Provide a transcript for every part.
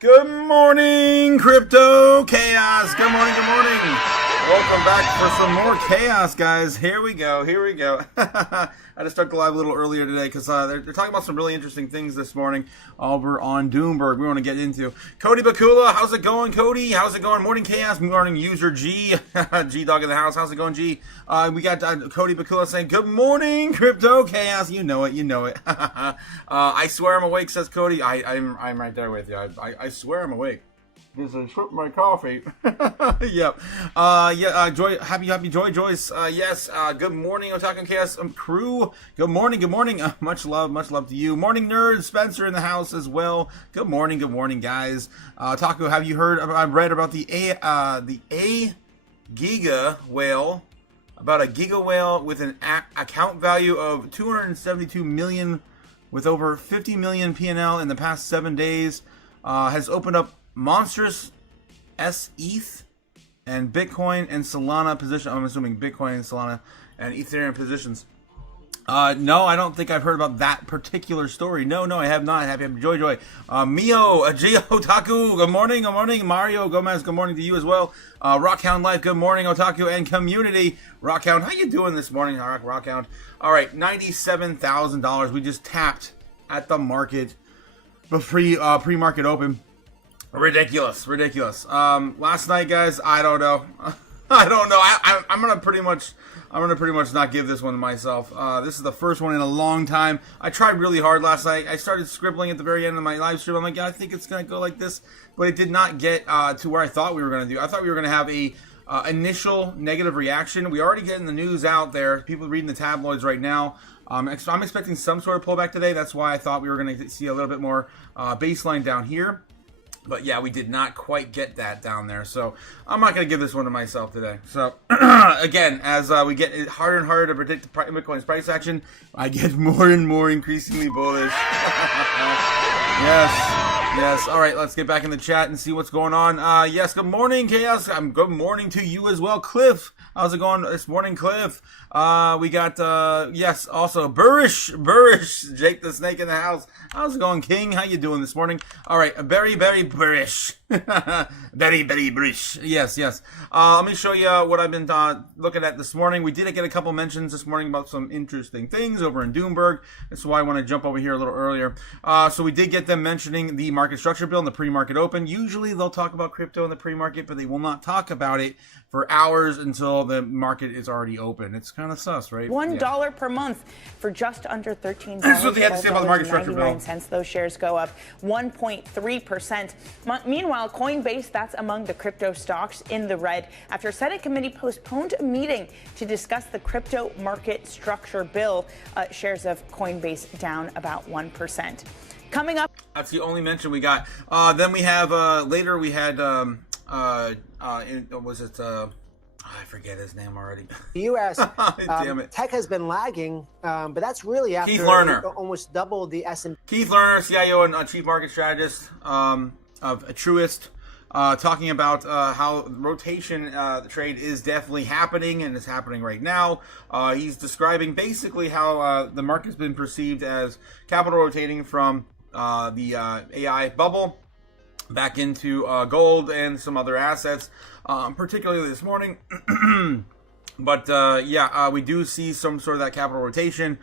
Good morning, Crypto Chaos. Good morning, good morning. Welcome back for some more chaos, guys. Here we go, here we go. I had to start the live a little earlier today because they're talking about some really interesting things this morning over on Doomberg we want to get into. Cody Bakula, how's it going, Cody? How's it going? Morning Chaos, morning User G. G-Dog in the house. How's it going, G? We got Cody Bakula saying, good morning, Crypto Chaos. You know it, you know it. I swear I'm awake, says Cody. I'm right there with you. I swear I'm awake. There's a trip my coffee. Yep. Joy, happy Joyce. Yes. Good morning, Otaku Chaos crew. Good morning, good morning. Much love to you. Morning, nerds. Spencer in the house as well. Good morning, guys. Taco, have you heard? I've read about the A giga whale. About a giga whale with an account value of 272 million, with over 50 million P&L in the past 7 days, has opened up monstrous ETH and Bitcoin and Solana position. I'm assuming Bitcoin and Solana and Ethereum positions. No, I don't think I've heard about that particular story. No, I have not. Happy Joy. Mio, Geo Otaku, good morning. Mario Gomez, good morning to you as well. Rockhound Life, good morning, Otaku and community. Rockhound, how you doing this morning, Rockhound? All right, $97,000. We just tapped at the market, the pre-market open. Ridiculous. Last night, guys, I don't know. I'm gonna pretty much not give this one to myself. This is the first one in a long time. I tried really hard last night. I started scribbling at the very end of my live stream. I'm like, yeah, I think it's gonna go like this, but it did not get to where I thought we were gonna do. I thought we were gonna have a initial negative reaction. We already getting the news out there. People reading the tabloids right now. I'm expecting some sort of pullback today. That's why I thought we were going to see a little bit more baseline down here. But yeah, we did not quite get that down there. So I'm not going to give this one to myself today. So again, as we get it harder and harder to predict Bitcoin's price action, I get more and more increasingly bullish. Yes. All right, let's get back in the chat and see what's going on. Yes, good morning, Chaos. Good morning to you as well, Cliff. How's it going this morning, Cliff? We got, yes, also Burrish, Jake the Snake in the house. How's it going, King? How you doing this morning? All right, very Burrish. very Burrish. Yes. Let me show you what I've been looking at this morning. We did get a couple mentions this morning about some interesting things over in Doomberg. That's why I want to jump over here a little earlier. So we did get them mentioning the market structure bill and the pre-market open. Usually they'll talk about crypto in the pre-market, but they will not talk about it for hours until the market is already open. It's kind of sus, right? $1 per month for just under $13. This is what they had to say about the market structure bill. Those shares go up 1.3%. Meanwhile, Coinbase, that's among the crypto stocks in the red after a Senate committee postponed a meeting to discuss the crypto market structure bill. Shares of Coinbase down about 1%. Coming up. That's the only mention we got. Then we have, later we had, I forget his name already. The U.S. Damn it. Tech has been lagging, but that's really after Keith Lerner. Almost doubled the S&P. Keith Lerner, CIO and Chief Market Strategist of Truist, talking about how rotation the trade is definitely happening and is happening right now. He's describing basically how the market's been perceived as capital rotating from the AI bubble back into gold and some other assets, particularly this morning. But we do see some sort of that capital rotation.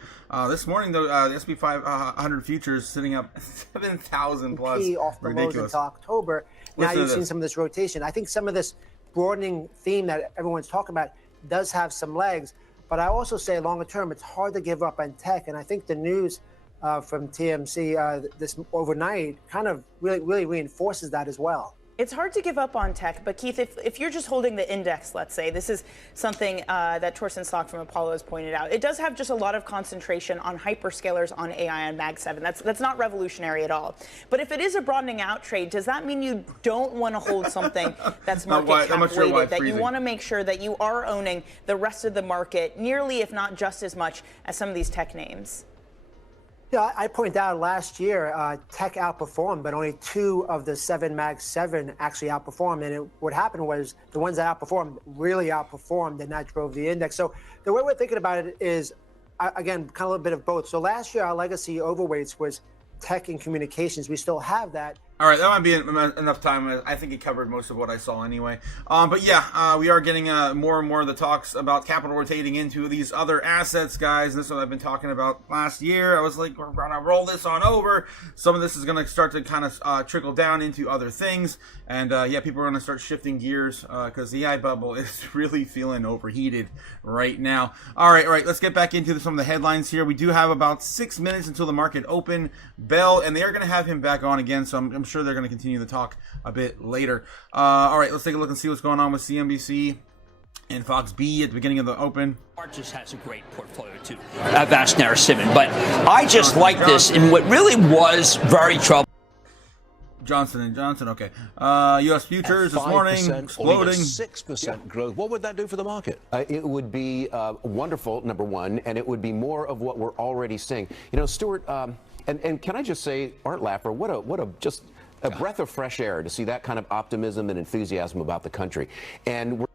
This morning, though, the S&P 500 futures sitting up 7,000 plus. Off the lows into October. Now you've seen some of this rotation. I think some of this broadening theme that everyone's talking about does have some legs. But I also say longer term, it's hard to give up on tech. And I think the news from TMC this overnight kind of really reinforces that as well. It's hard to give up on tech, but Keith, if you're just holding the index, let's say, this is something that Torsten Stock from Apollo has pointed out. It does have just a lot of concentration on hyperscalers, on AI, and Mag 7. That's not revolutionary at all. But if it is a broadening out trade, does that mean you don't want to hold something that's market cap weighted, that you want to make sure that you are owning the rest of the market nearly, if not just as much, as some of these tech names? Yeah, I pointed out last year, tech outperformed, but only 2 of the 7 Mag 7 actually outperformed. And what happened was the ones that outperformed really outperformed, and that drove the index. So the way we're thinking about it is, again, kind of a little bit of both. So last year, our legacy overweights was tech and communications. We still have that. All right, that might be enough time. I think it covered most of what I saw anyway. But yeah, we are getting more and more of the talks about capital rotating into these other assets, guys. This is what I've been talking about last year. I was like, we're going to roll this on over. Some of this is going to start to kind of trickle down into other things. And yeah, people are going to start shifting gears because the AI bubble is really feeling overheated right now. All right, let's get back into some of the headlines here. We do have about 6 minutes until the market open bell, and they are going to have him back on again, so I'm sure they're going to continue the talk a bit later. All right, let's take a look and see what's going on with CNBC and Fox B at the beginning of the open. Just has a great portfolio too, Vast Narasimhan. But I just like this in what really was very troubling. Johnson & Johnson, okay. U.S. futures this morning exploding. 6% growth. What would that do for the market? It would be wonderful, number one, and it would be more of what we're already seeing. You know, Stuart, and can I just say, Art Laffer, what a just a breath of fresh air to see that kind of optimism and enthusiasm about the country. And we're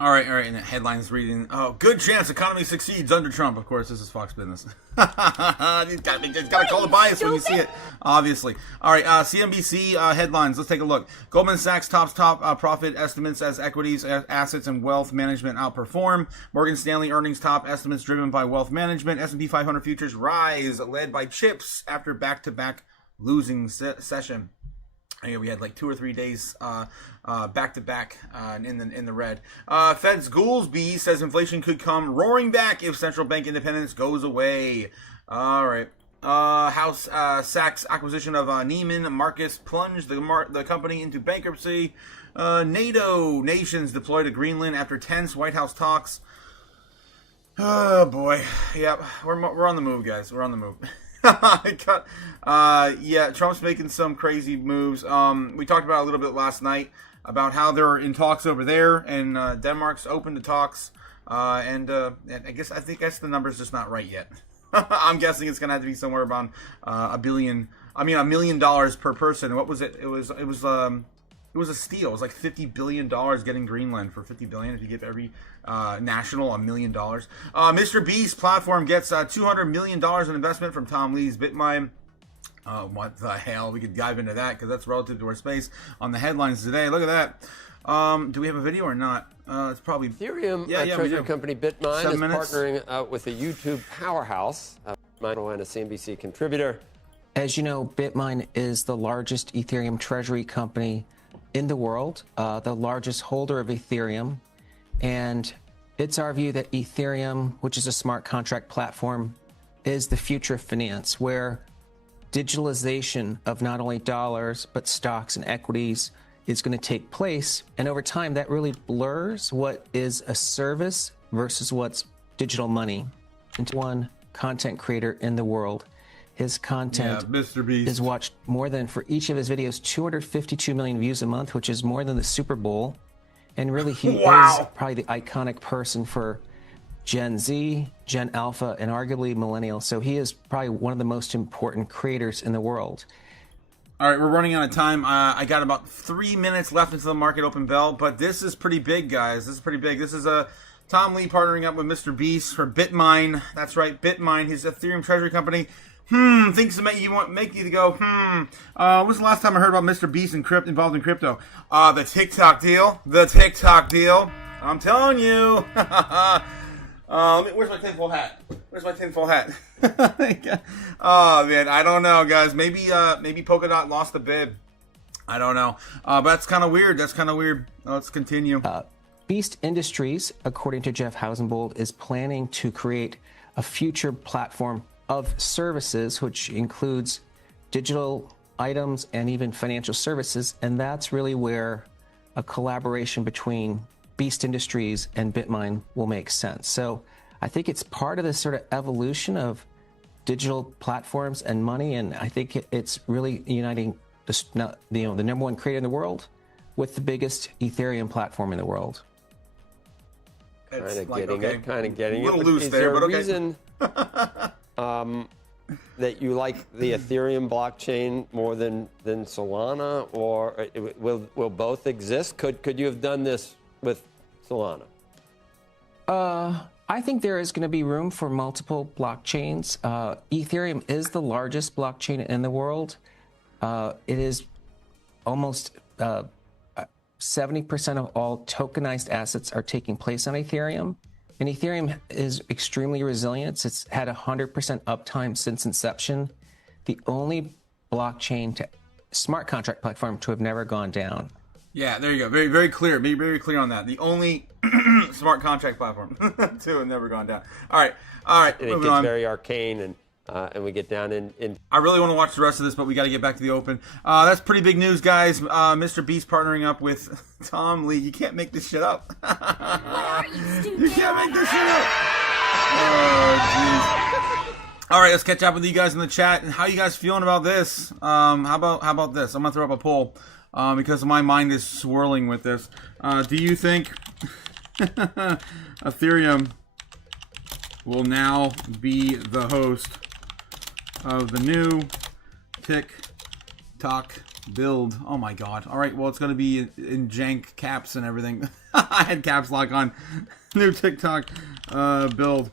All right, and the headlines reading, oh, good chance economy succeeds under Trump. Of course, this is Fox Business. He's got to call the bias when you see it, obviously. All right, CNBC headlines. Let's take a look. Goldman Sachs tops profit estimates as equities, assets, and wealth management outperform. Morgan Stanley earnings top estimates driven by wealth management. S&P 500 futures rise, led by chips after back-to-back losing session. We had like 2 or 3 days back to back in the red. Fed's Goolsbee says inflation could come roaring back if central bank independence goes away. All right. House Sachs acquisition of Neiman Marcus plunged the company into bankruptcy. NATO nations deployed to Greenland after tense White House talks. Oh boy. Yep. We're on the move, guys. We're on the move. Yeah, Trump's making some crazy moves. We talked about it a little bit last night about how they're in talks over there, and Denmark's open to talks. And I guess the number's just not right yet. I'm guessing it's gonna have to be somewhere around $1 million per person. What was it? It was a steal. It was like $50 billion getting Greenland for $50 billion if you give every national $1 million. Mr. Beast platform gets $200 million in investment from Tom Lee's Bitmine. What the hell? We could dive into that because that's relative to our space on the headlines today. Look at that. Do we have a video or not? It's probably Ethereum. Treasury company Bitmine is partnering with a YouTube powerhouse. Bitmine and a CNBC contributor. As you know, Bitmine is the largest Ethereum treasury company in the world, the largest holder of Ethereum, and it's our view that Ethereum, which is a smart contract platform, is the future of finance, where digitalization of not only dollars but stocks and equities is going to take place, and over time that really blurs what is a service versus what's digital money into one content creator in the world. His content Mr. Beast is watched more than, for each of his videos, 252 million views a month, which is more than the Super Bowl. And really, he is probably the iconic person for Gen Z, Gen Alpha, and arguably millennials. So he is probably one of the most important creators in the world. All right, we're running out of time. I got about 3 minutes left until the market open bell, but this is pretty big, guys. This is pretty big. This is Tom Lee partnering up with Mr. Beast for Bitmine. That's right, Bitmine, his Ethereum treasury company. Things to make you to go, when was the last time I heard about Mr. Beast and involved in crypto? The TikTok deal. I'm telling you. Where's my tinfoil hat? Oh man, I don't know, guys. Maybe Polkadot lost the bid. I don't know. But that's kind of weird. Let's continue. Beast Industries, according to Jeff Hausenbold, is planning to create a future platform of services, which includes digital items and even financial services. And that's really where a collaboration between Beast Industries and Bitmine will make sense. So I think it's part of this sort of evolution of digital platforms and money. And I think it's really uniting the number one creator in the world with the biggest Ethereum platform in the world. Kind of getting it. A little loose there, but okay. Is there a reason that you like the Ethereum blockchain more than Solana, or will both exist? Could you have done this with Solana? I think there is going to be room for multiple blockchains. Ethereum is the largest blockchain in the world. It is almost 70% of all tokenized assets are taking place on Ethereum. And Ethereum is extremely resilient. It's had 100% uptime since inception. The only blockchain to smart contract platform to have never gone down. Yeah, there you go. Very, very clear. Be very clear on that. The only smart contract platform to have never gone down. All right. And it gets very arcane, and we get down in. I really want to watch the rest of this, but we got to get back to the open. That's pretty big news, guys. Mr. Beast partnering up with Tom Lee. You can't make this shit up. You can't make this shit up. Oh, jeez. All right, let's catch up with you guys in the chat. And how you guys feeling about this? How about this? I'm gonna throw up a poll because my mind is swirling with this. Do you think Ethereum will now be the host of the new TikTok build? Oh my god. All right, well, it's going to be in jank caps and everything. I had caps lock on. New TikTok build.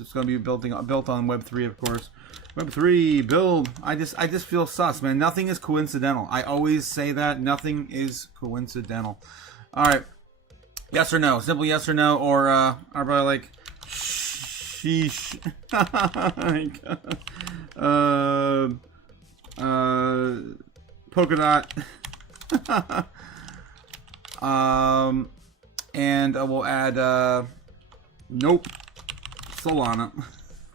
It's going to be built on Web3, of course. Web3 build. I just feel sus, man. Nothing is coincidental. I always say that. Nothing is coincidental. All right. Yes or no? Simple yes or no, or everybody like sheesh. Polka dot. And we'll add nope. Solana.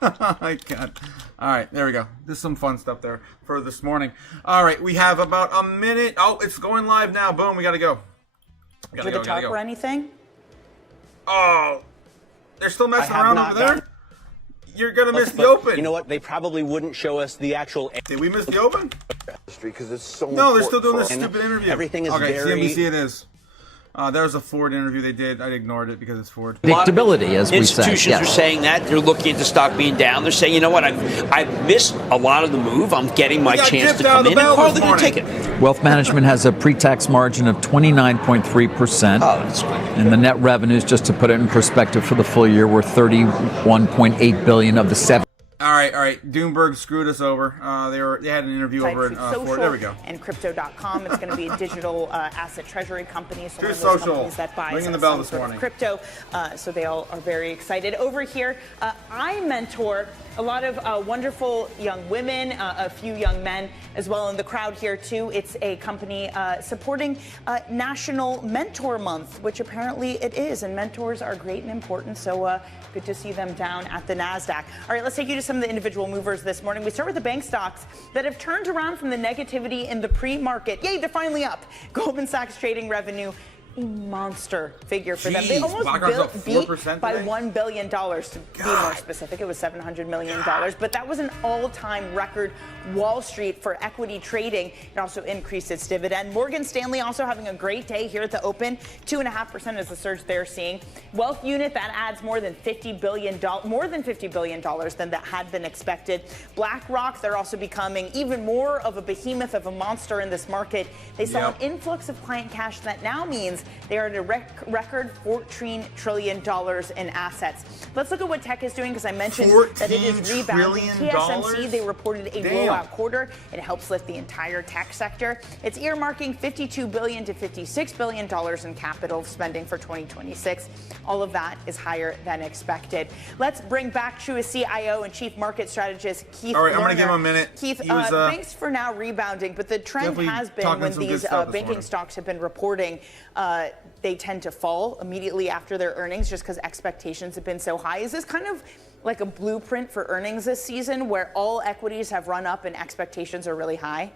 I can't. All right, there we go. There's some fun stuff there for this morning. All right, we have about a minute. Oh, it's going live now. Boom, we got to go. With the top or anything? Oh, they're still messing around over there? You're going to miss the open. You know what? They probably wouldn't show us the actual... Did we miss the open? Because it's so no, they're still doing this stupid interview. Everything is okay, very... CNBC it is. There was a Ford interview they did. I ignored it because it's Ford. Predictability, as we said. Institutions are saying that. They're looking at the stock being down. They're saying, you know what, I've missed a lot of the move. I'm getting my chance to come in. And Carl, they're going to take it. Wealth management has a pre-tax margin of 29.3%. Oh, that's good. And the net revenues, just to put it in perspective for the full year, were $31.8 billion of the $7. All right. Doomberg screwed us over. They had an interview over at Ford. There we go. And crypto.com. It's going to be a digital asset treasury company. So True one of those Social. companies that buys Ringing the bell this morning. Crypto. So they all are very excited. Over here, I mentor a lot of wonderful young women, a few young men as well in the crowd here too. It's a company supporting National Mentor Month, which apparently it is. And mentors are great and important. So good to see them down at the NASDAQ. All right, let's take you to some of the individual movers this morning. We start with the bank stocks that have turned around from the negativity in the pre-market. Yay, they're finally up. Goldman Sachs trading revenue, a monster figure for them. They almost beat by $1 billion, to be more specific. It was $700 million, but that was an all-time record Wall Street for equity trading. It also increased its dividend. Morgan Stanley also having a great day here at the open. 2.5% is the surge they're seeing. Wealth unit, that adds more than $50 billion than that had been expected. BlackRock, they're also becoming even more of a behemoth of a monster in this market. They saw an influx of client cash that now means they are at a record $14 trillion in assets. Let's look at what tech is doing, because I mentioned that it is rebounding. TSMC, they reported a blowout quarter. It helps lift the entire tech sector. It's earmarking $52 billion to $56 billion in capital spending for 2026. All of that is higher than expected. Let's bring back Truist CIO and Chief Market Strategist Keith. All right, I'm going to give him a minute. Keith, banks for now rebounding, but the trend has been when these banking stocks have been reporting, they tend to fall immediately after their earnings just because expectations have been so high. Is this kind of like a blueprint for earnings this season where all equities have run up and expectations are really high?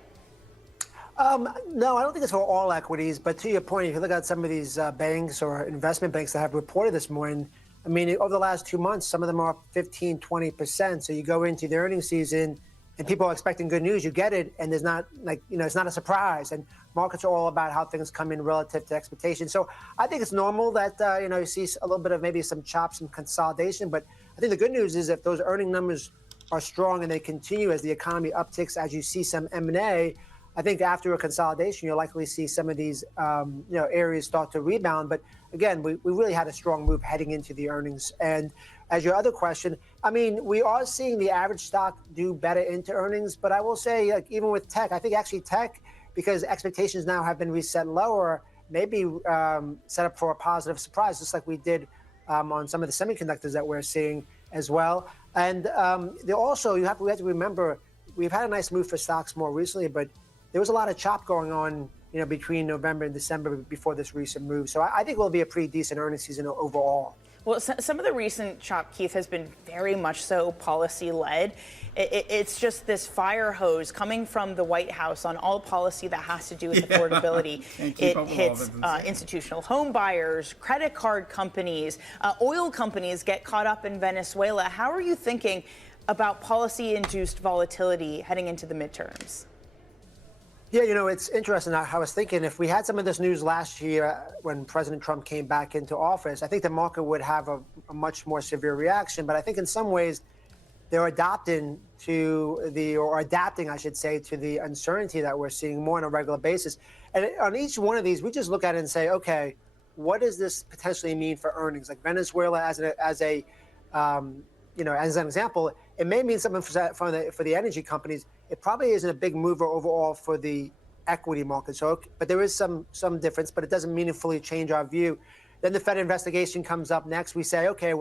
No, I don't think it's for all equities. But to your point, if you look at some of these banks or investment banks that have reported this morning, I mean, over the last 2 months, some of them are up 15, 20%. So you go into the earnings season and people are expecting good news, you get it, and there's not it's not a surprise. And markets are all about how things come in relative to expectations. So I think it's normal that, you see a little bit of maybe some chops and consolidation. But I think the good news is if those earning numbers are strong and they continue as the economy upticks, as you see some M&A, I think after a consolidation, you'll likely see some of these areas start to rebound. But again, we really had a strong move heading into the earnings. And as your other question, I mean, we are seeing the average stock do better into earnings. But I will say, like, even with tech, I think actually tech, because expectations now have been reset lower, maybe set up for a positive surprise, just like we did on some of the semiconductors that we're seeing as well. And also, we have to remember, we've had a nice move for stocks more recently, but there was a lot of chop going on, between November and December before this recent move. So I think it will be a pretty decent earnings season overall. Well, some of the recent chop, Keith, has been very much so policy-led. It's just this fire hose coming from the White House on all policy that has to do with affordability. It hits institutional home buyers, credit card companies, oil companies get caught up in Venezuela. How are you thinking about policy-induced volatility heading into the midterms? Yeah, it's interesting. I was thinking if we had some of this news last year when President Trump came back into office, I think the market would have a much more severe reaction. But I think in some ways they're adapting, I should say, to the uncertainty that we're seeing more on a regular basis. And on each one of these, we just look at it and say, okay, what does this potentially mean for earnings? Like Venezuela as an example, it may mean something for the energy companies. It probably isn't a big mover overall for the equity market. So, but there is some difference, but it doesn't meaningfully change our view. Then the Fed investigation comes up next. We say, okay,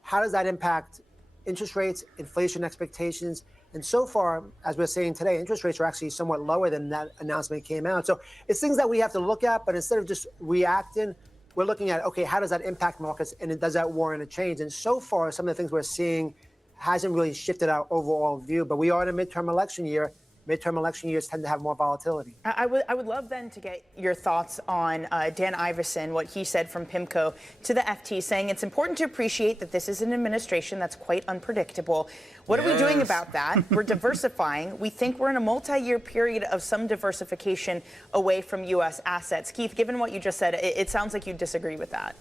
how does that impact interest rates, inflation expectations? And so far, as we're saying today, interest rates are actually somewhat lower than that announcement came out. So it's things that we have to look at, but instead of just reacting, we're looking at, okay, how does that impact markets, and does that warrant a change? And so far, some of the things we're seeing hasn't really shifted our overall view, but we are in a midterm election year. Midterm election years tend to have more volatility. I would love then to get your thoughts on Dan Ivison, what he said from PIMCO to the FT, saying it's important to appreciate that this is an administration that's quite unpredictable. What are we doing about that? We're diversifying. We think we're in a multi-year period of some diversification away from U.S. assets. Keith, given what you just said, it sounds like you disagree with that.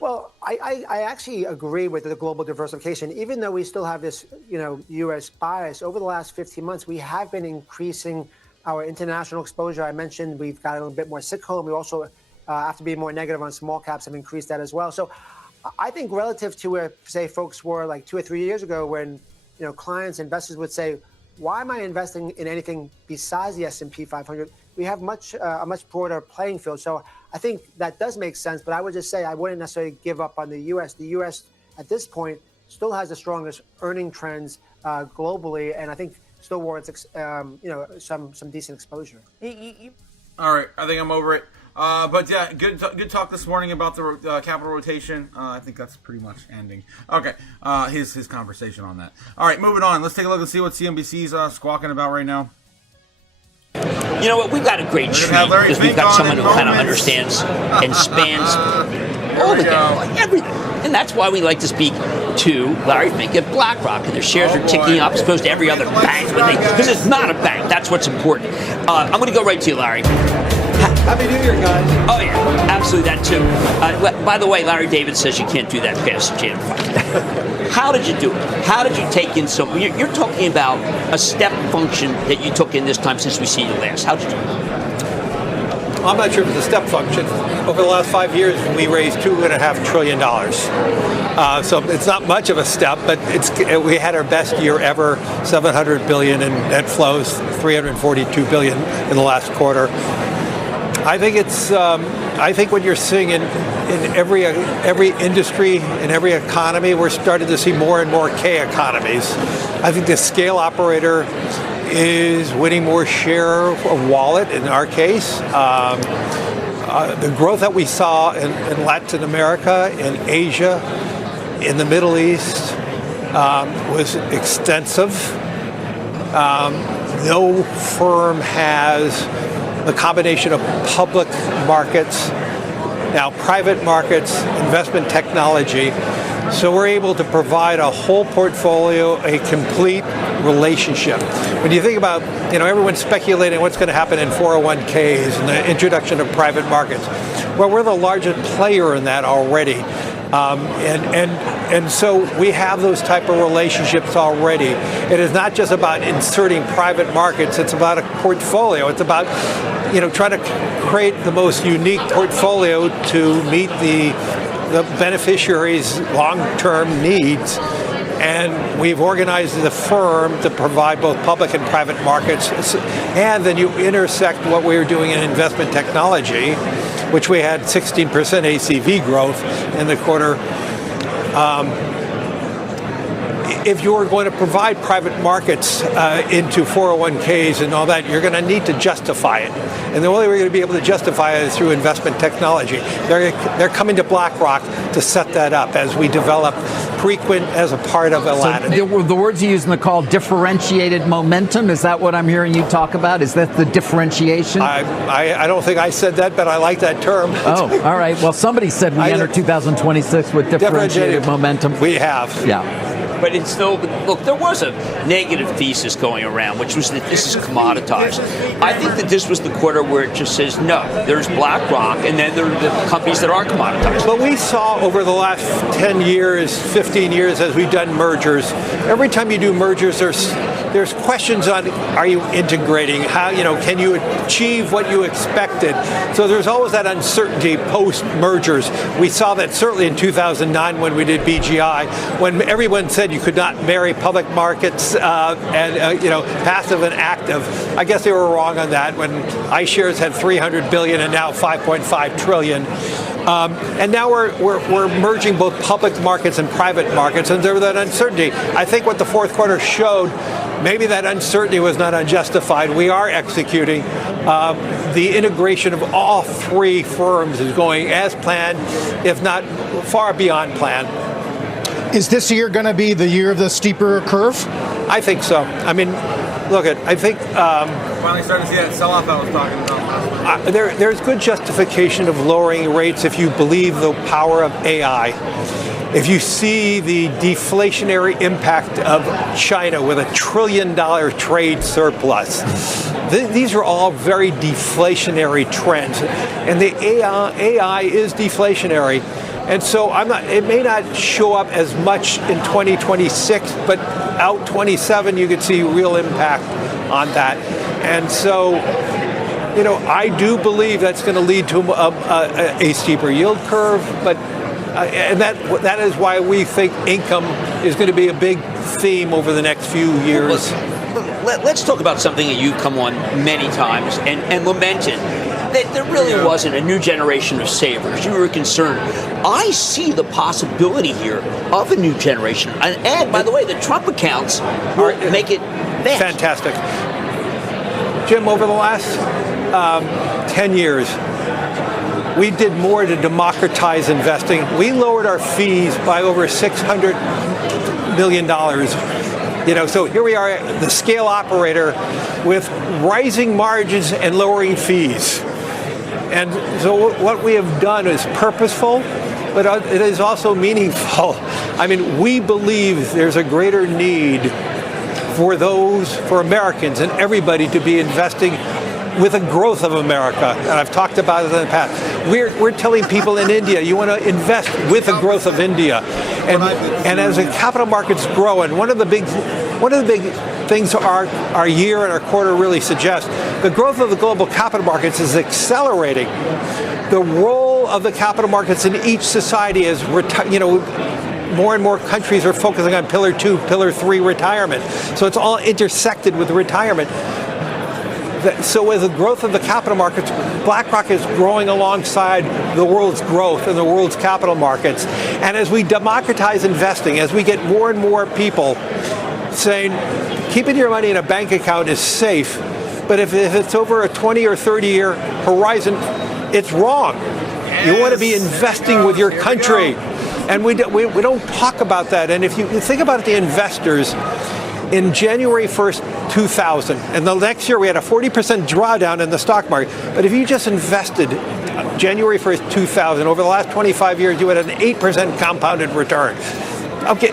Well, I actually agree with the global diversification. Even though we still have this, U.S. bias, over the last 15 months, we have been increasing our international exposure. I mentioned we've got a little bit more sick home. We also, after being more negative on small caps, have increased that as well. So I think relative to where, say, folks were like 2 or 3 years ago when, clients, investors would say, why am I investing in anything besides the S&P 500? We have a much broader playing field. So I think that does make sense, but I would just say I wouldn't necessarily give up on the U.S. The U.S. at this point still has the strongest earning trends globally, and I think still warrants some decent exposure. All right, I think I'm over it. But yeah, good talk this morning about the capital rotation. I think that's pretty much ending. Okay, his conversation on that. All right, moving on. Let's take a look and see what CNBC's squawking about right now. You know what? We've got a great treat because we've got someone who kind of understands and spans all the game, everything. And that's why we like to speak to Larry Fink at BlackRock, and their shares are ticking up as opposed to every other bank, because it's not a bank. That's what's important. I'm going to go right to you, Larry. Happy New Year, guys. Oh, yeah, absolutely, that too. By the way, Larry David says you can't do that past January 5th. How did you do it? How did you take in some? You're talking about a step function that you took in this time since we see you last. How did you do it? I'm not sure if it's a step function. Over the last 5 years, we raised $2.5 trillion. So it's not much of a step, but we had our best year ever, $700 billion in net flows, $342 billion in the last quarter. I think it's. I think what you're seeing in every industry, in every economy, we're starting to see more and more K economies. I think the scale operator is winning more share of wallet in our case. The growth that we saw in Latin America, in Asia, in the Middle East was extensive. No firm has the combination of public markets, now private markets, investment technology. So we're able to provide a whole portfolio, a complete relationship. When you think about, everyone's speculating what's going to happen in 401ks and the introduction of private markets. Well, we're the largest player in that already. And so we have those type of relationships already. It is not just about inserting private markets. It's about a portfolio. It's about, trying to create the most unique portfolio to meet the beneficiaries' long-term needs. And we've organized the firm to provide both public and private markets. And then you intersect what we were doing in investment technology, which we had 16% ACV growth in the quarter. If you're going to provide private markets into 401ks and all that, you're going to need to justify it. And the only way we're going to be able to justify it is through investment technology. They're coming to BlackRock to set that up as we develop Preqin as a part of Aladdin. So the words you use in the call, differentiated momentum, is that what I'm hearing you talk about? Is that the differentiation? I don't think I said that, but I like that term. Oh, all right. Well, somebody said we enter 2026 with differentiated momentum. We have. Yeah. But it's still, look, there was a negative thesis going around, which was that this is commoditized. I think that this was the quarter where it just says, no, there's BlackRock, and then there are the companies that are commoditized. But we saw over the last 10 years, 15 years, as we've done mergers, every time you do mergers, there's questions on, are you integrating? How, can you achieve what you expected? So there's always that uncertainty post-mergers. We saw that certainly in 2009 when we did BGI, when everyone said you could not marry public markets and passive and active. I guess they were wrong on that when iShares had $300 billion and now $5.5 trillion. And now we're merging both public markets and private markets, and there was that uncertainty. I think what the fourth quarter showed, maybe that uncertainty was not unjustified. We are executing. The integration of all three firms is going as planned, if not far beyond plan. Is this year going to be the year of the steeper curve? I think so. I mean, look, I think finally starting to see that sell-off I was talking about last week. There's good justification of lowering rates if you believe the power of AI. If you see the deflationary impact of China with $1 trillion trade surplus, these are all very deflationary trends, and the AI is deflationary. And so it may not show up as much in 2026, but out 27, you could see real impact on that. And so, I do believe that's going to lead to a steeper yield curve, but and that is why we think income is going to be a big theme over the next few years. Let's talk about something that you've come on many times and lamented. That there really wasn't a new generation of savers. You were concerned. I see the possibility here of a new generation. And by the way, the Trump accounts will make it vast. Fantastic. Jim, over the last 10 years, we did more to democratize investing. We lowered our fees by over $600 million. So here we are, the scale operator with rising margins and lowering fees. And so what we have done is purposeful, but it is also meaningful. I mean, we believe there's a greater need for Americans and everybody to be investing with the growth of America. And I've talked about it in the past. We're telling people in India, you want to invest with the growth of India. And as the capital markets grow, and one of the big things our year and our quarter really suggest, the growth of the global capital markets is accelerating. The role of the capital markets in each society is, more and more countries are focusing on Pillar 2, Pillar 3 retirement. So it's all intersected with retirement. So as the growth of the capital markets, BlackRock is growing alongside the world's growth and the world's capital markets. And as we democratize investing, as we get more and more people saying, keeping your money in a bank account is safe, but if it's over a 20 or 30-year horizon, it's wrong. You want to be investing with your country. And we don't talk about that. And if you think about the investors, in January 1st, 2000, and the next year we had a 40% drawdown in the stock market. But if you just invested January 1st, 2000, over the last 25 years, you had an 8% compounded return. Okay,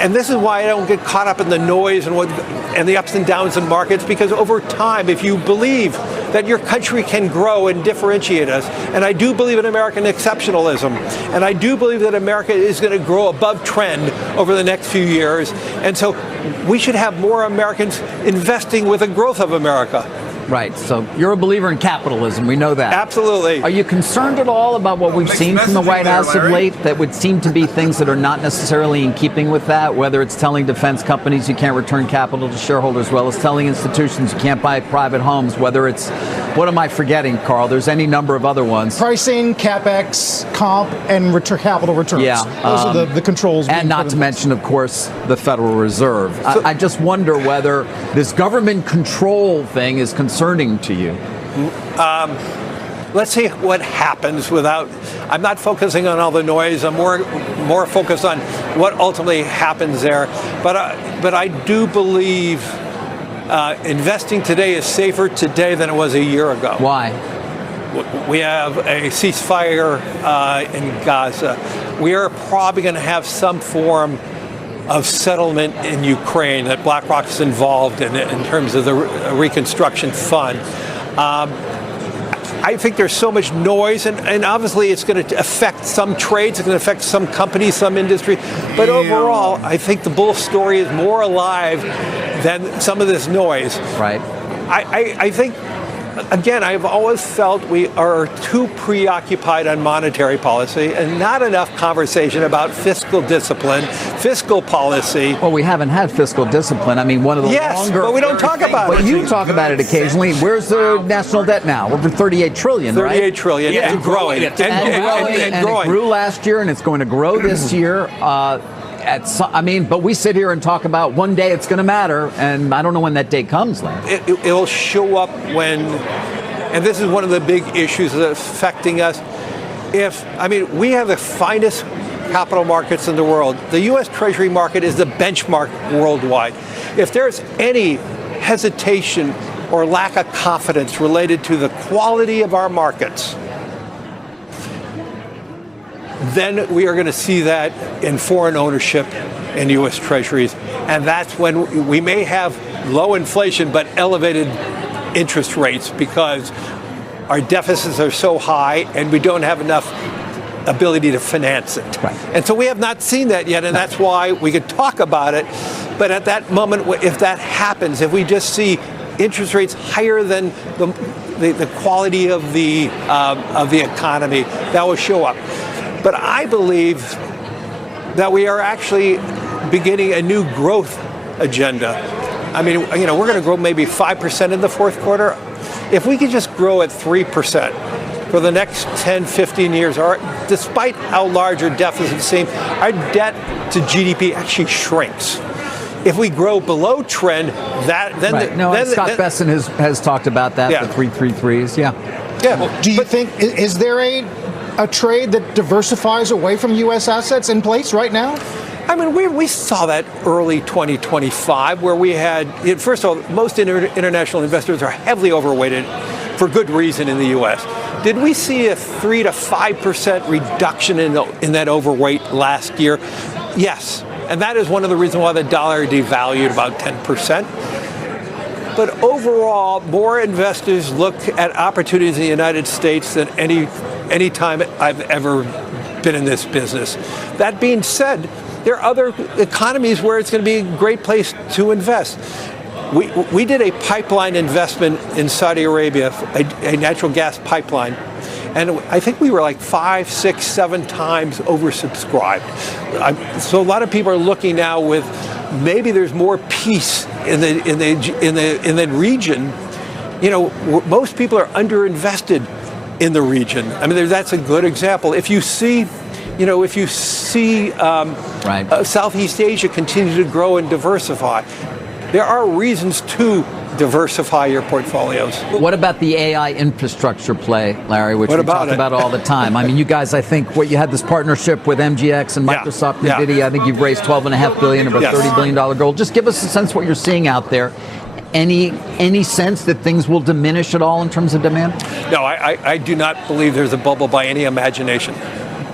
and this is why I don't get caught up in the noise and the ups and downs in markets, because over time, if you believe that your country can grow and differentiate us, and I do believe in American exceptionalism, and I do believe that America is going to grow above trend over the next few years, and so we should have more Americans investing with the growth of America. Right. So you're a believer in capitalism. We know that. Absolutely. Are you concerned at all about what we've seen from the White House of late that would seem to be things that are not necessarily in keeping with that, whether it's telling defense companies you can't return capital to shareholders, as well as telling institutions you can't buy private homes, whether it's, what am I forgetting, Carl? There's any number of other ones. Pricing, CapEx, comp, and capital returns. Yeah. Those are the controls. And not to mention, of course, the Federal Reserve. I just wonder whether this government control thing is concerning to you. Let's see what happens without. I'm not focusing on all the noise. I'm more focused on what ultimately happens there. But I do believe investing today is safer today than it was a year ago. Why? We have a ceasefire in Gaza. We are probably going to have some form of settlement in Ukraine that BlackRock is involved in terms of the reconstruction fund. I think there's so much noise, and obviously it's going to affect some trades, it's going to affect some companies, some industry. But overall, I think the bull story is more alive than some of this noise. Right. I think, again, I've always felt we are too preoccupied on monetary policy and not enough conversation about fiscal discipline, fiscal policy. Well, we haven't had fiscal discipline. I mean, one of the longer... but we don't talk about it. But you talk about it occasionally. Where's the national debt now? Over 38 trillion, right? 38 trillion, and growing. And it grew last year, and it's going to grow this year. But we sit here and talk about one day it's going to matter, and I don't know when that day comes, Larry. It'll show up when, and this is one of the big issues that's affecting us. We have the finest capital markets in the world. The U.S. Treasury market is the benchmark worldwide. If there's any hesitation or lack of confidence related to the quality of our markets, then we are going to see that in foreign ownership in U.S. Treasuries. And that's when we may have low inflation but elevated interest rates because our deficits are so high and we don't have enough ability to finance it. Right. And so we have not seen that yet, and that's why we could talk about it. But at that moment, if that happens, if we just see interest rates higher than the quality of the economy, that will show up. But I believe that we are actually beginning a new growth agenda. I mean, we're going to grow maybe 5% in the fourth quarter. If we could just grow at 3% for the next 10, 15 years, despite how large our deficits seem, our debt to GDP actually shrinks. If we grow below trend, Scott Besson has talked about that, the 333s, Yeah. Well, do you think, is there a trade that diversifies away from U.S. assets in place right now? I mean, we saw that early 2025 where we had, first of all, most international investors are heavily overweighted for good reason in the U.S. Did we see a 3 to 5% reduction in that overweight last year? Yes. And that is one of the reasons why the dollar devalued about 10%. But overall, more investors look at opportunities in the United States than any time I've ever been in this business. That being said, there are other economies where it's going to be a great place to invest. We did a pipeline investment in Saudi Arabia, a natural gas pipeline. And I think we were like 5, 6, 7 times oversubscribed. So a lot of people are looking now with maybe there's more peace in the region. Most people are underinvested in the region. I mean, that's a good example. If you see Southeast Asia continue to grow and diversify, there are reasons to diversify your portfolios. What about the AI infrastructure play, Larry, which we talk about all the time? I mean, you guys, I think, you had this partnership with MGX and Microsoft and NVIDIA. I think you've raised $12.5 billion of a $30 billion goal. Just give us a sense what you're seeing out there. Any sense that things will diminish at all in terms of demand? No, I do not believe there's a bubble by any imagination.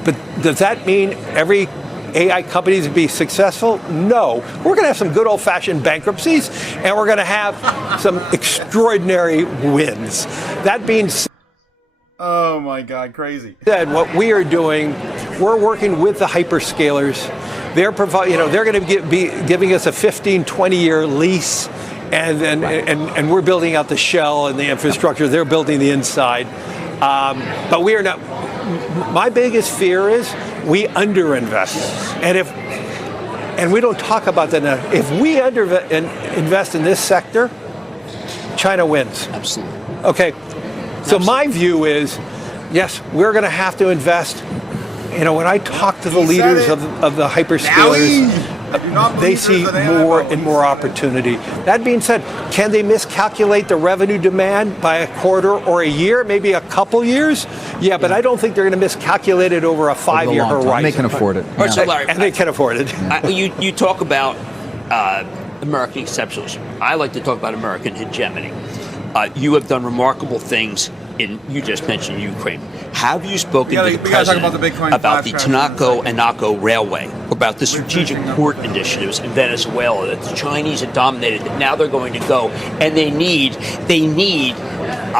But does that mean every AI companies be successful? No. We're going to have some good old-fashioned bankruptcies, and we're going to have some extraordinary wins. That being said, oh my God, crazy. What we are doing, we're working with the hyperscalers. They're going to be giving us a 15, 20-year lease, and we're building out the shell and the infrastructure. They're building the inside. But we are not. My biggest fear is we underinvest, and we don't talk about that enough. If we invest in this sector, China wins. Absolutely. Okay. So my view is, yes, we're going to have to invest. You know, when I talk to the leaders of the hyperscalers, they see more and more opportunity. That being said, can they miscalculate the revenue demand by a quarter or a year, maybe a couple years? Yeah, but I don't think they're going to miscalculate it over a 5-year horizon. And they can afford it. All right, so Larry, and they can afford it. You talk about American exceptionalism. I like to talk about American hegemony. You have done remarkable things you just mentioned Ukraine. Have you spoken to the president about the Tanaco-Anaco Railway, about the strategic port initiatives in Venezuela that the Chinese had dominated, that now they're going to go, and they need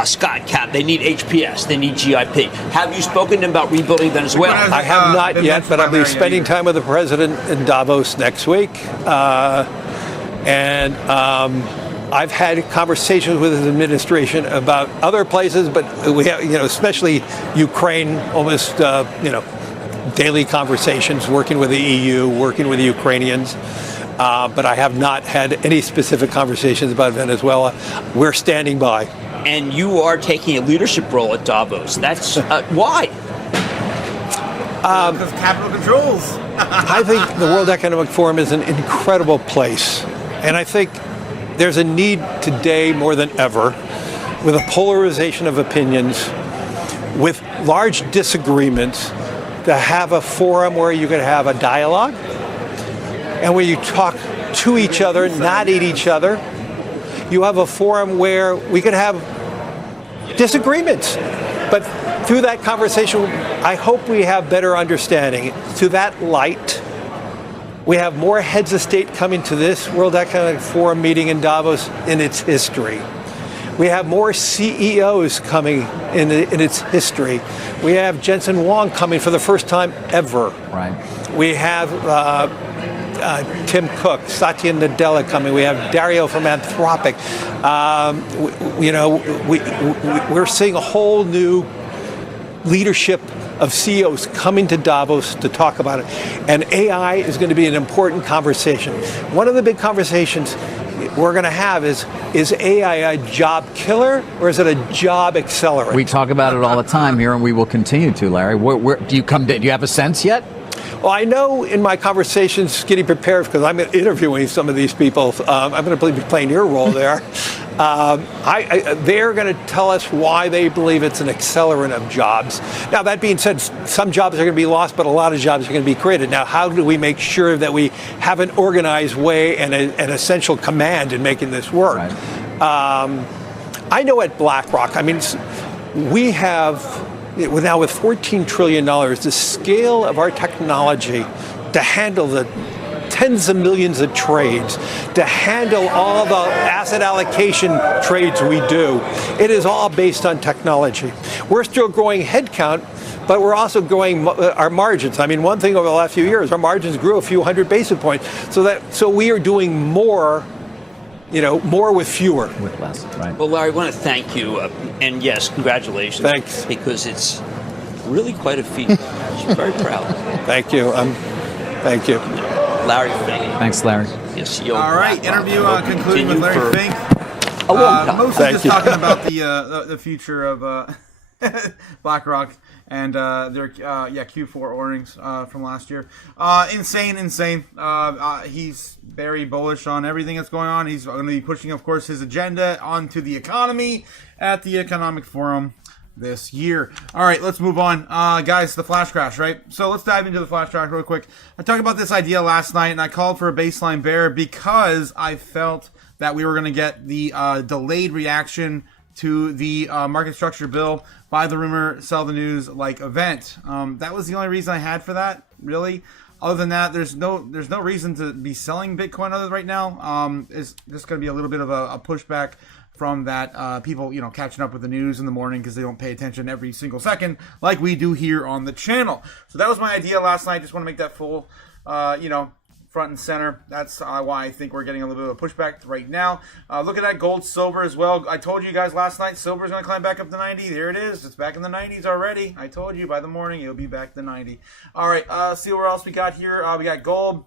Scott Cap, they need HPS, they need GIP. Have you spoken to him about rebuilding Venezuela? I have not yet, but I'll be spending time with the president in Davos next week. I've had conversations with his administration about other places, but we have, especially Ukraine, almost, daily conversations, working with the EU, working with the Ukrainians. But I have not had any specific conversations about Venezuela. We're standing by. And you are taking a leadership role at Davos. That's why? Because capital controls. I think the World Economic Forum is an incredible place. And I think there's a need today more than ever, with a polarization of opinions, with large disagreements, to have a forum where you can have a dialogue and where you talk to each other, not at each other. You have a forum where we can have disagreements, but through that conversation, I hope we have better understanding. To that light, we have more heads of state coming to this World Economic Forum meeting in Davos in its history. We have more CEOs coming in its history. We have Jensen Huang coming for the first time ever. Right. We have Tim Cook, Satya Nadella coming. We have Dario from Anthropic. We're seeing a whole new leadership of CEOs coming to Davos to talk about it. And AI is going to be an important conversation. One of the big conversations we're going to have is AI a job killer or is it a job accelerant? We talk about it all the time here, and we will continue to, Larry. Do you have a sense yet? Well, I know in my conversations, getting prepared, because I'm interviewing some of these people, I'm going to be playing your role there. They're going to tell us why they believe it's an accelerant of jobs. Now, that being said, some jobs are going to be lost, but a lot of jobs are going to be created. Now, how do we make sure that we have an organized way and an essential command in making this work? Right. I know at BlackRock, we have, now with $14 trillion, the scale of our technology to handle the tens of millions of trades, to handle all the asset allocation trades we do, it is all based on technology. We're still growing headcount, but we're also growing our margins. One thing over the last few years, our margins grew a few hundred basis points. So we are doing more, more with fewer. With less, right. Well, Larry, I want to thank you, and yes, congratulations. Thanks. Because it's really quite a feat. I'm very proud. Thank you. Thank you. Larry Fink. Thanks, Larry. Yes, all right, interview concluding with Larry Fink. A long time. Mostly just talking about the future of BlackRock and their Q4 earnings from last year. Insane. He's very bullish on everything that's going on. He's going to be pushing, of course, his agenda onto the economy at the Economic Forum this year. All right, let's move on. Guys, the flash crash, right? So let's dive into the flash crash real quick. I talked about this idea last night, and I called for a baseline bear because I felt that we were going to get the delayed reaction to the market structure bill by the rumor, sell the news like event. That was the only reason I had for that, really. Other than that, there's no reason to be selling Bitcoin other right now. It's just going to be a little bit of a pushback from that people, catching up with the news in the morning because they don't pay attention every single second like we do here on the channel. So that was my idea last night. Just want to make that full front and center. That's why I think we're getting a little bit of a pushback right now. Look at that gold, silver as well. I told you guys last night, silver's going to climb back up to 90. There it is. It's back in the 90s already. I told you by the morning it'll be back to 90. All right, see what else we got here. We got gold.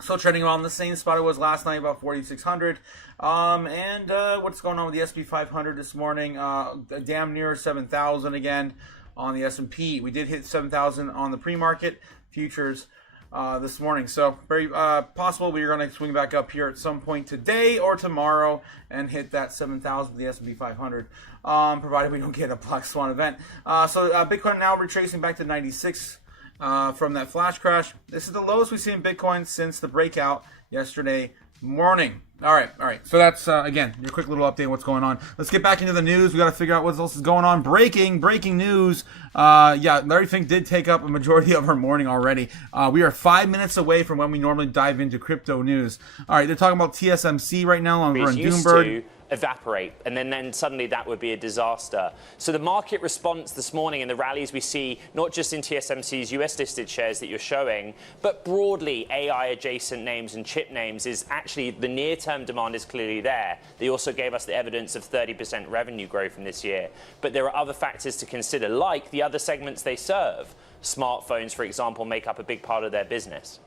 Still trading around the same spot it was last night, about 4,600. And what's going on with the S&P 500 this morning? Damn near 7,000 again on the S&P. We did hit 7,000 on the pre-market futures this morning. So very possible we're going to swing back up here at some point today or tomorrow and hit that 7,000 for the S&P 500, provided we don't get a black swan event. So Bitcoin now retracing back to 96. From that flash crash. This is the lowest we've seen in Bitcoin since the breakout yesterday morning. All right. So that's, again, your quick little update on what's going on. Let's get back into the news. We got to figure out what else is going on. Breaking news. Larry Fink did take up a majority of our morning already. We are 5 minutes away from when we normally dive into crypto news. All right, they're talking about TSMC right now over in Doomberg. Evaporate, and then suddenly that would be a disaster. So the market response this morning and the rallies we see, not just in TSMC's US listed shares that you're showing, but broadly AI adjacent names and chip names, is actually the near-term demand is clearly there. They also gave us the evidence of 30% revenue growth in this year. But there are other factors to consider, like the other segments they serve. Smartphones, for example, make up a big part of their business.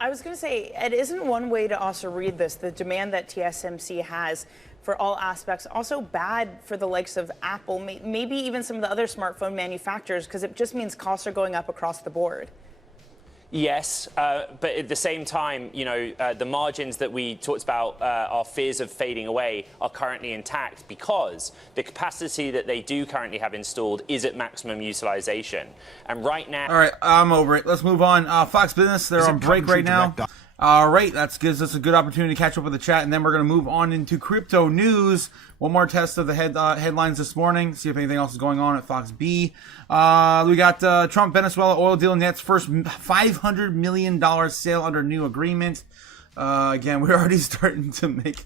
I was going to say, it isn't one way to also read this. The demand that TSMC has for all aspects, also bad for the likes of Apple, maybe even some of the other smartphone manufacturers, because it just means costs are going up across the board. Yes, but at the same time, the margins that we talked about, our fears of fading away, are currently intact because the capacity that they do currently have installed is at maximum utilization. And right now... All right, I'm over it. Let's move on. Fox Business, they're on break right now. All right, that gives us a good opportunity to catch up with the chat, and then we're going to move on into crypto news. One more test of the headlines this morning, see if anything else is going on at Fox B. We got Trump Venezuela oil deal nets first $500 million sale under new agreement. Again, we're already starting to make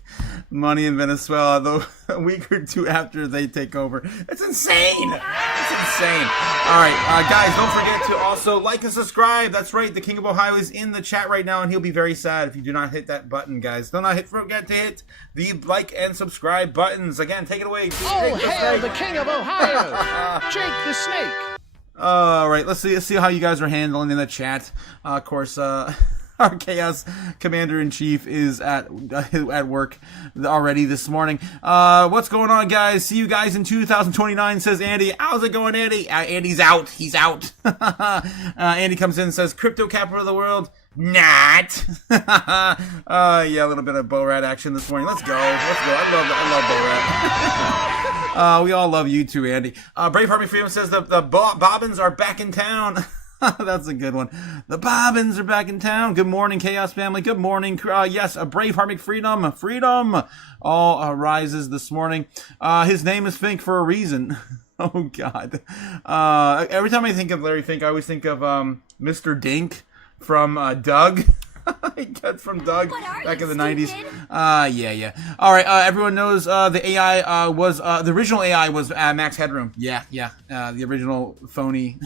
money in Venezuela, though a week or two after they take over. It's insane. It's insane. All right, guys, don't forget to also like and subscribe. That's right. The King of Ohio is in the chat right now, and he'll be very sad if you do not hit that button, guys. Do not forget to hit the like and subscribe buttons. Again, take it away. Oh, hail the King of Ohio, Jake the Snake. All right, let's see how you guys are handling in the chat. Of course, our Chaos Commander-in-Chief is at work already this morning. What's going on, guys? See you guys in 2029, says Andy. How's it going, Andy? Andy's out. He's out. Andy comes in and says, crypto capital of the world? Not. Yeah, a little bit of Bo-Rat action this morning. Let's go. I love Bo-Rat. We all love you too, Andy. Brave Army Freedom says the Bobbins are back in town. That's a good one. The Bobbins are back in town. Good morning, Chaos family. Good morning. Yes, a brave heart freedom all rises this morning. His name is Fink for a reason. Oh, God. Every time I think of Larry Fink, I always think of Mr. Dink from Doug. That's from Doug back in the 90s. Yeah. All right, everyone knows the AI was, the original AI was Max Headroom. Yeah. The original phony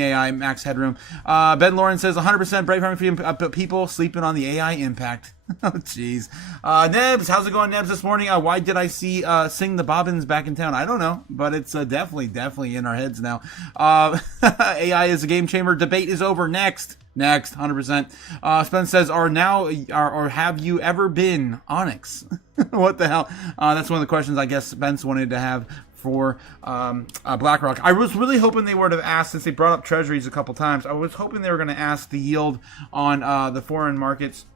AI, Max Headroom. Ben Lauren says 100% brave heart freedom, people sleeping on the AI impact. Oh, jeez. Nebs, how's it going, Nebs, this morning? Why did I see Sing the Bobbins back in town? I don't know, but it's definitely in our heads now. AI is a game changer. Debate is over. Next, 100%. Spence says, or have you ever been Onyx? What the hell? That's one of the questions I guess Spence wanted to have for BlackRock. I was really hoping they would have asked, since they brought up treasuries a couple times, I was hoping they were going to ask the yield on the foreign markets,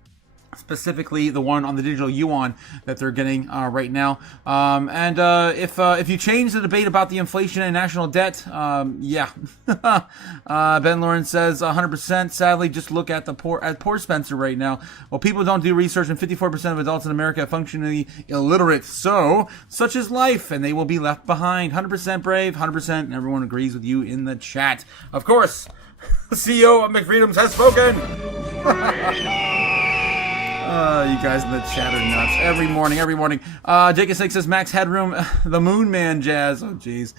specifically the one on the digital yuan that they're getting right now. And if you change the debate about the inflation and national debt, yeah. Ben Lawrence says 100%. Sadly, just look at poor Spencer right now. Well, people don't do research, and 54% of adults in America are functionally illiterate. So, such is life, and they will be left behind. 100% brave, 100%, and everyone agrees with you in the chat. Of course, the CEO of McFreedoms has spoken. You guys in the chat are nuts. Every morning. Jake the Snake says Max Headroom, the Moon Man jazz. Oh, jeez.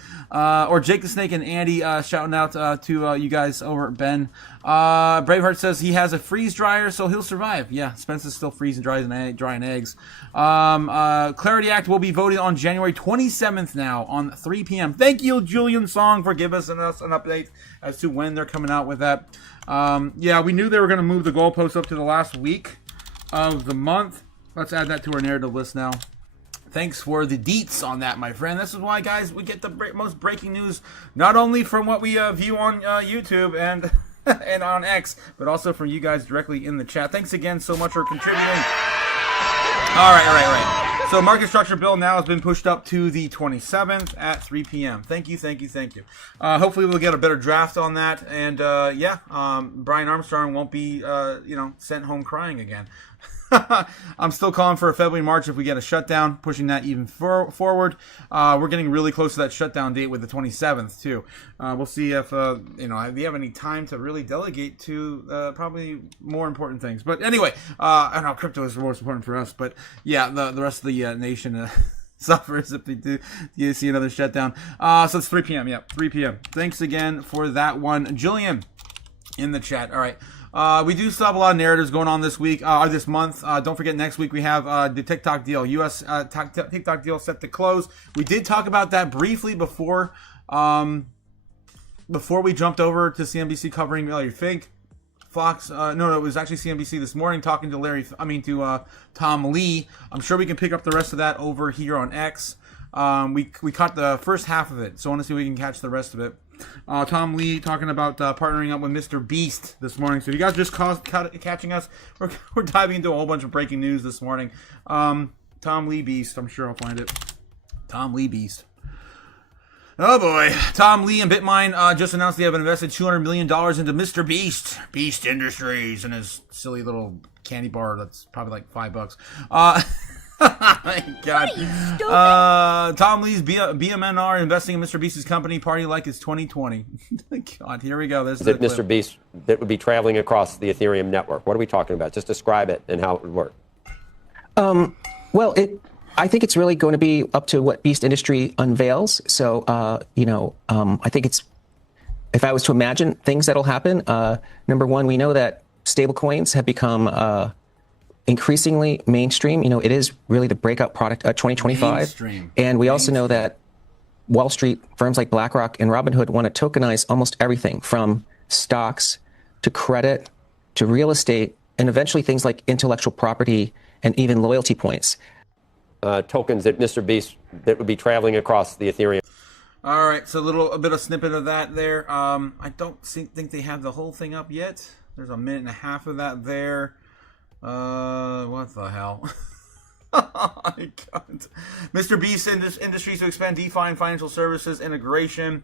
Or Jake the Snake and Andy shouting out to you guys over at Ben. Braveheart says he has a freeze dryer, so he'll survive. Yeah, Spence's still freezing drying eggs. Clarity Act will be voted on January 27th now on 3 p.m. Thank you, Julian Song, for giving us an update as to when they're coming out with that. Yeah, we knew they were going to move the goalposts up to the last week of the month. Let's add that to our narrative list now. Thanks for the deets on that, my friend. This is why, guys, we get the most breaking news, not only from what we view on YouTube and and on X, but also from you guys directly in the chat. Thanks again so much for contributing. All right. So market structure bill now has been pushed up to the 27th at 3 p.m. Thank you. Hopefully we'll get a better draft on that, and Brian Armstrong won't be sent home crying again. I'm still calling for a February, March if we get a shutdown, pushing that even forward. We're getting really close to that shutdown date with the 27th too. We'll see if if we have any time to really delegate to probably more important things. But anyway, I don't know, crypto is the most important for us. But yeah, the rest of the nation suffers if they do you see another shutdown. So it's 3 p.m. Yeah, 3 p.m. Thanks again for that one, Julian, in the chat. All right. We do still have a lot of narratives going on this week, or this month. Don't forget, next week we have the TikTok deal. U.S. TikTok deal set to close. We did talk about that briefly before we jumped over to CNBC covering Larry Fink. Fox, no, it was actually CNBC this morning talking to Tom Lee. I'm sure we can pick up the rest of that over here on X. We caught the first half of it, so I want to see if we can catch the rest of it. Tom Lee talking about partnering up with Mr. Beast this morning. So if you guys just catching us, we're diving into a whole bunch of breaking news this morning. Tom Lee Beast, I'm sure I'll find it. Tom Lee Beast. Oh boy. Tom Lee and Bitmine just announced they have invested $200 million into Mr. Beast Industries, and his silly little candy bar that's probably like $5. My God. Tom Lee's BMNR investing in Mr. Beast's company. Party like it's 2020. God, here we go. This is Mr. Beast that would be traveling across the Ethereum network. What are we talking about? Just describe it and how it would work. I think it's really going to be up to what Beast Industry unveils. So, I think if I was to imagine things that'll happen, number one, we know that stablecoins have become increasingly mainstream. It is really the breakout product 2025. Mainstream. And we also know that Wall Street firms like BlackRock and Robinhood want to tokenize almost everything from stocks to credit to real estate and eventually things like intellectual property and even loyalty points. Tokens that Mr. Beast that would be traveling across the Ethereum. All right, so a bit of snippet of that there. I don't think they have the whole thing up yet. There's a minute and a half of that there. What the hell? Oh my God. Mr. Beast Industries to expand DeFi and financial services integration.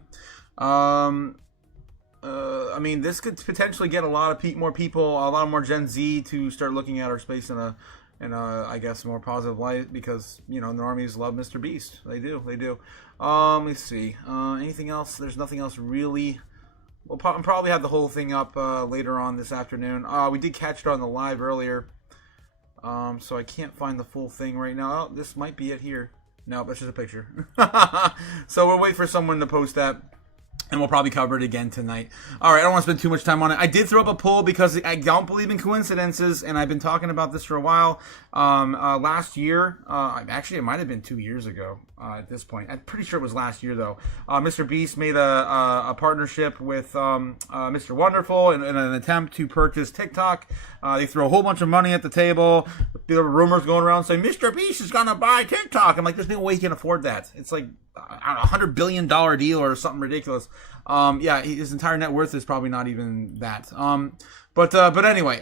This could potentially get a lot of more people, a lot more Gen Z to start looking at our space in a I guess more positive light, because the normies love Mr. Beast. They do. Let's see. Anything else? There's nothing else really. We'll probably have the whole thing up later on this afternoon. We did catch it on the live earlier, so I can't find the full thing right now. Oh, this might be it here. No, that's just a picture. So we'll wait for someone to post that, and we'll probably cover it again tonight. All right, I don't want to spend too much time on it. I did throw up a poll because I don't believe in coincidences, and I've been talking about this for a while. Last year, actually, it might have been 2 years ago at this point. I'm pretty sure it was last year, though. Mr. Beast made a partnership with Mr. Wonderful in an attempt to purchase TikTok. They threw a whole bunch of money at the table. There were rumors going around saying, Mr. Beast is going to buy TikTok. I'm like, there's no way he can afford that. It's like a $100 billion deal or something ridiculous. His entire net worth is probably not even that. But anyway,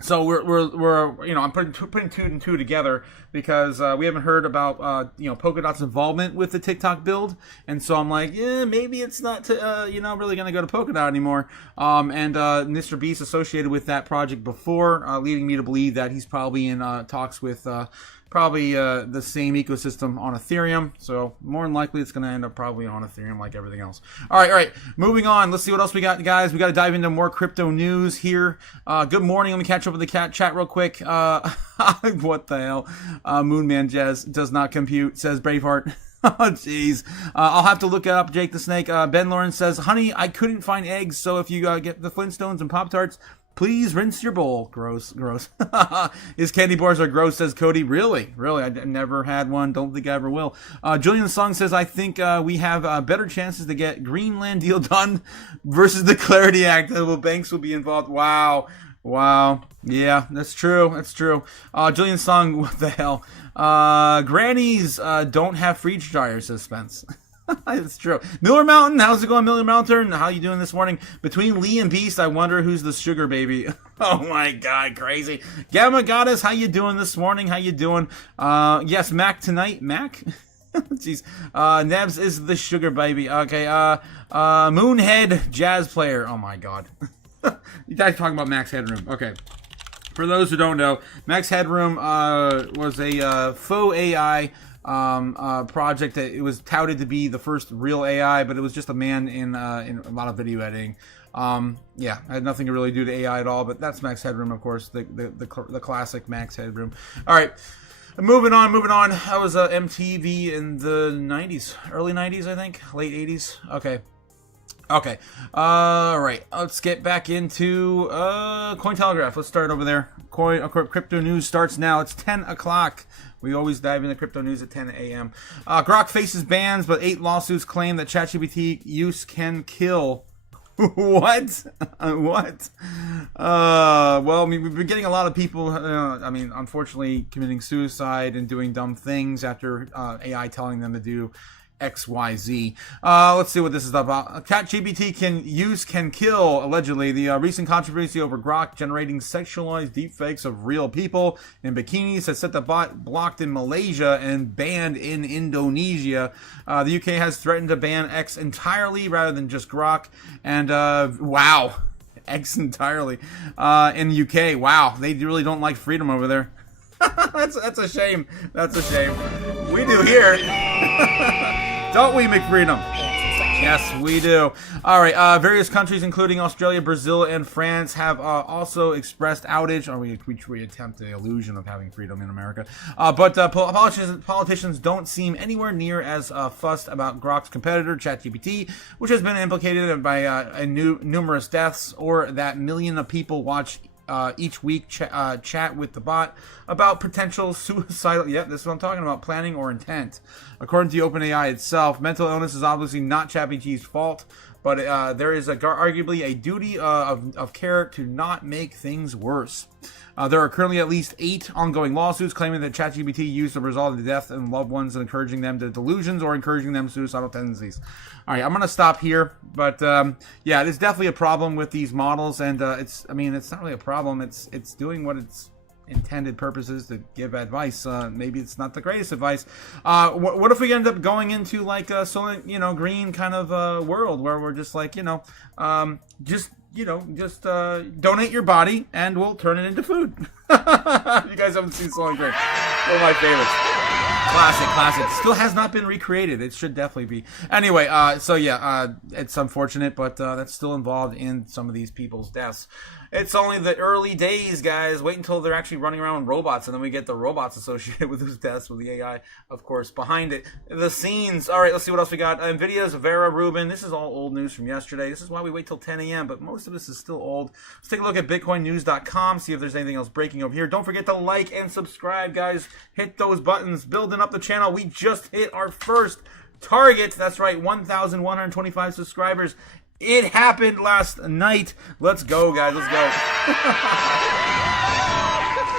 so we're I'm putting two and two together because we haven't heard about Polkadot's involvement with the TikTok build, and so I'm like, maybe it's not really going to go to Polkadot anymore. And Mr. Beast associated with that project before, leading me to believe that he's probably in talks with probably the same ecosystem on Ethereum. So more than likely, it's going to end up probably on Ethereum like everything else. All right. Moving on. Let's see what else we got, guys. We got to dive into more crypto news here. Good morning. Let me catch up with the chat real quick. What the hell? Moonman Jazz does not compute, says Braveheart. Oh, jeez. I'll have to look it up, Jake the Snake. Ben Lawrence says, honey, I couldn't find eggs, so if you get the Flintstones and Pop-Tarts, please rinse your bowl. Gross. His candy bars are gross, says Cody. Really? I never had one. Don't think I ever will. Julian Song says, I think we have better chances to get Greenland deal done versus the Clarity Act. Well, banks will be involved. Wow. Yeah, that's true. Julian Song, what the hell? Grannies don't have freeze dryers, says Spence. It's true. Miller Mountain, how's it going, Miller Mountain? How you doing this morning? Between Lee and Beast, I wonder who's the sugar baby. Oh my God, crazy. Gamma Goddess, how you doing this morning? How you doing? Yes, Mac tonight. Mac? Jeez. Nebs is the sugar baby. Okay. Moonhead jazz player. Oh my God. You guys talking about Max Headroom. Okay. For those who don't know, Max Headroom was a faux AI project that it was touted to be the first real AI, but it was just a man in a lot of video editing. Yeah, it had nothing to really do to AI at all, but that's Max Headroom, of course, the classic Max Headroom. All right. Moving on. I was MTV in the 90s, early 90s, I think, late 80s. Okay. All right. Let's get back into Cointelegraph. Let's start over there. Crypto news starts now. It's 10 o'clock. We always dive into crypto news at 10 a.m. Grok faces bans, but 8 lawsuits claim that ChatGPT use can kill. What? Well, we've been getting a lot of people, unfortunately, committing suicide and doing dumb things after AI telling them to do XYZ. Let's see what this is about. ChatGPT can kill, allegedly. The recent controversy over Grok generating sexualized deepfakes of real people in bikinis has set the bot blocked in Malaysia and banned in Indonesia. The UK has threatened to ban X entirely rather than just Grok. And, wow. X entirely. In the UK, wow. They really don't like freedom over there. That's a shame. We do here. Don't we, McFreedom? Yes, we do. All right. Various countries, including Australia, Brazil, and France, have also expressed outrage. We attempt the illusion of having freedom in America. But politicians don't seem anywhere near as fussed about Grok's competitor, ChatGPT, which has been implicated by numerous deaths, or that millions of people watch each week chat with the bot about potential suicidal, this is what I'm talking about, planning or intent. According to OpenAI itself, mental illness is obviously not ChatGPT's fault, but there is arguably a duty of care to not make things worse. There are currently at least 8 ongoing lawsuits claiming that ChatGPT used to result in the death of loved ones and encouraging them to delusions or encouraging them suicidal tendencies. All right, I'm going to stop here, but yeah, there's definitely a problem with these models, and it's not really a problem. It's doing what its intended purposes to give advice. Maybe it's not the greatest advice. What if we end up going into like a green kind of world where we're just like just donate your body and we'll turn it into food. You guys haven't seen Soylent Green. One of my favorites. Classic. Still has not been recreated. It should definitely be. Anyway, it's unfortunate, but that's still involved in some of these people's deaths. It's only the early days, guys. Wait until they're actually running around with robots, and then we get the robots associated with those deaths with the AI, of course, behind it. The scenes. All right, let's see what else we got. NVIDIA's Vera Rubin. This is all old news from yesterday. This is why we wait till 10 a.m., but most of this is still old. Let's take a look at BitcoinNews.com, see if there's anything else breaking over here. Don't forget to like and subscribe, guys. Hit those buttons. Building up the channel. We just hit our first target. That's right, 1,125 subscribers. It happened last night. Let's go, guys. Let's go.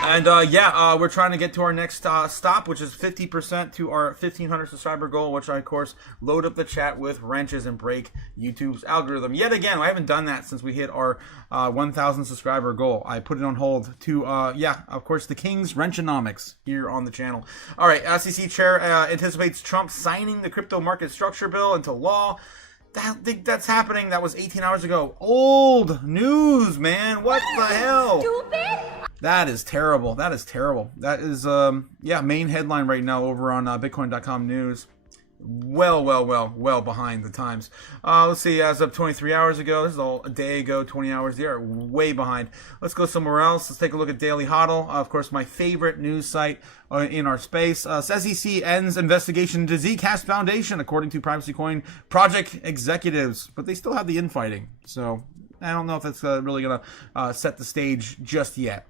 And we're trying to get to our next stop, which is 50% to our 1,500 subscriber goal, which I, of course, load up the chat with wrenches and break YouTube's algorithm. Yet again, I haven't done that since we hit our 1,000 subscriber goal. I put it on hold to, of course, the King's Wrenchonomics here on the channel. All right, SEC chair anticipates Trump signing the crypto market structure bill into law. That's happening. That was 18 hours ago. Old news, man. What the hell? Stupid. That is terrible. That is terrible. That is, main headline right now over on Bitcoin.com news. Well behind the times. Let's see, as of 23 hours ago, this is all a day ago, 20 hours, they are way behind. Let's go somewhere else. Let's take a look at Daily Hodl. Of course, my favorite news site in our space. SEC ends investigation into Zcash Foundation, according to Privacy Coin project executives. But they still have the infighting. So I don't know if that's really going to set the stage just yet.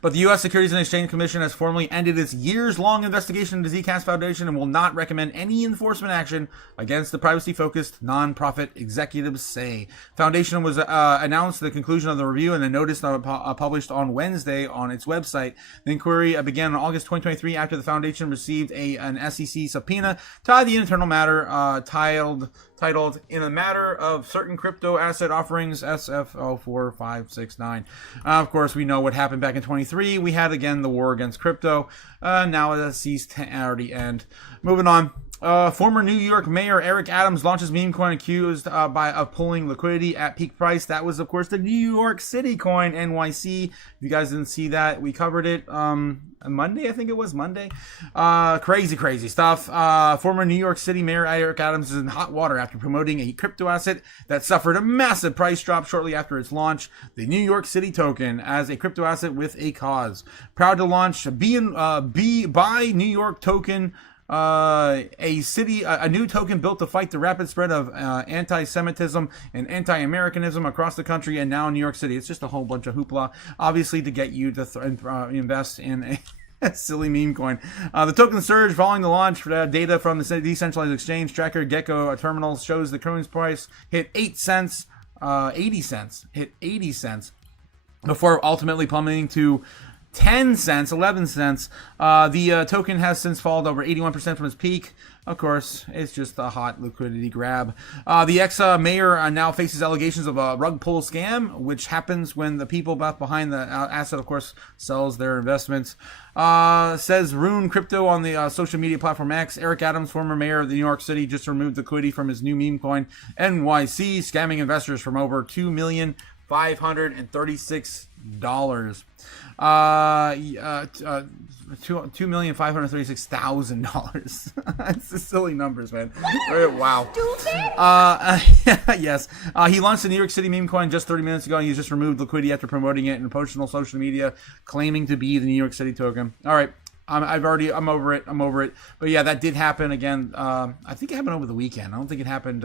But the U.S. Securities and Exchange Commission has formally ended its years-long investigation into Zcash Foundation and will not recommend any enforcement action against the privacy-focused nonprofit, executives say. Foundation was announced the conclusion of the review in a notice published on Wednesday on its website. The inquiry began in August 2023 after the foundation received an SEC subpoena tied to the internal matter titled "In a Matter of Certain Crypto Asset Offerings SF04569. Of course, we know what happened back in 23. We had again the war against crypto. Now it has ceased to already end. Moving on. Former New York Mayor Eric Adams launches meme coin accused of pulling liquidity at peak price. That was, of course, the New York City coin, NYC. If you guys didn't see that, we covered it Monday, I think it was Monday. Crazy stuff. Former New York City Mayor Eric Adams is in hot water after promoting a crypto asset that suffered a massive price drop shortly after its launch, the New York City token, as a crypto asset with a cause. Proud to launch Buy New York token, a new token built to fight the rapid spread of anti-Semitism and anti-Americanism across the country and now in New York City. It's just a whole bunch of hoopla, obviously, to get you to invest in a silly meme coin. The token surge following the launch. Data from the decentralized exchange tracker Gecko terminal shows the coin's price hit 80 cents before ultimately plummeting to 10 cents, 11 cents. The token has since fallen over 81% from its peak. Of course, it's just a hot liquidity grab. The ex-mayor now faces allegations of a rug pull scam, which happens when the people behind the asset, of course, sells their investments. Says Rune Crypto on the social media platform X. Eric Adams, former mayor of New York City, just removed liquidity from his new meme coin, NYC, scamming investors from over $2,536. $2,536,000. It's the silly numbers, man. Wow. Yes. He launched the New York City meme coin just 30 minutes ago, and he's just removed liquidity after promoting it in personal social media, claiming to be the New York City token. All right. I'm over it. But yeah, that did happen again. I think it happened over the weekend. I don't think it happened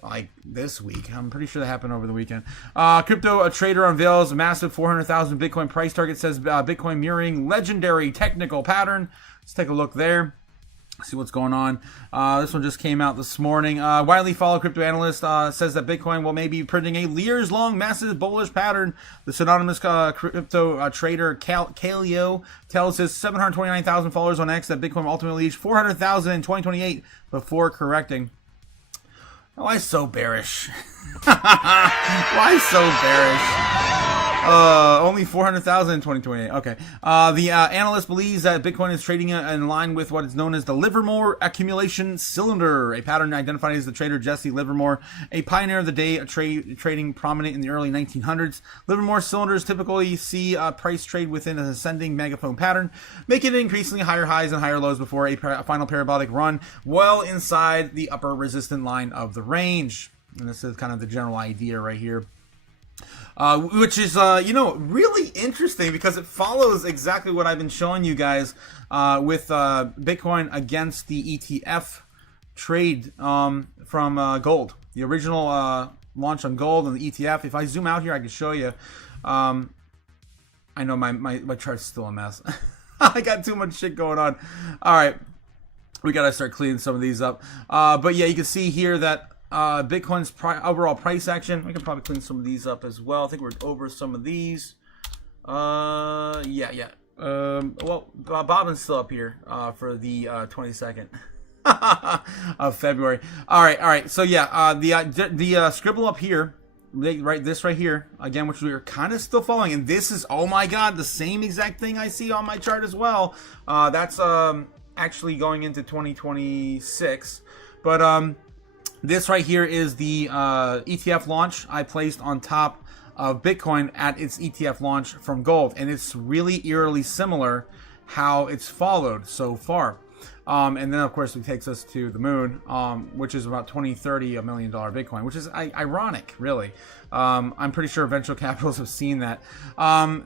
like this week. I'm pretty sure that happened over the weekend. Crypto trader unveils a massive 400,000 Bitcoin price target, says Bitcoin mirroring legendary technical pattern. Let's take a look there. See what's going on. This one just came out this morning. Widely followed crypto analyst says that Bitcoin will maybe be printing a years-long massive bullish pattern. The synonymous crypto trader Kaleo tells his 729,000 followers on X that Bitcoin will ultimately reach 400,000 in 2028 before correcting. Why so bearish? Why so bearish? Only 400,000 in 2028. Okay. The analyst believes that Bitcoin is trading in line with what is known as the Livermore accumulation cylinder, a pattern identified as the trader Jesse Livermore, a pioneer of the day trading prominent in the early 1900s. Livermore cylinders typically see price trade within an ascending megaphone pattern, making it increasingly higher highs and higher lows before a final parabolic run well inside the upper resistant line of the range. And this is kind of the general idea right here. Which is, really interesting because it follows exactly what I've been showing you guys with Bitcoin against the ETF trade from gold. The original launch on gold and the ETF. If I zoom out here, I can show you. I know my chart's still a mess. I got too much shit going on. All right. We got to start cleaning some of these up. But yeah, you can see here that Bitcoin's overall price action. We can probably clean some of these up as well. I think we're over some of these. Well, Bobbin's still up here for the 22nd of February. All right. So yeah, the scribble up here, this right here again, which we are kind of still following, and this is, oh my god, the same exact thing I see on my chart as well. That's actually going into 2026, but this right here is the ETF launch I placed on top of Bitcoin at its ETF launch from gold. And it's really eerily similar how it's followed so far. And then, of course, it takes us to the moon, which is about 2030, $1 million Bitcoin, which is ironic, really. I'm pretty sure venture capitalists have seen that.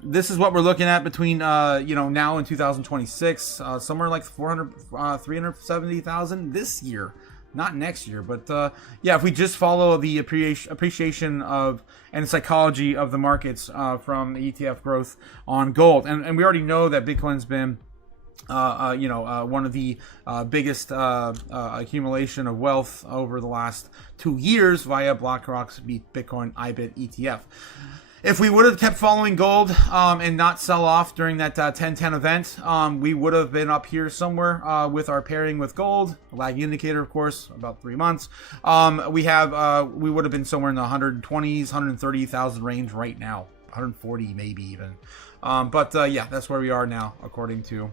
This is what we're looking at between, now and 2026, somewhere like 370,000 this year. Not next year, but if we just follow the appreciation of and psychology of the markets from the ETF growth on gold, and we already know that Bitcoin's been one of the biggest accumulation of wealth over the last 2 years via BlackRock's Bitcoin IBIT ETF. If we would have kept following gold and not sell off during that 10-10 event, we would have been up here somewhere with our pairing with gold, lag indicator, of course, about 3 months. We would have been somewhere in the 120s, 130,000 range right now, 140 maybe even. But that's where we are now, according to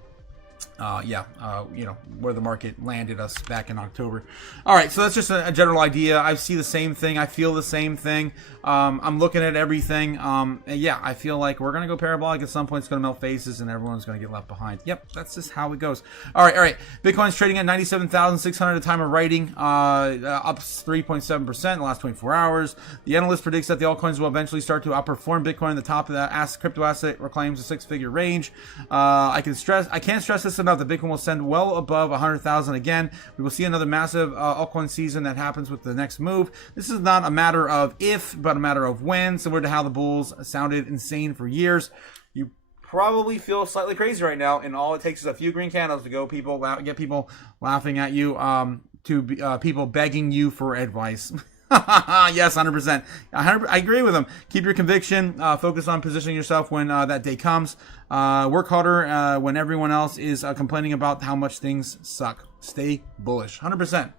where the market landed us back in October. All right, so that's just a general idea. I see the same thing. I feel the same thing. I'm looking at everything. I feel like we're going to go parabolic at some point. It's going to melt faces and everyone's going to get left behind. Yep, that's just how it goes. All right. Bitcoin's trading at 97,600 at the time of writing, up 3.7% in the last 24 hours. The analyst predicts that the altcoins will eventually start to outperform Bitcoin. The top of that crypto asset reclaims a six-figure range. I can't stress this enough that Bitcoin will send well above 100,000 again. We will see another massive altcoin season that happens with the next move. This is not a matter of if, but a matter of when, similar to how the bulls sounded insane for years. You probably feel slightly crazy right now, and all it takes is a few green candles to get people laughing at you, people begging you for advice. Yes, 100%. I agree with them. Keep your conviction. Focus on positioning yourself when that day comes. Work harder when everyone else is complaining about how much things suck. Stay bullish. 100%.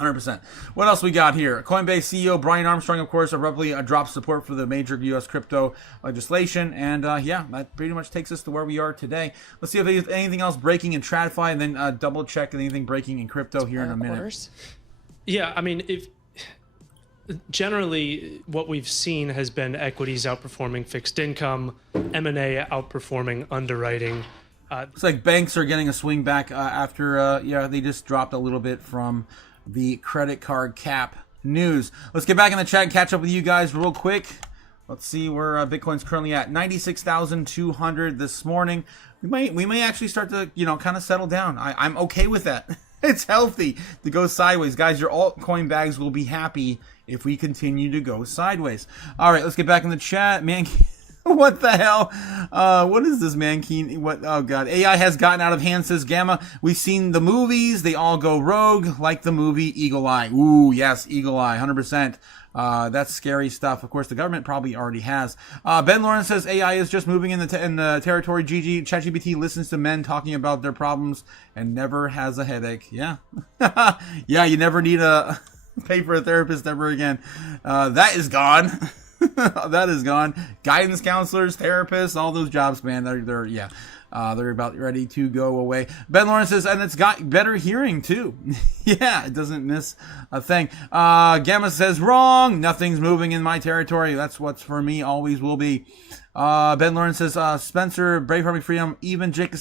100%. What else we got here? Coinbase CEO Brian Armstrong, of course, abruptly dropped support for the major U.S. crypto legislation. And that pretty much takes us to where we are today. Let's see if there's anything else breaking in TradFi, and then double check anything breaking in crypto here in a minute. Yeah, I mean, generally what we've seen has been equities outperforming fixed income, M&A outperforming underwriting. Looks like banks are getting a swing back after they just dropped a little bit from the credit card cap news. Let's get back in the chat and catch up with you guys real quick. Let's see where Bitcoin's currently at. 96,200 this morning. We may actually start to kind of settle down. I'm okay with that. It's healthy to go sideways. Guys, your altcoin bags will be happy if we continue to go sideways. All right, let's get back in the chat. Man, what the hell? What is this, Mankeen? What? Oh, God. AI has gotten out of hand, says Gamma. We've seen the movies. They all go rogue, like the movie Eagle Eye. Ooh, yes, Eagle Eye, 100%. That's scary stuff. Of course, the government probably already has. Ben Lawrence says AI is just moving in the territory. GG. ChatGPT listens to men talking about their problems and never has a headache. Yeah. Yeah, you never need a pay for a therapist ever again. That is gone. That is gone. Guidance counselors, therapists, all those jobs, man, they're about ready to go away. Ben Lawrence says, and it's got better hearing too. Yeah, it doesn't miss a thing. Gamma says, wrong. Nothing's moving in my territory. That's what's for me, always will be. Ben Lawrence says, Spencer, Brave Army Freedom, even Jacob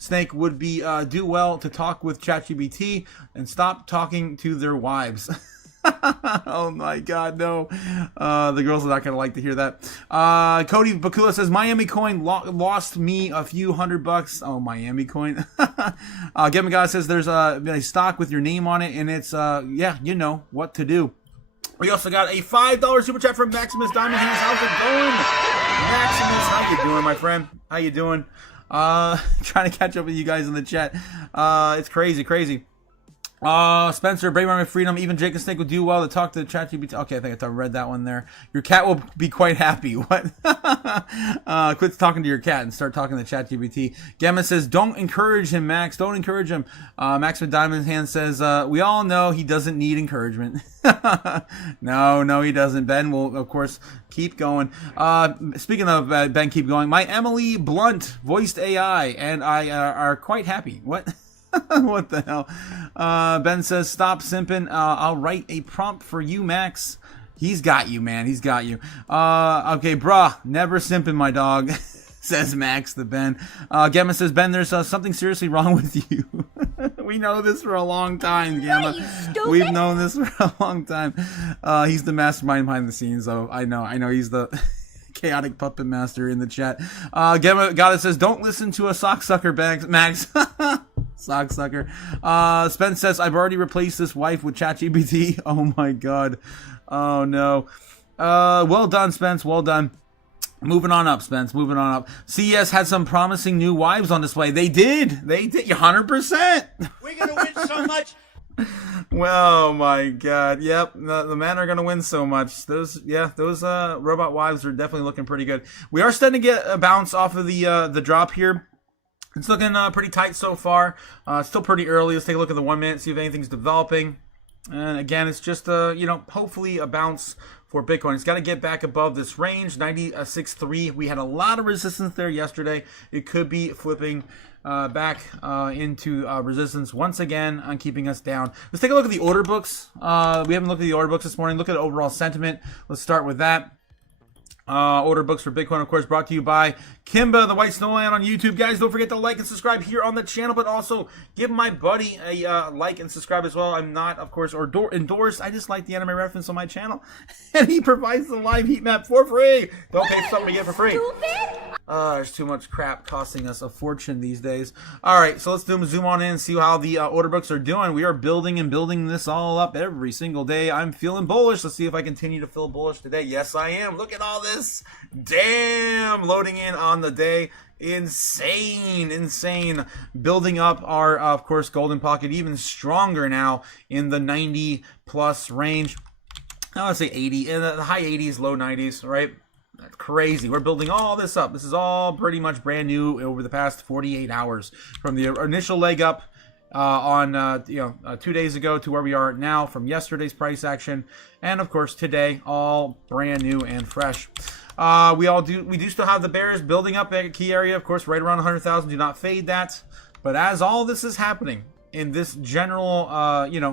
Snake would be do well to talk with ChatGPT and stop talking to their wives. Oh my God, no. The girls are not going to like to hear that. Cody Bakula says, Miami coin lost me a few $100. Oh, Miami coin. Gemma God says there's a stock with your name on it, and it's, you know what to do. We also got a $5 super chat from Maximus Diamond Hands. How's it going? Maximus, how you doing, my friend? How you doing? Trying to catch up with you guys in the chat. It's crazy. Spencer, Brave Army Freedom, even Jacob Snake would do well to talk to ChatGPT. Okay, I think I read that one there. Your cat will be quite happy. What? Quit talking to your cat and start talking to ChatGPT. Gamma says, don't encourage him, Max. Don't encourage him. Max with Diamond's Hand says, we all know he doesn't need encouragement. No, he doesn't. Ben will, of course, keep going. Speaking of Ben, keep going. My Emily Blunt voiced AI, and I are quite happy. What? What the hell? Ben says, stop simping. I'll write a prompt for you, Max. He's got you, man. He's got you. Okay, bruh. Never simping, my dog. Says Max the Ben. Gemma says, Ben, there's something seriously wrong with you. We know this for a long time, Gemma. We've known this for a long time. He's the mastermind behind the scenes, though. I know he's the chaotic puppet master in the chat. Gemma Goddess says, don't listen to a sock sucker, Max. Sock sucker. Spence says, I've already replaced this wife with ChatGPT. Oh my god. Oh no. Well done, Spence. Well done. Moving on up, Spence. Moving on up. CES had some promising new wives on display. They did. 100%. We're going to win so much. Well, my God. Yep. The men are going to win so much. Those robot wives are definitely looking pretty good. We are starting to get a bounce off of the drop here. It's looking pretty tight so far. Still pretty early. Let's take a look at the 1 minute, see if anything's developing. And again, it's just hopefully a bounce for Bitcoin. It's got to get back above this range, 96.3. We had a lot of resistance there yesterday. It could be flipping back into resistance once again on keeping us down. Let's take a look at the order books. We haven't looked at the order books this morning. Look at overall sentiment. Let's start with that. Order books for Bitcoin, of course, brought to you by Kimba, the White Snowland on YouTube. Guys, don't forget to like and subscribe here on the channel, but also give my buddy a like and subscribe as well. I'm not, of course, endorsed. I just like the anime reference on my channel, and he provides the live heat map for free. Don't pay for something to get for free. There's too much crap costing us a fortune these days. All right, so let's zoom on in and see how the order books are doing. We are building and building this all up every single day. I'm feeling bullish. Let's see if I continue to feel bullish today. Yes, I am. Look at all this. Damn, loading in on the day. Insane. Building up our, of course, golden pocket even stronger now in the 90 plus range. I want to say 80, in the high 80s, low 90s, right? That's crazy. We're building all this up. This is all pretty much brand new over the past 48 hours from the initial leg up on 2 days ago to where we are now from yesterday's price action, and of course today, all brand new and fresh. We do still have the bears building up at a key area, of course, right around 100,000. Do not fade that. But as all this is happening in this general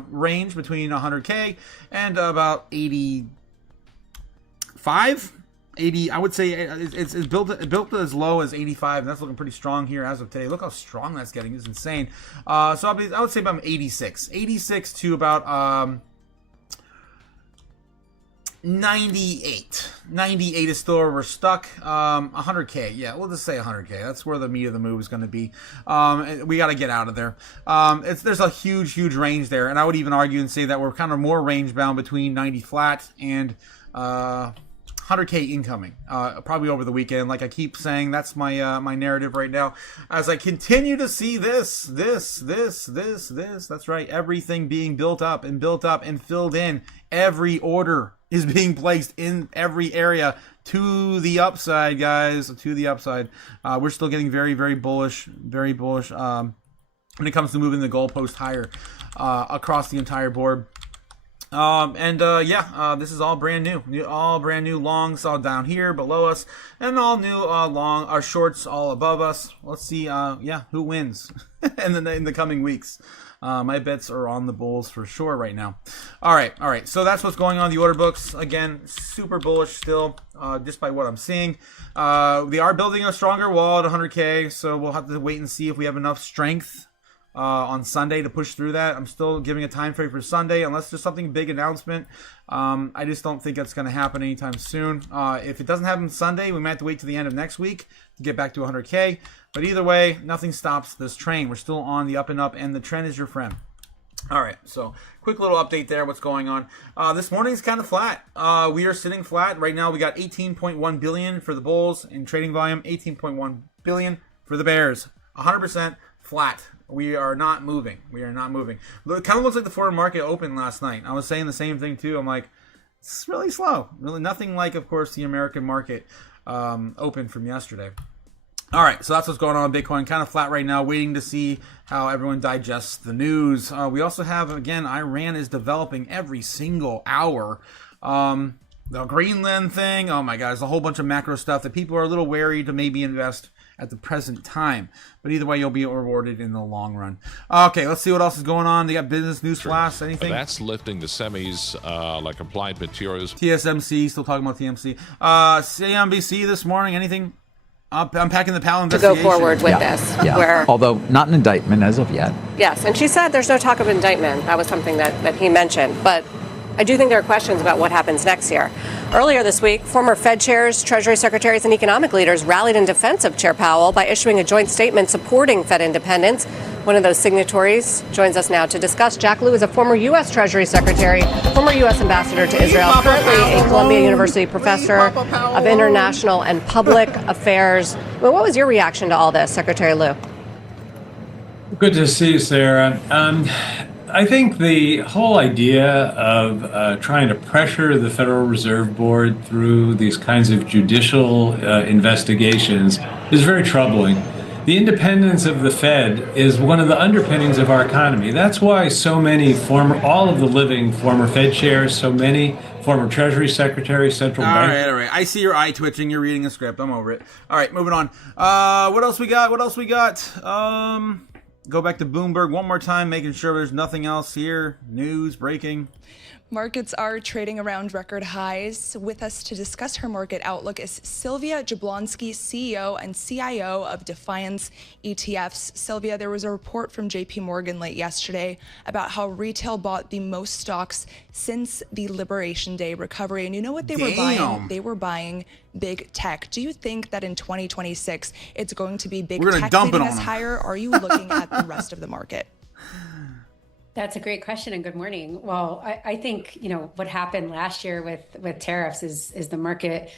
range between 100K and about 85. 80, I would say it's built as low as 85, and that's looking pretty strong here as of today. Look how strong that's getting. It's insane. So I would say about 86 to about 98 is still where we're stuck. 100K, yeah, we'll just say 100K. That's where the meat of the move is going to be. We got to get out of there. There's a huge range there, and I would even argue and say that we're kind of more range bound between 90 flat and 100K incoming, probably over the weekend. Like I keep saying, that's my my narrative right now. As I continue to see this, that's right, everything being built up and filled in. Every order is being placed in every area to the upside, guys, to the upside. We're still getting very bullish, when it comes to moving the goalpost higher across the entire board. This is all brand new, longs all down here below us, and all new long, our shorts all above us. Let's see, who wins in the coming weeks. My bets are on the bulls for sure right now. All right. So that's what's going on in the order books. Again, super bullish still, just by what I'm seeing. They are building a stronger wall at 100K, so we'll have to wait and see if we have enough strength on Sunday to push through that. I'm still giving a time frame for Sunday unless there's something big announcement. I just don't think that's going to happen anytime soon. If it doesn't happen Sunday, we might have to wait to the end of next week to get back to 100K. But either way, nothing stops this train. We're still on the up and up, and the trend is your friend. All right, so quick little update there. What's going on? This morning's kind of flat. We are sitting flat right now. We got 18.1 billion for the bulls in trading volume, 18.1 billion for the bears. 100% flat. We are not moving. It kind of looks like the foreign market opened last night. I was saying the same thing too. I'm like, it's really slow. Really nothing like, of course, the American market open from yesterday. All right, so that's what's going on with Bitcoin. Kind of flat right now, waiting to see how everyone digests the news. We also have, again, Iran is developing every single hour. The Greenland thing, oh my God, there's a whole bunch of macro stuff that people are a little wary to maybe invest at the present time. But either way, you'll be rewarded in the long run. Okay, let's see what else is going on. They got business news flash. Anything? That's lifting the semis like applied materials. TSMC, still talking about TMC. CNBC this morning. Anything? Unpacking the Powell investigation. To go forward with this. Yeah. Where, although not an indictment as of yet. yes, and she said there's no talk of indictment. That was something that he mentioned. But I do think there are questions about what happens next year. Earlier this week, former Fed chairs, Treasury secretaries, and economic leaders rallied in defense of Chair Powell by issuing a joint statement supporting Fed independence. One of those signatories joins us now to discuss. Jack Lew is a former U.S. Treasury secretary, former U.S. ambassador to Israel, currently a Columbia University professor of international and public affairs. Well, what was your reaction to all this, Secretary Lew? Good to see you, Sarah. I think the whole idea of trying to pressure the Federal Reserve Board through these kinds of judicial investigations is very troubling. The independence of the Fed is one of the underpinnings of our economy. That's why so many all of the living former Fed chairs, so many former Treasury secretaries, central bank. All right. I see your eye twitching. You're reading a script. I'm over it. All right, moving on. What else we got? Go back to Bloomberg one more time, making sure there's nothing else here. News, breaking. Markets are trading around record highs. With us to discuss her market outlook is Sylvia Jablonski, CEO and CIO of Defiance ETFs. Sylvia, there was a report from JP Morgan late yesterday about how retail bought the most stocks since the Liberation Day recovery. And you know what they were buying? They were buying big tech. Do you think that in 2026 it's going to be big tech leading us higher? Or are you looking at the rest of the market? That's a great question, and good morning. Well, I think, what happened last year with tariffs is the market,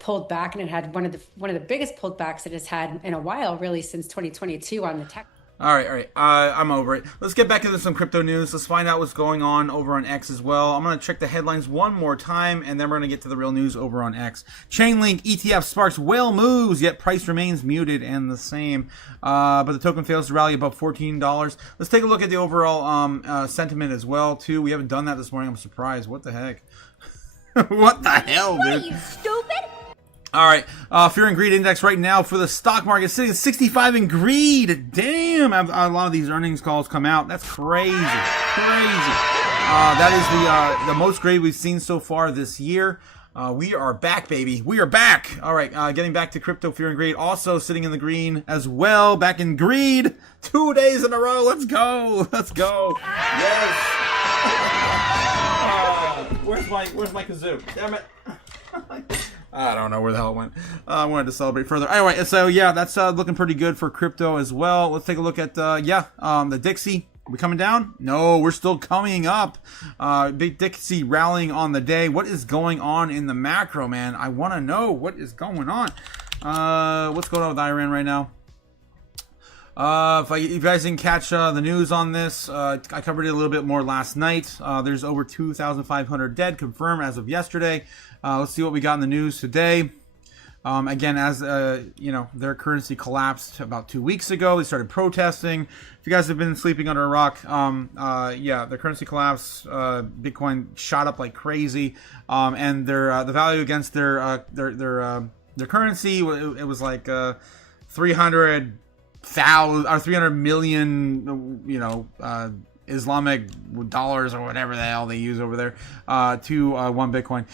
pulled back, and it had one of the biggest pullbacks it has had in a while, really, since 2022 on the tech. All right. I'm over it. Let's get back into some crypto news. Let's find out what's going on over on X as well. I'm going to check the headlines one more time, and then we're going to get to the real news over on X. Chainlink ETF sparks whale moves, yet price remains muted and the same. But the token fails to rally above $14. Let's take a look at the overall sentiment as well, too. We haven't done that this morning. I'm surprised. What the heck? What the hell, dude? What are you, stupid? All right, fear and greed index right now for the stock market sitting at 65 in greed. Damn, a lot of these earnings calls come out. That's crazy. That is the most greed we've seen so far this year. We are back, baby. We are back. All right, getting back to crypto, fear and greed, also sitting in the green as well. Back in greed, 2 days in a row. Let's go. Yes. Where's my kazoo? Damn it. I don't know where the hell it went. I wanted to celebrate further. Anyway, so yeah, that's looking pretty good for crypto as well. Let's take a look at the Dixie. Are we coming down? No, we're still coming up. Big Dixie rallying on the day. What is going on in the macro, man? I want to know what is going on. What's going on with Iran right now? If you guys didn't catch the news on this, I covered it a little bit more last night. There's over 2,500 dead confirmed as of yesterday. Let's see what we got in the news today. Again, as their currency collapsed about 2 weeks ago, they started protesting. If you guys have been sleeping under a rock, their currency collapsed. Bitcoin shot up like crazy, and their the value against their currency, it was like 300 million, Islamic dollars or whatever the hell they use over there, to one Bitcoin.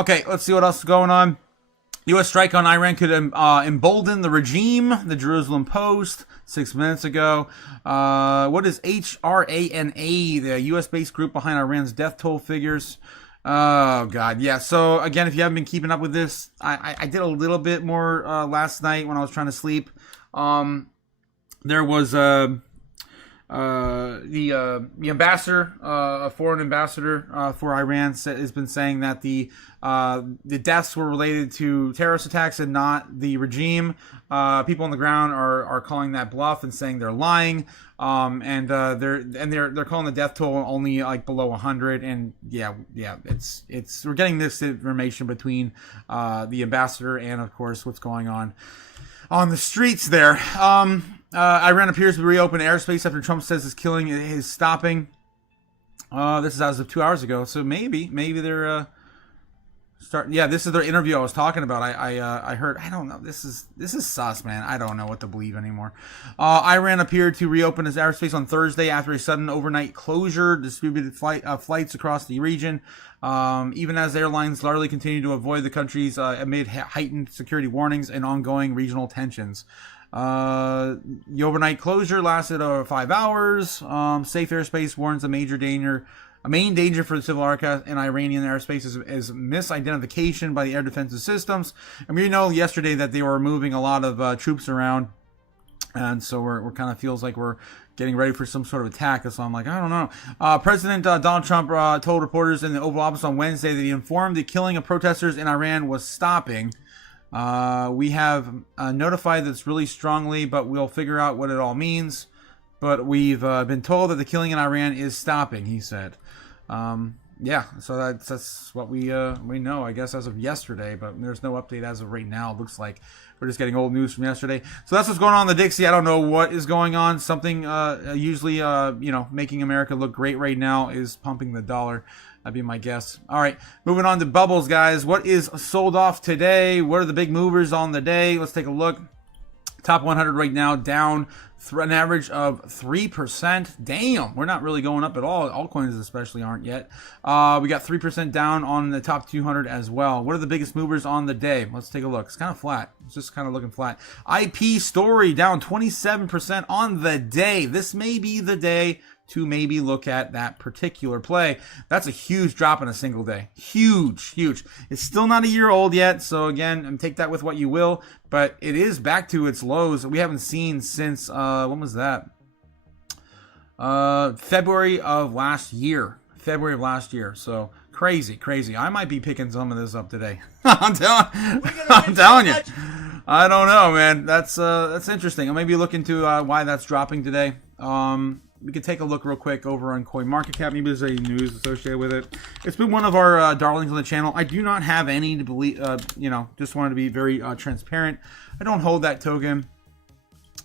Okay, let's see what else is going on. U.S. strike on Iran could embolden the regime, the Jerusalem Post, 6 minutes ago. What is HRANA, the U.S.-based group behind Iran's death toll figures? Oh, God, yeah. So, again, if you haven't been keeping up with this, I did a little bit more last night when I was trying to sleep. There was the ambassador, a foreign ambassador for Iran, has been saying that the deaths were related to terrorist attacks and not the regime. People on the ground are calling that bluff and saying they're lying. And they're calling the death toll only like below 100. And yeah, it's we're getting this information between the ambassador and of course what's going on the streets there. Iran appears to reopen airspace after Trump says his killing is stopping. This is as of 2 hours ago, so maybe they're Yeah, this is their interview I was talking about. I heard. I don't know. This is sus, man. I don't know what to believe anymore. Iran appeared to reopen its airspace on Thursday after a sudden overnight closure, distributed flights across the region. Even as airlines largely continue to avoid the countries amid heightened security warnings and ongoing regional tensions. The overnight closure lasted over 5 hours. Safe airspace warns a main danger for the civil aircraft in Iranian airspace is misidentification by the air defensive systems. And we know yesterday that they were moving a lot of troops around, and so we're kind of feels like we're getting ready for some sort of attack. So I'm like, I don't know. President Donald Trump told reporters in the Oval Office on Wednesday that he informed the killing of protesters in Iran was stopping. We have notified this really strongly, but we'll figure out what it all means. But we've been told that the killing in Iran is stopping, he said. Yeah, so that's what we know, I guess, as of yesterday. But there's no update as of right now. It looks like we're just getting old news from yesterday. So that's what's going on in the Dixie. I don't know what is going on. Something usually, making America look great right now is pumping the dollar. That'd be my guess. All right, moving on to bubbles, guys. What is sold off today? What are the big movers on the day? Let's take a look. Top 100 right now, down an average of 3%. Damn, we're not really going up at all. Altcoins especially aren't yet. We got 3% down on the top 200 as well. What are the biggest movers on the day? Let's take a look. It's kind of flat. It's just kind of looking flat. IP Story down 27% on the day. This may be the day to maybe look at that particular play. That's a huge drop in a single day. Huge. It's still not a year old yet, so again, take that with what you will, but it is back to its lows we haven't seen since, when was that? February of last year. So crazy. I might be picking some of this up today. I'm telling you. I don't know, man. That's interesting. I'll maybe look into why that's dropping today. We could take a look real quick over on CoinMarketCap. Maybe there's any news associated with it. It's been one of our darlings on the channel. I do not have any to believe, just wanted to be very transparent. I don't hold that token.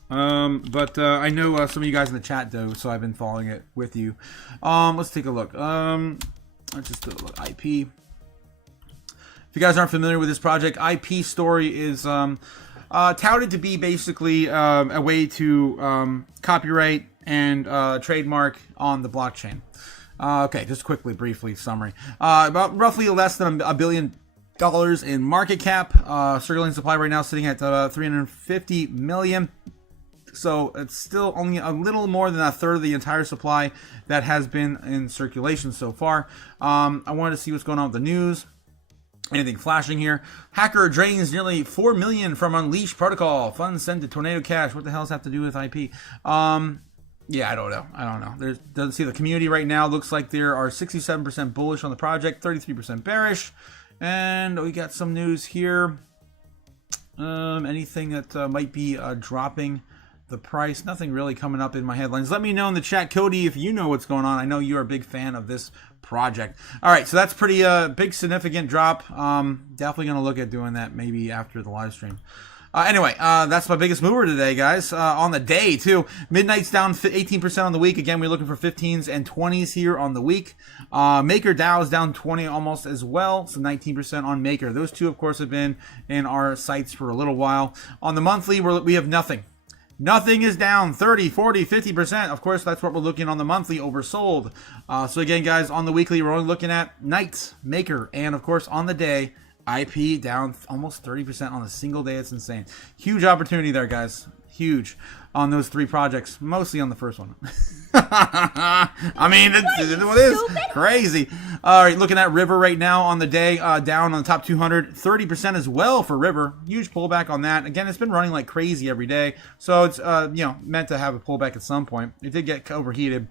But I know some of you guys in the chat do, so I've been following it with you. Let's take a look. Let's just do a look. IP. If you guys aren't familiar with this project, IP Story is touted to be basically a way to copyright and trademark on the blockchain. Okay, just briefly summary. About roughly less than $1 billion in market cap. Circulating supply right now sitting at 350 million. So it's still only a little more than a third of the entire supply that has been in circulation so far. I wanted to see what's going on with the news. Anything flashing here? Hacker drains nearly 4 million from Unleashed protocol. Funds sent to Tornado Cash. What the hell does that have to do with IP? Yeah, I don't know. Doesn't see the community right now. Looks like there are 67% bullish on the project, 33% bearish. And we got some news here. Anything that might be dropping the price? Nothing really coming up in my headlines. Let me know in the chat, Cody, if you know what's going on. I know you're a big fan of this project. All right, so that's pretty big, significant drop. Definitely going to look at doing that maybe after the live stream. Anyway, that's my biggest mover today, guys. On the day, too. Midnight's down 18% on the week. Again, we're looking for 15s and 20s here on the week. Maker Dow is down 20 almost as well, so 19% on Maker. Those two, of course, have been in our sights for a little while. On the monthly, we have nothing. Nothing is down 30, 40, 50%. Of course, that's what we're looking on the monthly, oversold. So again, guys, on the weekly, we're only looking at Knights, Maker, and of course, on the day, IP down almost 30% on a single day. It's insane. Huge opportunity there, guys. Huge on those three projects, mostly on the first one. I mean, it is crazy. All right, looking at River right now on the day, down on the top 200, 30% as well for River. Huge pullback on that. Again, it's been running like crazy every day, so it's meant to have a pullback at some point. It did get overheated.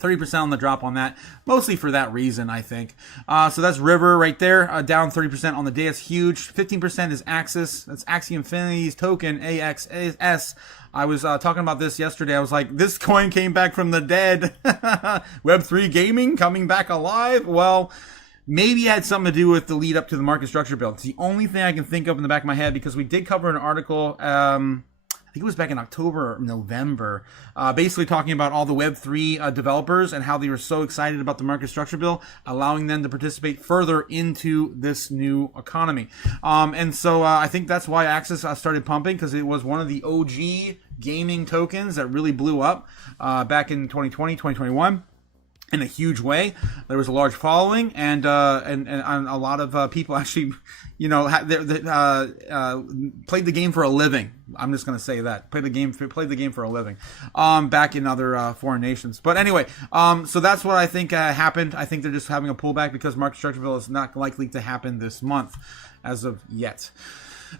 30% on the drop on that, mostly for that reason, I think. So that's River right there, down 30% on the day. It's huge. 15% is Axis. That's Axie Infinity's token, AXS. I was talking about this yesterday. I was like, this coin came back from the dead. Web3 gaming coming back alive. Well, maybe it had something to do with the lead up to the market structure build. It's the only thing I can think of in the back of my head, because we did cover an article, I think think it was back in October or November, basically talking about all the Web3 developers and how they were so excited about the market structure bill, allowing them to participate further into this new economy. And so I think that's why Axis started pumping, because it was one of the OG gaming tokens that really blew up back in 2020, 2021. In a huge way. There was a large following, and a lot of people actually, played the game for a living. I'm just going to say that. Played the game for a living, back in other foreign nations. But anyway, so that's what I think happened. I think they're just having a pullback because market structure bill is not likely to happen this month, as of yet.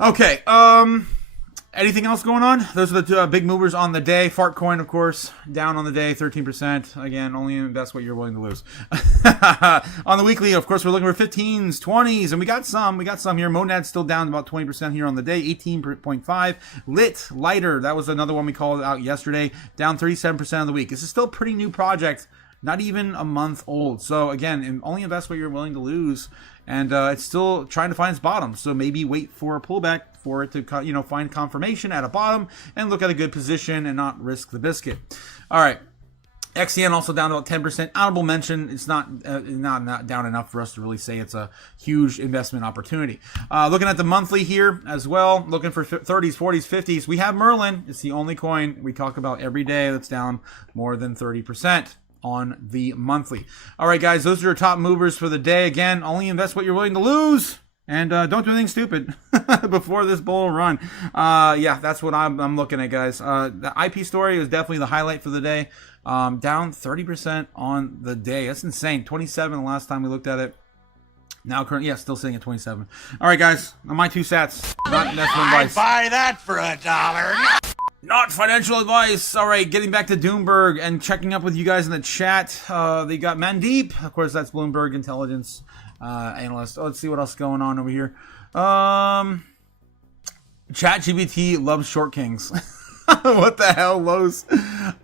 Okay. Anything else going on? Those are the two big movers on the day. Fartcoin, of course, down on the day, 13%. Again, only invest what you're willing to lose. On the weekly, of course, we're looking for 15s, 20s, and we got some here. Monad's still down about 20% here on the day, 18.5. Lighter, that was another one we called out yesterday, down 37% of the week. This is still a pretty new project, not even a month old. So again, only invest what you're willing to lose. And it's still trying to find its bottom. So maybe wait for a pullback for it to, find confirmation at a bottom and look at a good position and not risk the biscuit. All right. XCN also down about 10%. Honorable mention. It's not down enough for us to really say it's a huge investment opportunity. Looking at the monthly here as well. Looking for 30s, 40s, 50s. We have Merlin. It's the only coin we talk about every day that's down more than 30%. On the monthly. All right, guys, those are your top movers for the day. Again, only invest what you're willing to lose, and don't do anything stupid before this bull run. Yeah, that's what I'm looking at, guys. The IP story is definitely the highlight for the day. Down 30% on the day. That's insane. 27 the last time we looked at it. Now, currently, still sitting at 27. All right, guys, my 2 sats. Not investment advice. Buy that for $1. Not financial advice. All right, getting back to Doomberg and checking up with you guys in the chat. They got Mandeep. Of course, that's Bloomberg intelligence analyst. Let's see what else is going on over here. ChatGPT loves short kings. What the hell, Lowe's?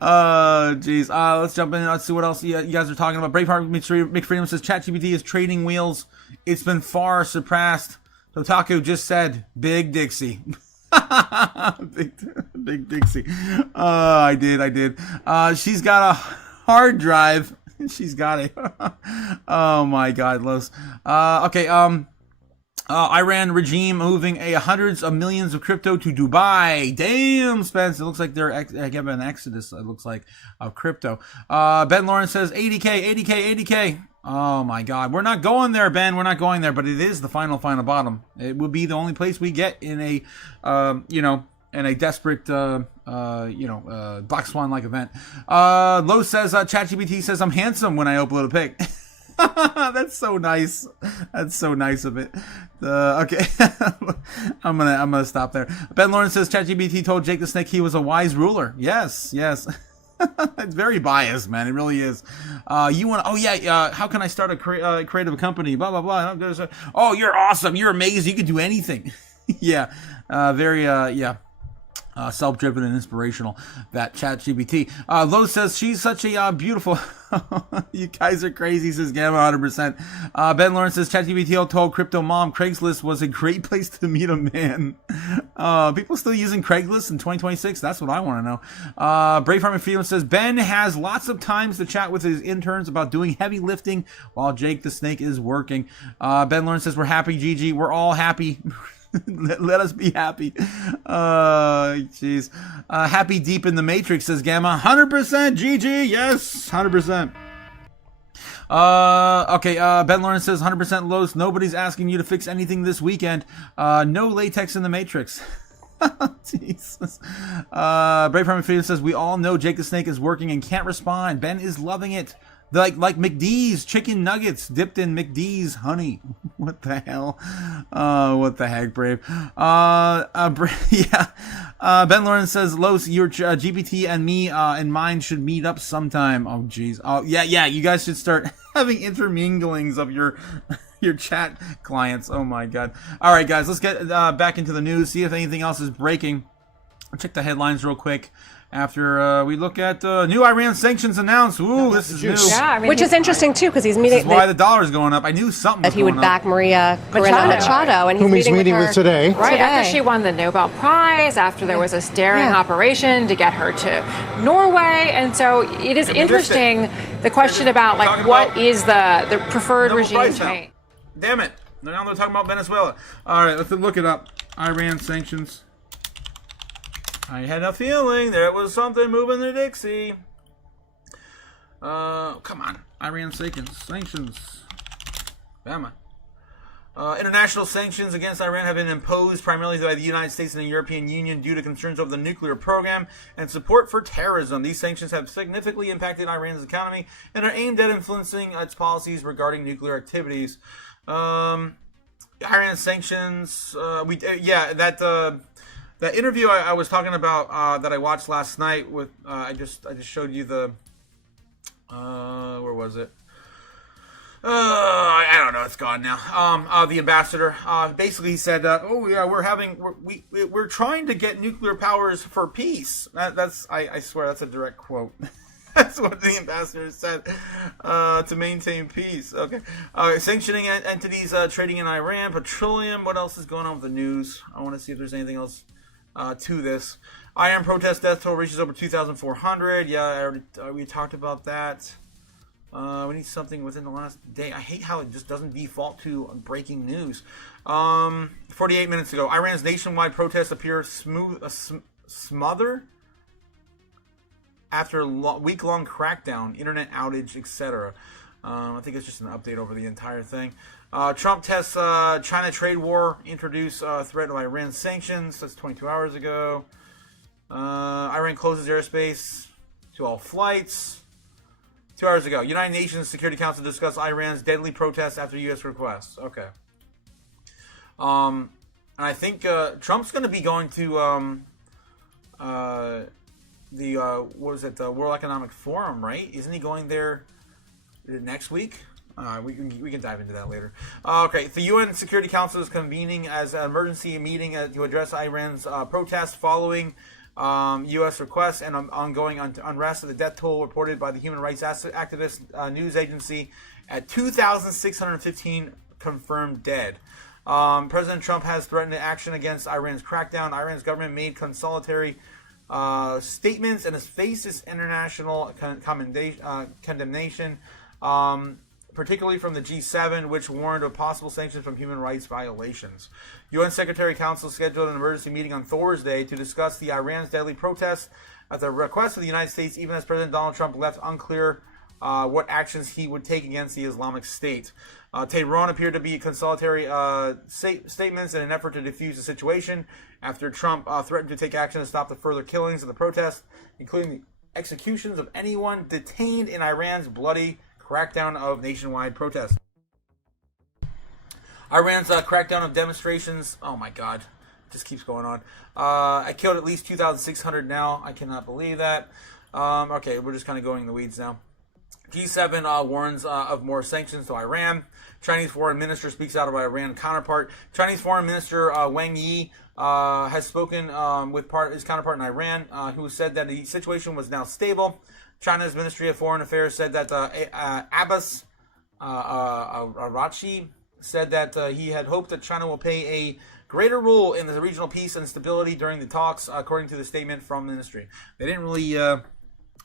Jeez. Let's jump in. Let's see what else you guys are talking about. Braveheart McFreedom says ChatGPT is trading wheels. It's been far surpassed. Otaku just said Big Dixie. Big Dixie. I did. She's got a hard drive. She's got it. Oh my God, Los. Okay. Iran regime moving hundreds of millions of crypto to Dubai. Damn, Spence. It looks like they're having an exodus. It looks like of crypto. Ben Lawrence says 80K. Oh my God, we're not going there, Ben. We're not going there, but it is the final bottom. It would be the only place we get in a, in a desperate, Black Swan-like event. Lowe says, ChatGPT says I'm handsome when I upload a pic. That's so nice. That's so nice of it. Okay, I'm gonna stop there. Ben Lawrence says ChatGPT told Jake the Snake he was a wise ruler. Yes. It's very biased, man. It really is. How can I start a creative company? Blah, blah, blah. Oh, you're awesome. You're amazing. You can do anything. Yeah. Self-driven and inspirational, that ChatGPT. Lowe says she's such a beautiful. You guys are crazy, says Gamma 100%. Ben Lawrence says ChatGPT told Crypto Mom Craigslist was a great place to meet a man. People still using Craigslist in 2026? That's what I want to know. Braveheart McFreedom says Ben has lots of times to chat with his interns about doing heavy lifting while Jake the Snake is working. Ben Lawrence says we're happy, GG. We're all happy. Let us be happy. Jeez. Happy deep in the Matrix, says Gamma. 100% GG. Yes, 100%. Okay. Ben Lawrence says 100% Lowe's. Nobody's asking you to fix anything this weekend. No latex in the Matrix. Jesus. Braveheart McFreedom says we all know Jake the Snake is working and can't respond. Ben is loving it. Like McD's chicken nuggets dipped in McD's honey. What the hell? What the heck, Brave? Yeah. Ben Lawrence says, Los, your GPT and me and mine should meet up sometime. Oh, geez. Oh, yeah. You guys should start having interminglings of your chat clients. Oh my God. All right, guys, let's get back into the news. See if anything else is breaking. I'll check the headlines real quick. After we look at new Iran sanctions announced. Ooh, this is new. Yeah, I mean, which is interesting too, because he's meeting. This is why the dollar's going up. I knew something was that he would going back up. Maria Corina Machado, and whom he's meeting with today. Right after she won the Nobel Prize, after there was a daring operation to get her to Norway, and so it is interesting the question about like what is the preferred regime change. Damn it! Now they're talking about Venezuela. All right, let's look it up. Iran sanctions. I had a feeling there was something moving the Dixie. Come on. Iran sanctions. Come on. International sanctions against Iran have been imposed primarily by the United States and the European Union due to concerns over the nuclear program and support for terrorism. These sanctions have significantly impacted Iran's economy and are aimed at influencing its policies regarding nuclear activities. Iran sanctions. That interview I was talking about that I watched last night with I just showed you the where was it? I don't know. It's gone now. The ambassador basically he said, "Oh yeah, we're trying to get nuclear powers for peace." I swear that's a direct quote. That's what the ambassador said, to maintain peace. Okay. Sanctioning entities trading in Iran, petroleum. What else is going on with the news? I want to see if there's anything else to this. Iran protest death toll reaches over 2,400. Yeah, we talked about that. We need something within the last day. I hate how it just doesn't default to breaking news. 48 minutes ago, Iran's nationwide protests appear smother after week-long crackdown, internet outage, etc. I think it's just an update over the entire thing. Trump tests China trade war, introduce threat of Iran sanctions. That's 22 hours ago. Iran closes airspace to all flights. 2 hours ago. United Nations Security Council discussed Iran's deadly protests after U.S. requests. Okay. And I think Trump's going to be going to the World Economic Forum, right? Isn't he going there next week? We can dive into that later. Okay, the UN Security Council is convening as an emergency meeting to address Iran's protests following U.S. requests and ongoing unrest. The death toll reported by the human rights activist news agency at 2,615 confirmed dead. President Trump has threatened action against Iran's crackdown. Iran's government made consolatory statements and has faced this international condemnation, particularly from the G7, which warned of possible sanctions from human rights violations. UN Secretary Council scheduled an emergency meeting on Thursday to discuss the Iran's deadly protests at the request of the United States, even as President Donald Trump left unclear what actions he would take against the Islamic State. Tehran appeared to be consolatory statements in an effort to defuse the situation after Trump threatened to take action to stop the further killings of the protests, including the executions of anyone detained in Iran's bloody crackdown of nationwide protests. Iran's crackdown of demonstrations. Oh my God, it just keeps going on. I killed at least 2,600 now. I cannot believe that. Okay, we're just kind of going in the weeds now. G7 warns of more sanctions to Iran. Chinese foreign minister speaks out of Iran counterpart. Chinese foreign minister Wang Yi has spoken with his counterpart in Iran, who said that the situation was now stable. China's Ministry of Foreign Affairs said that Abbas Araghchi said that he had hoped that China will play a greater role in the regional peace and stability during the talks, according to the statement from the ministry. They didn't really.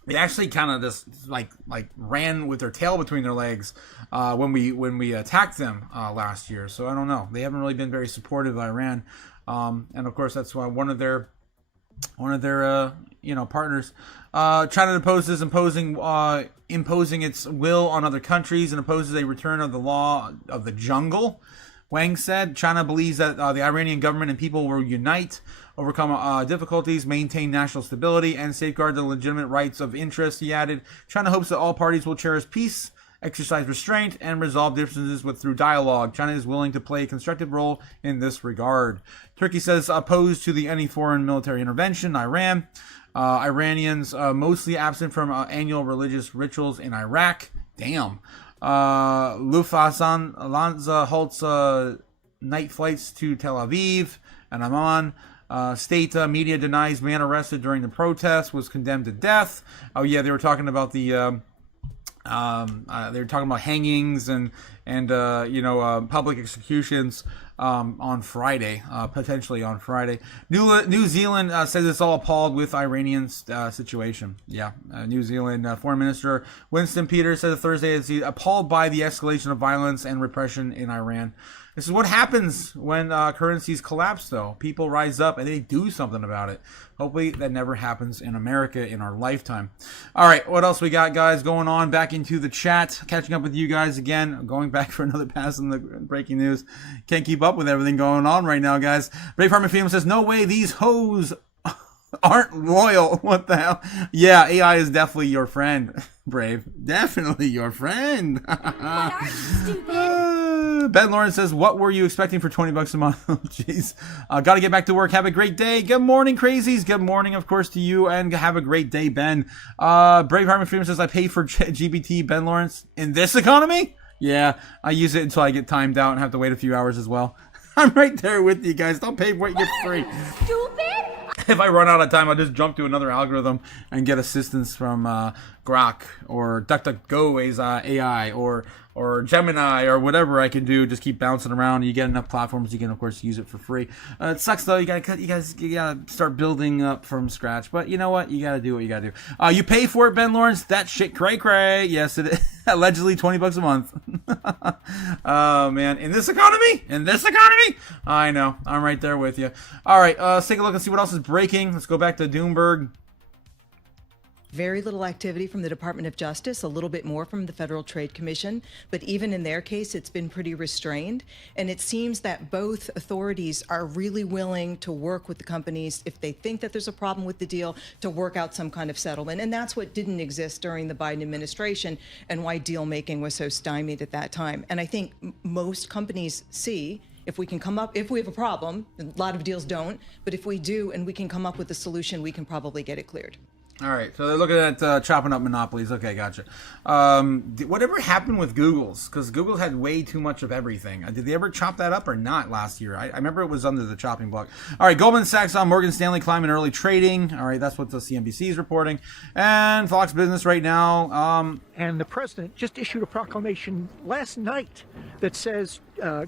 They actually kind of just like ran with their tail between their legs when we attacked them last year. So I don't know. They haven't really been very supportive of Iran, and of course that's why one of their partners. China opposes imposing its will on other countries and opposes a return of the law of the jungle. Wang said China believes that the Iranian government and people will unite, overcome difficulties, maintain national stability, and safeguard the legitimate rights of interest. He added, China hopes that all parties will cherish peace, exercise restraint, and resolve differences through dialogue. China is willing to play a constructive role in this regard. Turkey says opposed to any foreign military intervention in Iran. Iranians mostly absent from annual religious rituals in Iraq. Damn. Lufthansa halts night flights to Tel Aviv and Amman. State media denies man arrested during the protest was condemned to death. Oh yeah, they were talking about the they were talking about hangings and public executions on Friday, potentially on Friday. New Zealand says it's all appalled with Iranian situation. Yeah, New Zealand Foreign Minister Winston Peters said Thursday he's appalled by the escalation of violence and repression in Iran. This is what happens when currencies collapse, though. People rise up and they do something about it. Hopefully that never happens in America in our lifetime. All right, what else we got, guys, going on? Back into the chat. Catching up with you guys again. Going back for another pass on the breaking news. Can't keep up with everything going on right now, guys. Brave Harmon Film says, no way these hoes aren't loyal. What the hell? Yeah, AI is definitely your friend, Brave. Definitely your friend. Ben Lawrence says, what were you expecting for $20 a month? Oh, jeez. Gotta get back to work. Have a great day. Good morning, crazies. Good morning, of course, to you, and have a great day, Ben. Brave Harmon Freeman says, I pay for GBT, Ben Lawrence. In this economy? Yeah, I use it until I get timed out and have to wait a few hours as well. I'm right there with you guys. Don't pay for what you get free. Stupid! If I run out of time, I'll just jump to another algorithm and get assistance from Grok or DuckDuckGo AI or Gemini or whatever I can do. Just keep bouncing around. You get enough platforms, you can of course use it for free. It sucks though. You gotta start building up from scratch. But you know what? You gotta do what you gotta do. You pay for it, Ben Lawrence. That shit cray. Yes, it is. Allegedly $20 a month. Oh man, in this economy, I know. I'm right there with you. All right, let's take a look and see what else is breaking. Let's go back to Doomberg. Very little activity from the Department of Justice, a little bit more from the Federal Trade Commission, but even in their case, it's been pretty restrained. And it seems that both authorities are really willing to work with the companies if they think that there's a problem with the deal, to work out some kind of settlement. And that's what didn't exist during the Biden administration and why deal making was so stymied at that time. And I think most companies see, if we have a problem, a lot of deals don't, but if we do and we can come up with a solution, we can probably get it cleared. All right, so they're looking at chopping up monopolies. Okay, gotcha. Whatever happened with Google's? Because Google had way too much of everything. Did they ever chop that up or not last year? I remember it was under the chopping block. All right, Goldman Sachs on Morgan Stanley climb in early trading. All right, that's what the CNBC is reporting. And Fox Business right now. And the president just issued a proclamation last night that says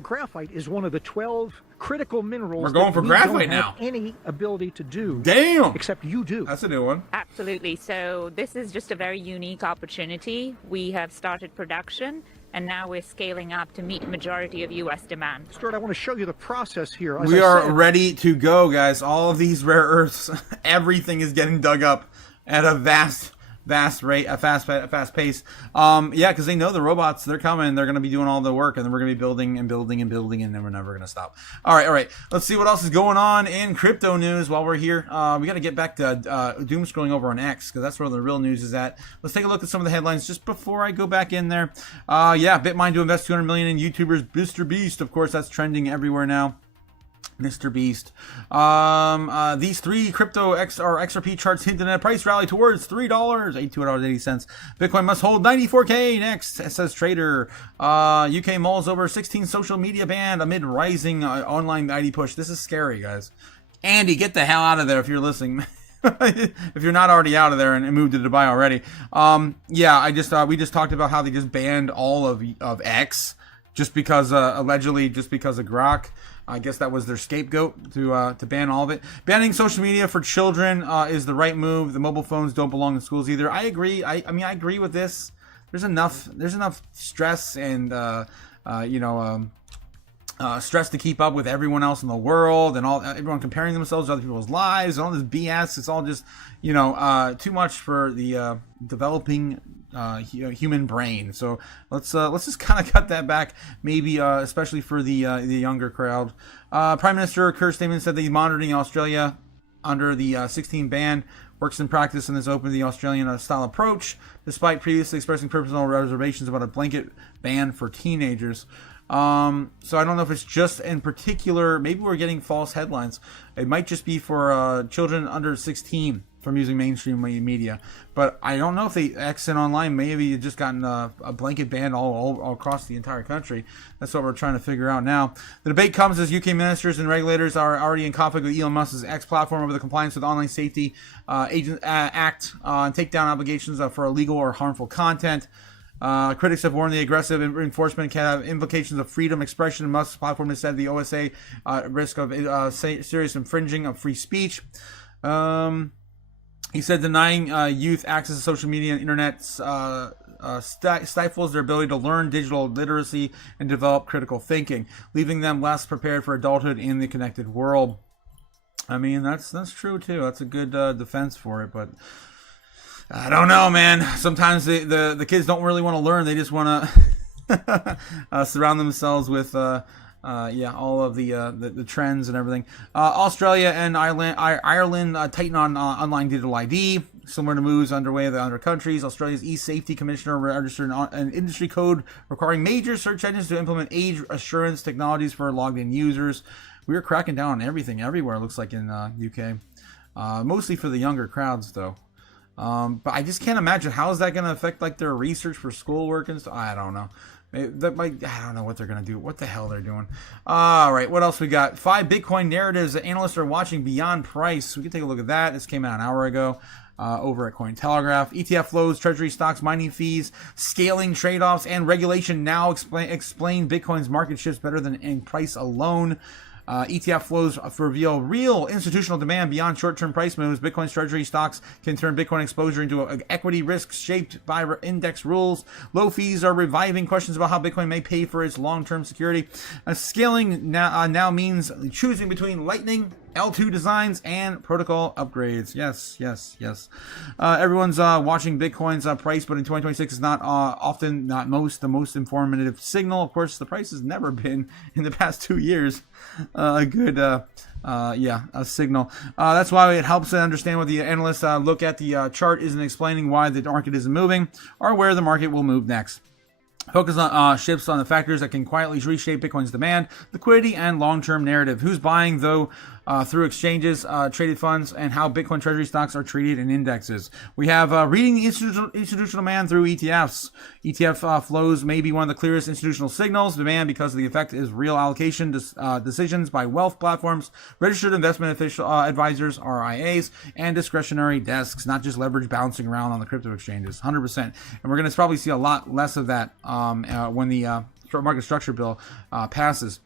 graphite is one of the 12 critical minerals. We're going for graphite now. Any ability to do. Damn. Except you do. That's a new one. Absolutely. So this is just a very unique opportunity. We have started production and now we're scaling up to meet the majority of U.S. demand. Stuart, I want to show you the process here. We are ready to go, guys. All of these rare earths, everything is getting dug up at a vast rate, a fast pace. Yeah, because they know the robots, they're coming, they're going to be doing all the work, and then we're going to be building, and then we're never going to stop. All right. Let's see what else is going on in crypto news while we're here. We got to get back to doom scrolling over on X, because that's where the real news is at. Let's take a look at some of the headlines just before I go back in there. Yeah, Bitmine to invest $200 million in YouTubers. Mr. Beast, of course, that's trending everywhere now. Mr. Beast. These three crypto XRP charts hinted at a price rally towards $3, $82.80. Bitcoin must hold 94K next, says trader. UK malls over 16 social media banned amid rising online ID push. This is scary, guys. Andy, get the hell out of there if you're listening. If you're not already out of there and moved to Dubai already. Yeah, we just talked about how they just banned all of X just because allegedly just because of Grok. I guess that was their scapegoat to ban all of it. Banning social media for children is the right move. The mobile phones don't belong in schools either. I agree. I mean, I agree with this. There's enough stress and stress to keep up with everyone else in the world and everyone comparing themselves to other people's lives and all this BS. It's all just too much for the developing human brain. So let's just kind of cut that back, maybe especially for the younger crowd. Prime Minister Keir Starmer said that he's monitoring Australia under the 16 ban. Works in practice and has opened the Australian style approach, despite previously expressing personal reservations about a blanket ban for teenagers. So I don't know if it's just in particular, maybe we're getting false headlines. It might just be for children under 16. from using mainstream media. But I don't know if they exit online. Maybe you've just gotten a blanket ban all across the entire country. That's what we're trying to figure out now. The debate comes as UK ministers and regulators are already in conflict with Elon Musk's X platform over the compliance with Online Safety Act and takedown obligations for illegal or harmful content. Critics have warned the aggressive enforcement can have implications of freedom expression. Musk's platform has said the OSA at risk of serious infringing of free speech. He said denying youth access to social media and internet stifles their ability to learn digital literacy and develop critical thinking, leaving them less prepared for adulthood in the connected world. I mean, that's true too. That's a good defense for it, but I don't know, man. Sometimes the kids don't really want to learn. They just want to surround themselves with all of the trends and everything. Australia and Ireland tighten on online digital ID. Similar to moves underway in the other countries. Australia's e-safety commissioner registered an industry code requiring major search engines to implement age assurance technologies for logged-in users. We are cracking down on everything everywhere, it looks like, in UK. Mostly for the younger crowds, though. But I just can't imagine how is that going to affect like their research for schoolwork and stuff. I don't know. I don't know what they're going to do. What the hell they're doing. All right, what else we got? 5 Bitcoin narratives that analysts are watching beyond price. We can take a look at that. This came out an hour ago over at Cointelegraph. ETF flows, treasury stocks, mining fees, scaling trade-offs, and regulation now explain Bitcoin's market shifts better than in price alone. ETF flows reveal real institutional demand beyond short-term price moves. Bitcoin's treasury stocks can turn Bitcoin exposure into equity risks shaped by index rules. Low fees are reviving questions about how Bitcoin may pay for its long-term security. Scaling now means choosing between Lightning, L2 designs, and protocol upgrades. Yes. Everyone's watching Bitcoin's price, but in 2026 is not the most informative signal. Of course, the price has never been in the past 2 years a good a signal. That's why it helps to understand what the analysts look at. The chart isn't explaining why the market isn't moving or where the market will move next. Focus on shifts on the factors that can quietly reshape Bitcoin's demand, liquidity, and long-term narrative. Who's buying, though, through exchanges, traded funds, and how Bitcoin treasury stocks are treated in indexes. We have reading the institutional demand through ETFs. ETF flows may be one of the clearest institutional signals. Demand, because of the effect, is real allocation decisions by wealth platforms, registered investment advisors, RIAs, and discretionary desks, not just leverage bouncing around on the crypto exchanges. 100%. And we're going to probably see a lot less of that when the market structure bill passes.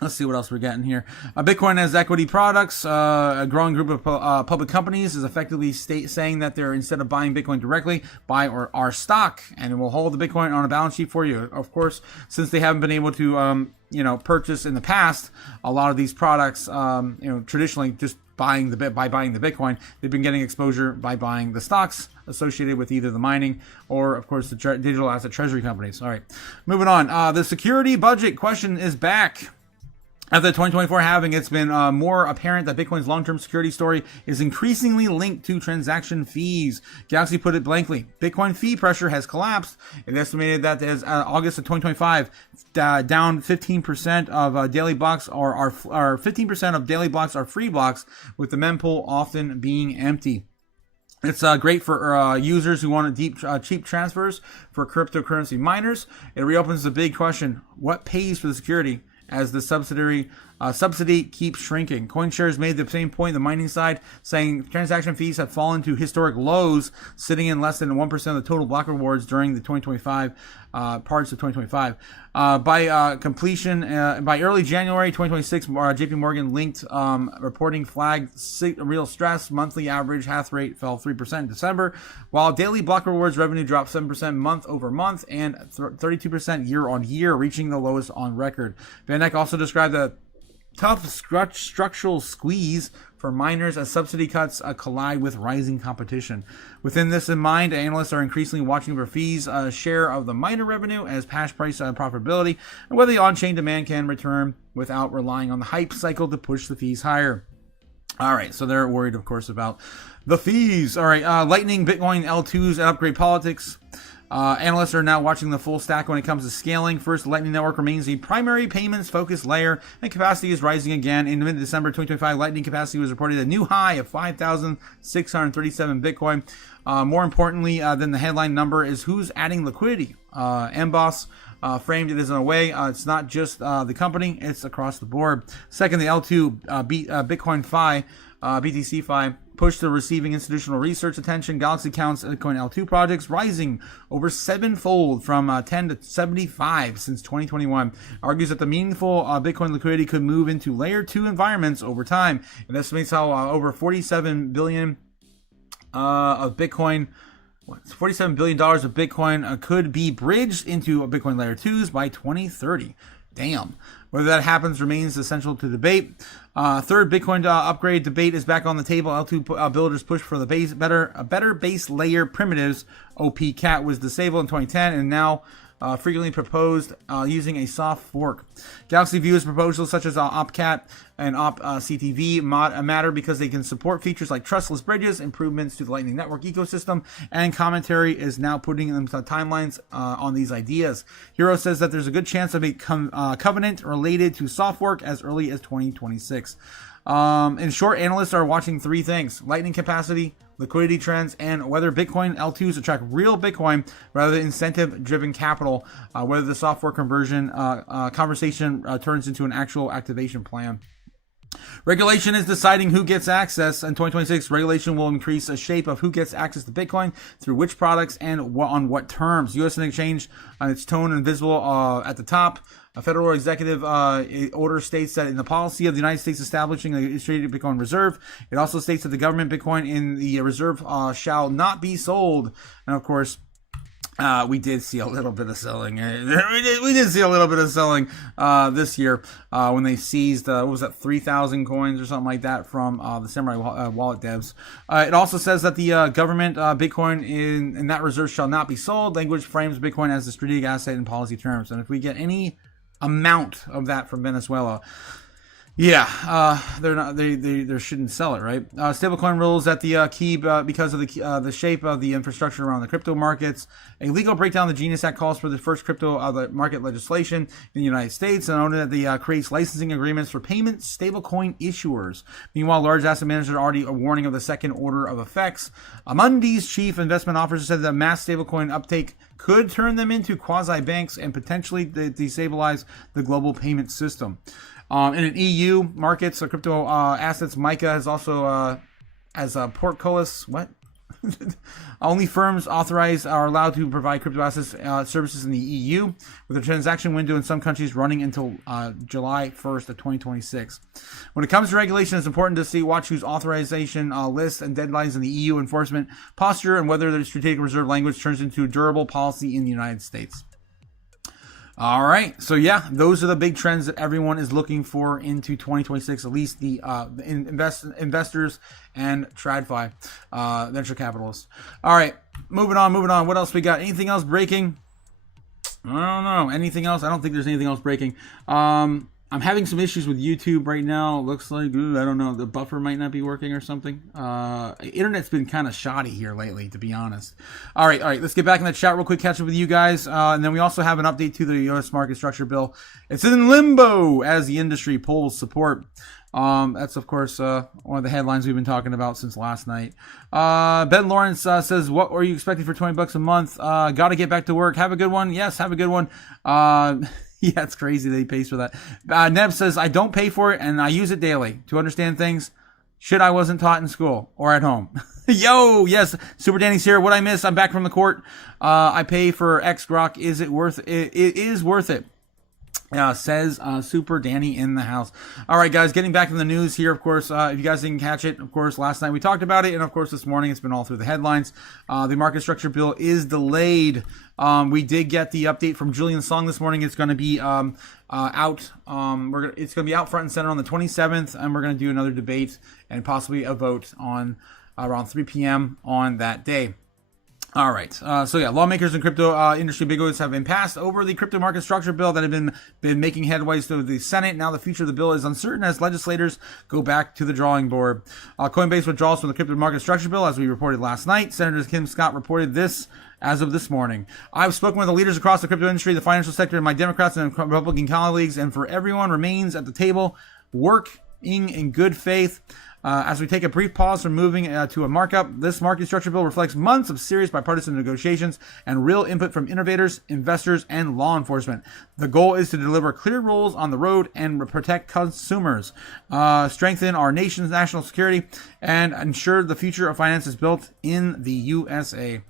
Let's see what else we're getting here. Bitcoin as equity products. A growing group of public companies is effectively saying that they're, instead of buying Bitcoin directly, buy our stock, and it will hold the Bitcoin on a balance sheet for you. Of course, since they haven't been able to purchase in the past a lot of these products, traditionally just buying the Bitcoin, they've been getting exposure by buying the stocks associated with either the mining or, of course, the digital asset treasury companies. All right, moving on. The security budget question is back. After the 2024 halving, it's been more apparent that Bitcoin's long-term security story is increasingly linked to transaction fees. Galaxy put it blankly. Bitcoin fee pressure has collapsed. It estimated that as August of 2025, down 15% of daily blocks are 15% of daily blocks are free blocks, with the mempool often being empty. It's great for users who want cheap transfers for cryptocurrency miners. It reopens the big question: what pays for the security as the subsidy keeps shrinking? CoinShares made the same point, the mining side, saying transaction fees have fallen to historic lows, sitting in less than 1% of the total block rewards during the 2025 parts of 2025. By completion, by early January 2026, JP Morgan linked reporting flagged real stress. Monthly average hash rate fell 3% in December, while daily block rewards revenue dropped 7% month over month and 32% year on year, reaching the lowest on record. Van Eck also described the tough structural squeeze for miners as subsidy cuts collide with rising competition. Within this in mind, analysts are increasingly watching for fees share of the miner revenue as hash price profitability, and whether the on-chain demand can return without relying on the hype cycle to push the fees higher. All right, so they're worried, of course, about the fees. All right, Lightning, Bitcoin, L2s, and upgrade politics. Analysts are now watching the full stack when it comes to scaling. First, Lightning Network remains a primary payments-focused layer, and capacity is rising again. In mid-December 2025, Lightning capacity was reported a new high of 5,637 Bitcoin. More importantly than the headline number is who's adding liquidity. Emboss framed it as in a way, it's not just the company, it's across the board. Second, the L2 Bitcoin Fi, BTC Fi, pushed to receiving institutional research attention. Galaxy counts Bitcoin L2 projects rising over 7-fold from 10 to 75 since 2021. Argues that the meaningful Bitcoin liquidity could move into layer 2 environments over time. It estimates how over 47 billion of Bitcoin, $47 billion of Bitcoin could be bridged into Bitcoin layer 2s by 2030. Damn. Whether that happens remains essential to debate. Third, Bitcoin upgrade debate is back on the table. L2 builders push for the better base layer primitives. OP-Cat was disabled in 2010 and now frequently proposed using a soft fork. Galaxy views proposals such as OP-Cat and OP-CTV matter because they can support features like trustless bridges, improvements to the Lightning Network ecosystem, and commentary is now putting them timelines on these ideas. Hero says that there's a good chance of a covenant related to soft fork as early as 2026. In short, analysts are watching three things: Lightning capacity, liquidity trends, and whether Bitcoin L2s attract real Bitcoin rather than incentive-driven capital, whether the software conversion conversation turns into an actual activation plan. Regulation is deciding who gets access. In 2026, regulation will increase the shape of who gets access to Bitcoin, through which products, and on what terms. U.S. Exchange, on its tone and visible at the top. A federal executive order states that in the policy of the United States establishing a distributed Bitcoin reserve, it also states that the government Bitcoin in the reserve shall not be sold. And of course, we did see a little bit of selling. We did see a little bit of selling this year when they seized, what was that, 3,000 coins or something like that from the Samurai wallet devs. It also says that the government Bitcoin in that reserve shall not be sold. Language frames Bitcoin as a strategic asset in policy terms. And if we get any amount of that from Venezuela, yeah, they're not. They shouldn't sell it, right? Stablecoin rules at the key because of the shape of the infrastructure around the crypto markets. A legal breakdown of the Genius Act calls for the first crypto market legislation in the United States, and noted that the creates licensing agreements for payment stablecoin issuers. Meanwhile, large asset managers are already a warning of the second order of effects. Amundi's chief investment officer said that mass stablecoin uptake could turn them into quasi banks and potentially destabilize the global payment system. In an EU markets, crypto assets, Mica has also as a portcullis. What? Only firms authorized are allowed to provide crypto assets services in the EU, with a transaction window in some countries running until July 1st of 2026. When it comes to regulation, it's important to watch whose authorization lists and deadlines in the EU enforcement posture, and whether the strategic reserve language turns into a durable policy in the United States. All right, so yeah, those are the big trends that everyone is looking for into 2026, at least the investors and TradFi, venture capitalists. All right, moving on. What else we got? Anything else breaking? I don't know. Anything else? I don't think there's anything else breaking. I'm having some issues with YouTube right now. It looks like, I don't know, the buffer might not be working or something. Internet's been kind of shoddy here lately, to be honest. All right, let's get back in the chat real quick, catch up with you guys. And then we also have an update to the U.S. market structure bill. It's in limbo as the industry pulls support. That's, of course, one of the headlines we've been talking about since last night. Ben Lawrence says, what were you expecting for $20 a month? Got to get back to work. Have a good one. Yes, have a good one. Yeah, it's crazy that he pays for that. Neb says, I don't pay for it, and I use it daily to understand things. Shit I wasn't taught in school or at home. Yo, yes, Super Danny's here. What I miss? I'm back from the court. I pay for X Grok. Is it worth it? It is worth it. Says Super Danny in the house. All right, guys, getting back in the news here, of course, if you guys didn't catch it, of course, last night we talked about it, and of course this morning it's been all through the headlines. The market structure bill is delayed. We did get the update from Julian Song this morning. It's going to be out. It's going to be out front and center on the 27th, and we're going to do another debate and possibly a vote on around 3 p.m. on that day. All right. So yeah, lawmakers and crypto industry bigwigs have been passed over the crypto market structure bill that had been making headways through the Senate. Now the future of the bill is uncertain as legislators go back to the drawing board. Coinbase withdraws from the crypto market structure bill, as we reported last night. Senator Kim Scott reported this as of this morning. I've spoken with the leaders across the crypto industry, the financial sector, and my Democrats and Republican colleagues, and for everyone remains at the table, working in good faith. As we take a brief pause from moving to a markup, this market structure bill reflects months of serious bipartisan negotiations and real input from innovators, investors, and law enforcement. The goal is to deliver clear rules on the road and protect consumers, strengthen our nation's national security, and ensure the future of finance is built in the USA.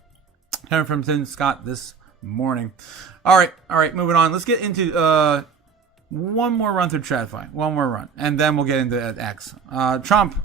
Coming from Tim Scott this morning. All right, moving on. Let's get into one more run through TradFi. One more run. And then we'll get into X. Trump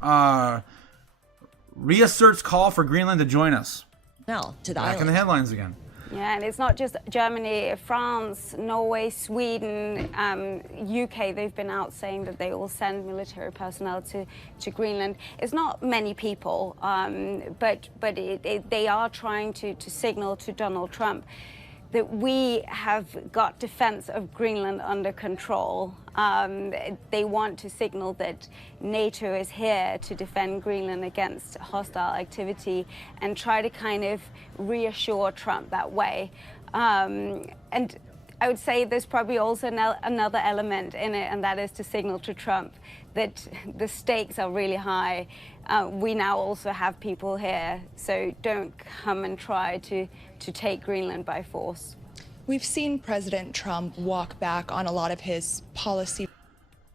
reasserts call for Greenland to join us. Well, to the Back island. in the headlines again. Yeah, and it's not just Germany, France, Norway, Sweden, UK. They've been out saying that they will send military personnel to Greenland. It's not many people, but they are trying to signal to Donald Trump that we have got defense of Greenland under control. They want to signal that NATO is here to defend Greenland against hostile activity and try to kind of reassure Trump that way. And I would say there's probably also another element in it, and that is to signal to Trump that the stakes are really high. We now also have people here, so don't come and try to take Greenland by force. We've seen President Trump walk back on a lot of his policy.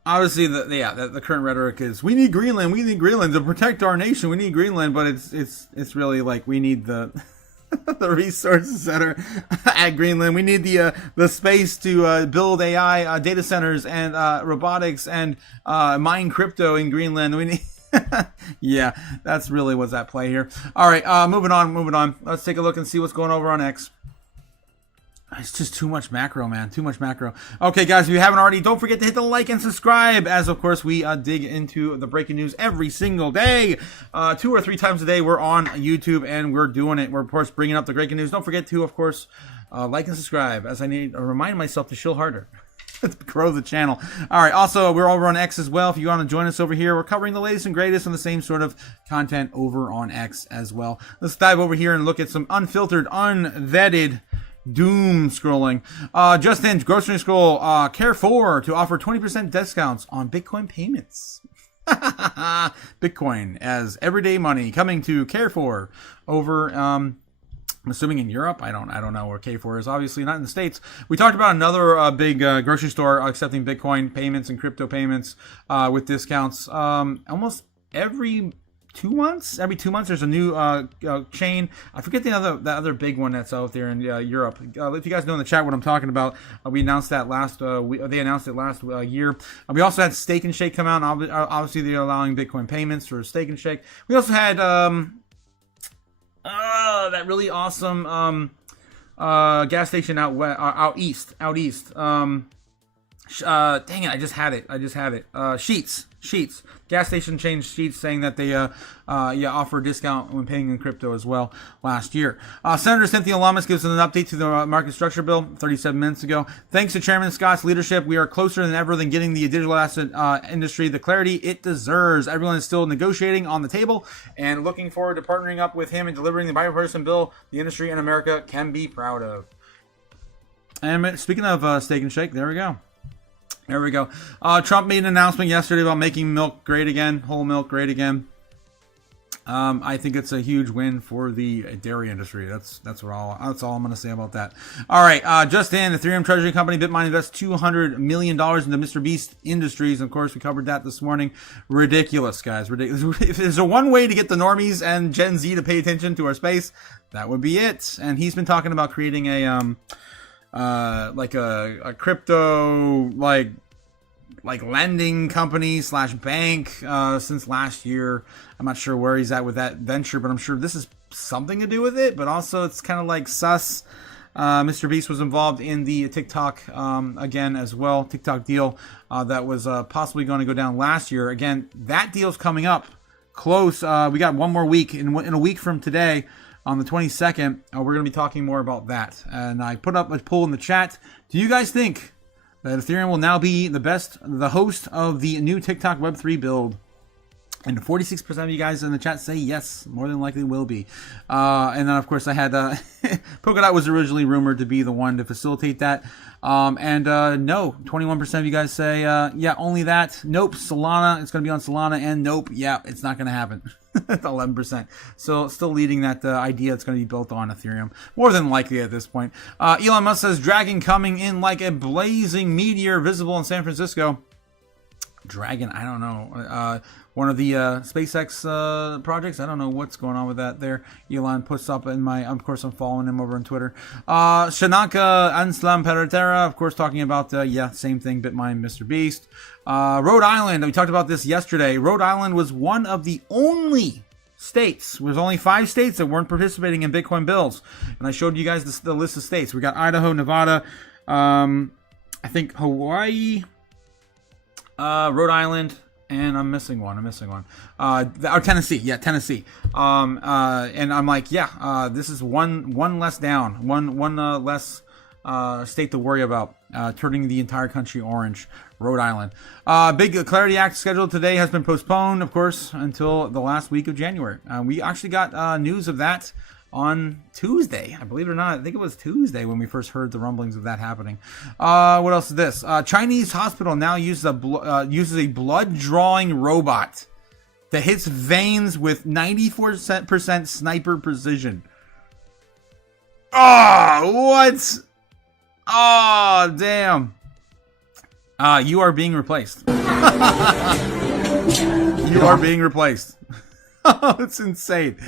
Obviously, the current rhetoric is we need Greenland to protect our nation. We need Greenland, but it's really like we need the the resources that are at Greenland. We need the space to build AI data centers and robotics and mine crypto in Greenland. We need. Yeah, that's really what's at play here. All right, moving on. Let's take a look and see what's going over on X. It's just too much macro, man. Too much macro. Okay, guys, if you haven't already, don't forget to hit the like and subscribe. As, of course, we dig into the breaking news every single day. 2 or 3 times a day, we're on YouTube, and we're doing it. We're, of course, bringing up the breaking news. Don't forget to, of course, like and subscribe, as I need to remind myself to shill harder. Let's grow the channel. All right. Also, we're over on X as well. If you want to join us over here, we're covering the latest and greatest and the same sort of content over on X as well. Let's dive over here and look at some unfiltered, unvetted doom scrolling. Just in, grocery scroll, Carrefour to offer 20% discounts on Bitcoin payments. Bitcoin as everyday money coming to Carrefour over, I'm assuming in Europe. I don't know where Carrefour is. Obviously not in the States. We talked about another big grocery store accepting Bitcoin payments and crypto payments with discounts. Almost every 2 months. Every 2 months, there's a new chain. I forget the other big one that's out there in Europe. If you guys know in the chat what I'm talking about, we announced that last. They announced it last year. We also had Steak and Shake come out. And obviously, they're allowing Bitcoin payments for Steak and Shake. We also had that really awesome gas station out east. Dang it! I just had it. Sheets. Gas station changed Sheets, saying that they offer a discount when paying in crypto as well last year. Senator Cynthia Lamas gives an update to the market structure bill 37 minutes ago. Thanks to Chairman Scott's leadership, we are closer than ever than getting the digital asset industry the clarity it deserves. Everyone is still negotiating on the table and looking forward to partnering up with him and delivering the bipartisan bill the industry and America can be proud of. And speaking of Steak and Shake, there we go. There we go. Trump made an announcement yesterday about making milk great again, whole milk great again. I think it's a huge win for the dairy industry. That's all I'm going to say about that. All right, just in, Ethereum Treasury Company Bitmine invests $200 million into Mr. Beast Industries. Of course, we covered that this morning. Ridiculous, guys. Ridiculous. If there's a one way to get the normies and Gen Z to pay attention to our space, that would be it. And he's been talking about creating a crypto like lending company / bank since last year. I'm not sure where he's at with that venture, but I'm sure this is something to do with it. But also it's kind of like sus. Mr. Beast was involved in the TikTok again as well. TikTok deal that was possibly going to go down last year. Again, that deal's coming up close. We got one more week. In a week from today, on the 22nd, we're going to be talking more about that. And I put up a poll in the chat. Do you guys think that Ethereum will now be the host of the new TikTok Web3 build? And 46% of you guys in the chat say yes, more than likely will be. And then, of course, I had Polkadot was originally rumored to be the one to facilitate that. No, 21% of you guys say, yeah, only that. Nope, Solana, it's going to be on Solana. And nope, yeah, it's not going to happen. 11%. So still leading that idea it's going to be built on Ethereum. More than likely at this point. Elon Musk says, Dragon coming in like a blazing meteor visible in San Francisco. Dragon, I don't know. One of the SpaceX projects. I don't know what's going on with that there. Elon puts up in of course, I'm following him over on Twitter. Shanaka Anslam Peretera, of course, talking about, same thing, Bitmine, Mr. Beast. Rhode Island, we talked about this yesterday. Rhode Island was one of the only states. There's only 5 states that weren't participating in Bitcoin bills. And I showed you guys the list of states. We got Idaho, Nevada, I think Hawaii, Rhode Island, and I'm missing one. Or Tennessee. Yeah, Tennessee. And I'm like, this is one less down. One less state to worry about. Turning the entire country orange. Rhode Island. Big Clarity Act scheduled today has been postponed, of course, until the last week of January. We actually got news of that on Tuesday. I believe it or not, I think it was Tuesday when we first heard the rumblings of that happening. What else is this? Chinese hospital now uses a blood drawing robot that hits veins with 94% sniper precision. Oh, what? Oh, damn. You are being replaced. You are being replaced. It's insane.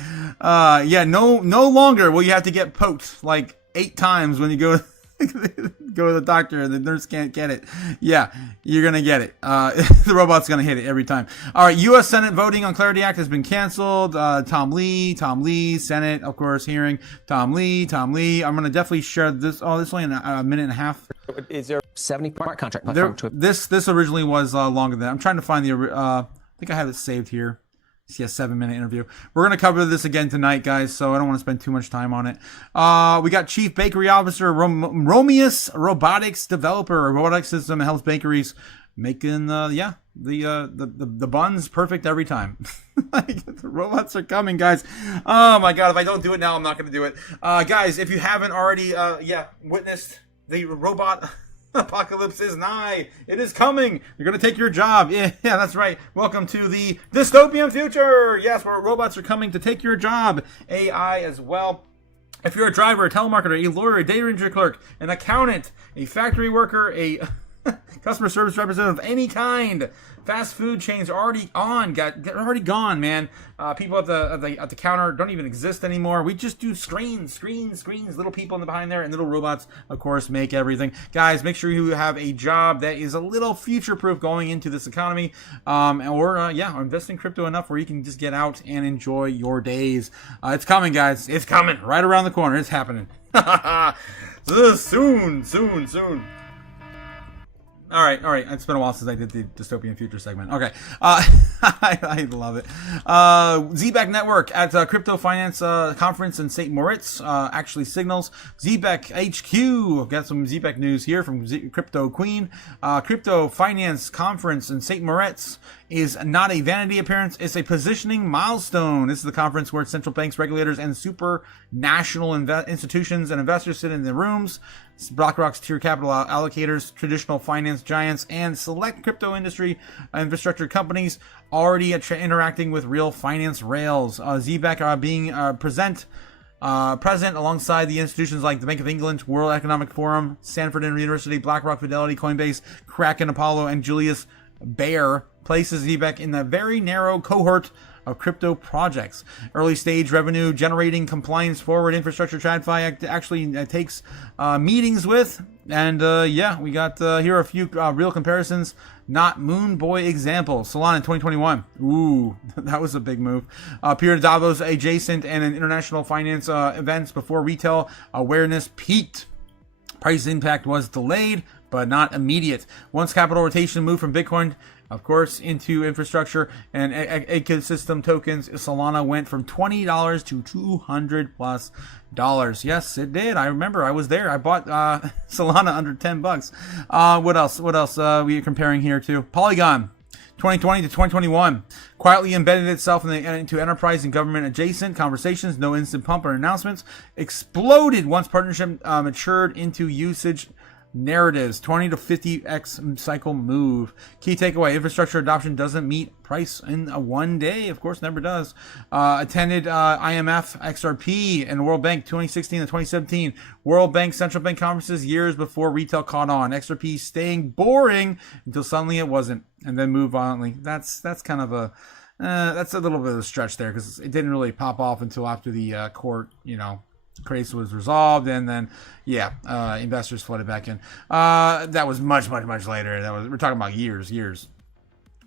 No longer will you have to get poked like 8 times when you go to the doctor and the nurse can't get it. Yeah, you're going to get it. The robot's going to hit it every time. All right, U.S. Senate voting on Clarity Act has been canceled. Tom Lee, Senate, of course, hearing. Tom Lee. I'm going to definitely share this. Oh, this is only a minute and a half. Is there 70 smart contract? This originally was longer than that. I'm trying to find I think I have it saved here. See a 7-minute interview. We're going to cover this again tonight, guys, so I don't want to spend too much time on it. We got Chief Bakery Officer Romeus Robotics Developer. A robotic system that helps bakeries making the buns perfect every time. The robots are coming, guys. Oh my god, if I don't do it now, I'm not going to do it. Guys, if you haven't already witnessed the robot apocalypse is nigh. It is coming. You're going to take your job. Yeah, that's right. Welcome to the dystopian future. Yes, where robots are coming to take your job. AI as well. If you're a driver, a telemarketer, a lawyer, a data entry clerk, an accountant, a factory worker, a customer service representative of any kind, fast food chains are already already gone, man. People at the counter don't even exist anymore. We just do screens, little people in the behind there, and little robots, of course, make everything. Guys, make sure you have a job that is a little future-proof going into this economy, or invest in crypto enough where you can just get out and enjoy your days. It's coming, guys. It's coming right around the corner. It's happening. Soon. All right. It's been a while since I did the dystopian future segment. Okay. I love it. ZBEC Network at Crypto Finance Conference in St. Moritz actually signals. ZBEC HQ. Got some ZBEC news here from Crypto Queen. Crypto Finance Conference in St. Moritz is not a vanity appearance. It's a positioning milestone. This is the conference where central banks, regulators, and super national institutions and investors sit in the rooms. BlackRock's tier capital allocators, traditional finance giants, and select crypto industry infrastructure companies already interacting with real finance rails. ZBEC are being present alongside the institutions like the Bank of England, World Economic Forum, Stanford University, BlackRock, Fidelity, Coinbase, Kraken, Apollo, and Julius Baer. Places ZBEC in the very narrow cohort of crypto projects. Early stage revenue generating compliance forward infrastructure TradFi actually takes meetings with. And we got here are a few real comparisons, not Moon Boy examples. Solana in 2021. Ooh, that was a big move. Appeared at Davos adjacent and in international finance events before retail awareness peaked. Price impact was delayed, but not immediate. Once capital rotation moved from Bitcoin of course, into infrastructure and ecosystem tokens. Solana went from $20 to $200+. Yes, it did. I remember. I was there. I bought Solana under $10. What else? What else we are comparing here to? Polygon. 2020 to 2021 quietly embedded itself into enterprise and government adjacent conversations. No instant pump or announcements. Exploded once partnership matured into usage narratives. 20 to 50x cycle move. Key takeaway: infrastructure adoption doesn't meet price in a one day. Of course, never does. Attended IMF, XRP, and World Bank 2016 and 2017. World Bank central bank conferences years before retail caught on. XRP staying boring until suddenly it wasn't, and then move on. That's kind of a that's a little bit of a stretch there, because it didn't really pop off until after the court, case was resolved, and then investors flooded back in. That was much later. We're talking about years,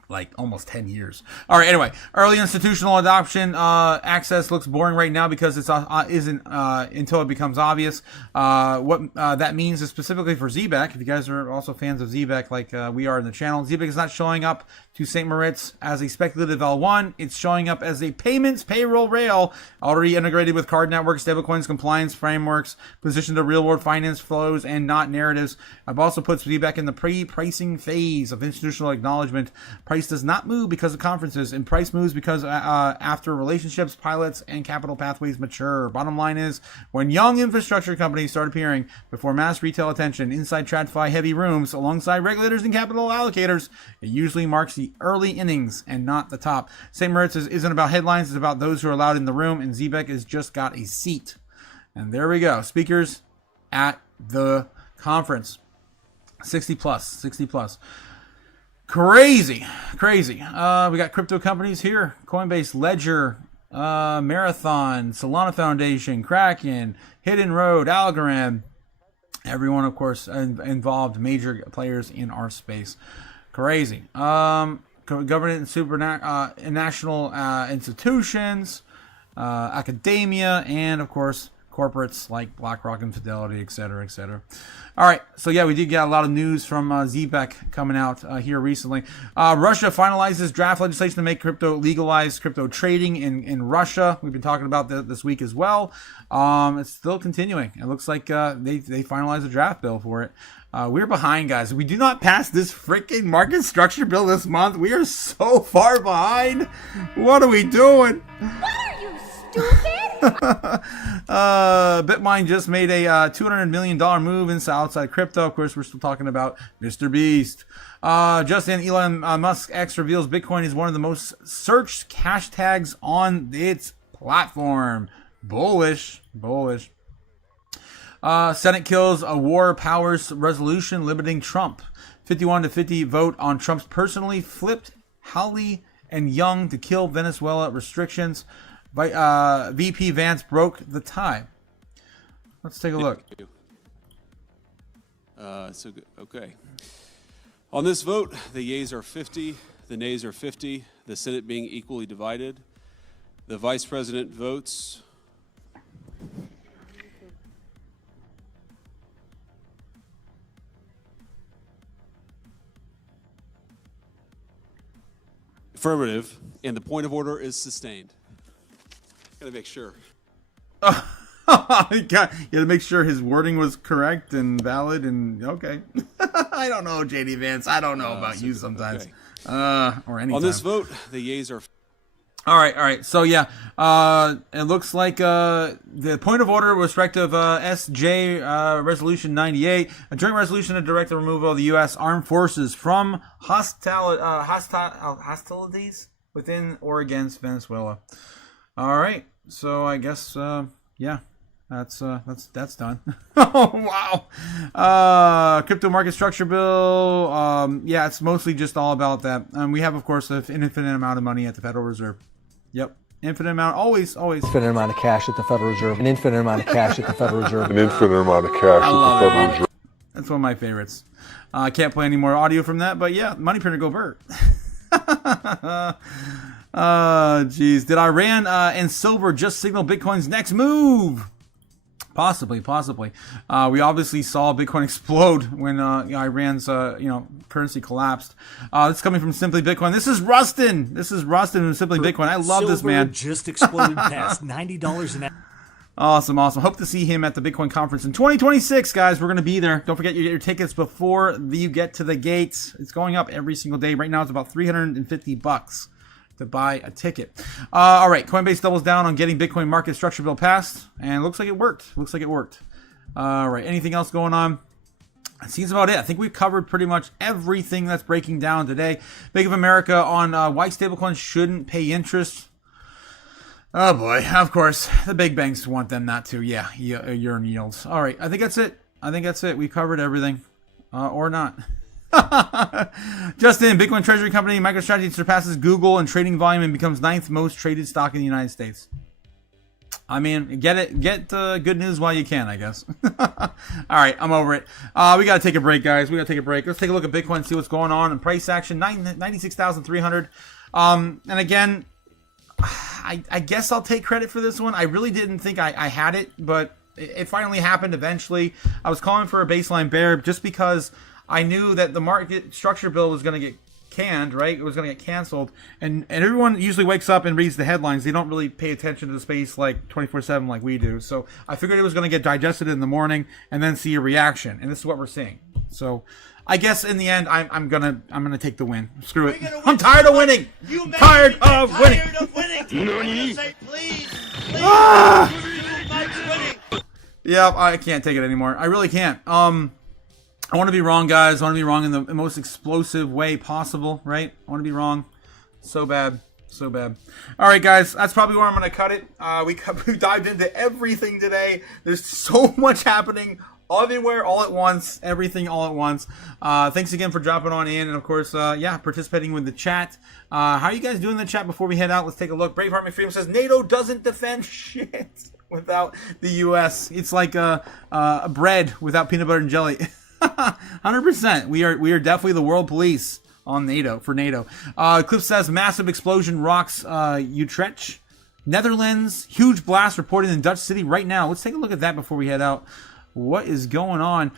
like almost 10 years. All right, anyway, early institutional adoption access looks boring right now because it isn't until it becomes obvious. What that means is specifically for ZBEC. If you guys are also fans of ZBEC like we are in the channel, ZBEC is not showing up to St. Moritz as a speculative L1. It's showing up as a payments payroll rail already integrated with card networks, stablecoins, compliance frameworks, positioned to real-world finance flows and not narratives. I've also put ZBEC in the pre-pricing phase of institutional acknowledgement. Price does not move because of conferences, and price moves because after relationships, pilots, and capital pathways mature. Bottom line is, when young infrastructure companies start appearing before mass retail attention inside TradFi heavy rooms alongside regulators and capital allocators, it usually marks the early innings and not the top. St. Moritz isn't about headlines, it's about those who are allowed in the room, and ZBEC has just got a seat. And there we go. Speakers at the conference. 60 plus. Crazy. We got crypto companies here: Coinbase, Ledger, Marathon, Solana Foundation, Kraken, Hidden Road, Algorand. Everyone, of course, involved, major players in our space. Crazy. Government and national institutions, academia, and of course corporates like BlackRock and Fidelity, etc. All right, so we did get a lot of news from ZBEC coming out here recently. Russia finalizes draft legislation to make crypto legalize crypto trading in Russia. We've been talking about that this week as well. It's still continuing. It looks like they finalized a draft bill for it. We're behind, guys. If we do not pass this freaking market structure bill this month, we are so far behind. What are we doing? What are you, stupid? Bitmine just made a $200 million move outside crypto. Of course, we're still talking about Mr. Beast. Just in, Elon Musk X reveals Bitcoin is one of the most searched hashtags on its platform. Bullish. Senate kills a war powers resolution limiting Trump. 51-50 vote on Trump's personally flipped Hawley and Young to kill Venezuela restrictions. VP Vance broke the tie. Let's take a look. Okay. On this vote, the yeas are 50, the nays are 50, the Senate being equally divided. The Vice President votes. Affirmative, and the point of order is sustained. Gotta make sure. You got to make sure his wording was correct and valid and okay. I don't know, JD Vance. I don't know about you sometimes. Okay. Or anytime. On this vote, the yeas are... All right. So, it looks like the point of order with respect of SJ Resolution 98, a joint resolution to direct the removal of the U.S. Armed Forces from hostilities within or against Venezuela. All right. So, I guess, that's done. Oh, wow. Crypto market structure bill. It's mostly just all about that. We have, of course, an infinite amount of money at the Federal Reserve. Yep. Infinite amount. Always. Infinite amount of cash at the Federal Reserve. An infinite amount of cash at the Federal Reserve. An infinite amount of cash at the Federal Reserve. That's one of my favorites. I can't play any more audio from that, but money printer go Bert. Geez. Did Iran and silver just signal Bitcoin's next move? Possibly. We obviously saw Bitcoin explode when Iran's currency collapsed. This is coming from Simply Bitcoin. This is Rustin from Simply Bitcoin. I love this man. Just exploded past $90 an hour. Awesome. Hope to see him at the Bitcoin conference in 2026, guys. We're going to be there. Don't forget you get your tickets before you get to the gates. It's going up every single day. Right now it's about $350 to buy a ticket. All right, Coinbase doubles down on getting Bitcoin market structure bill passed, and it looks like it worked. All right, anything else going on? That seems about it. I think we've covered pretty much everything that's breaking down today. Bank of America on why stablecoins shouldn't pay interest. Oh boy, of course, the big banks want them not to. Yeah, earn yields. All right, I think that's it. We covered everything, or not. Just in, Bitcoin treasury company MicroStrategy surpasses Google in trading volume and becomes 9th most traded stock in the United States. I mean, get good news while you can, I guess. All right, I'm over it. We got to take a break, guys. Let's take a look at Bitcoin, see what's going on in price action. 96,300. And again, I guess I'll take credit for this one. I really didn't think I had it, but it finally happened eventually. I was calling for a baseline bear just because I knew that the market structure bill was going to get canned, right? It was going to get canceled. And everyone usually wakes up and reads the headlines. They don't really pay attention to the space like 24/7 like we do. So I figured it was going to get digested in the morning and then see a reaction. And this is what we're seeing. So I guess in the end, I'm gonna take the win. Screw it. I'm tired of winning. Tired of winning. Yeah, I can't take it anymore. I really can't. I want to be wrong, guys. I want to be wrong in the most explosive way possible, right? I want to be wrong so bad. All right, guys, that's probably where I'm going to cut it. We dived into everything today. There's so much happening everywhere all at once, everything all at once. Thanks again for dropping on in, and of course, participating with the chat. How are you guys doing in the chat before we head out? Let's take a look. Braveheart McFreedom says, NATO doesn't defend shit without the U.S. It's like a bread without peanut butter and jelly. 100%. We are definitely the world police on NATO for NATO. Cliff says massive explosion rocks Utrecht, Netherlands. Huge blast reported in Dutch city right now. Let's take a look at that before we head out. What is going on?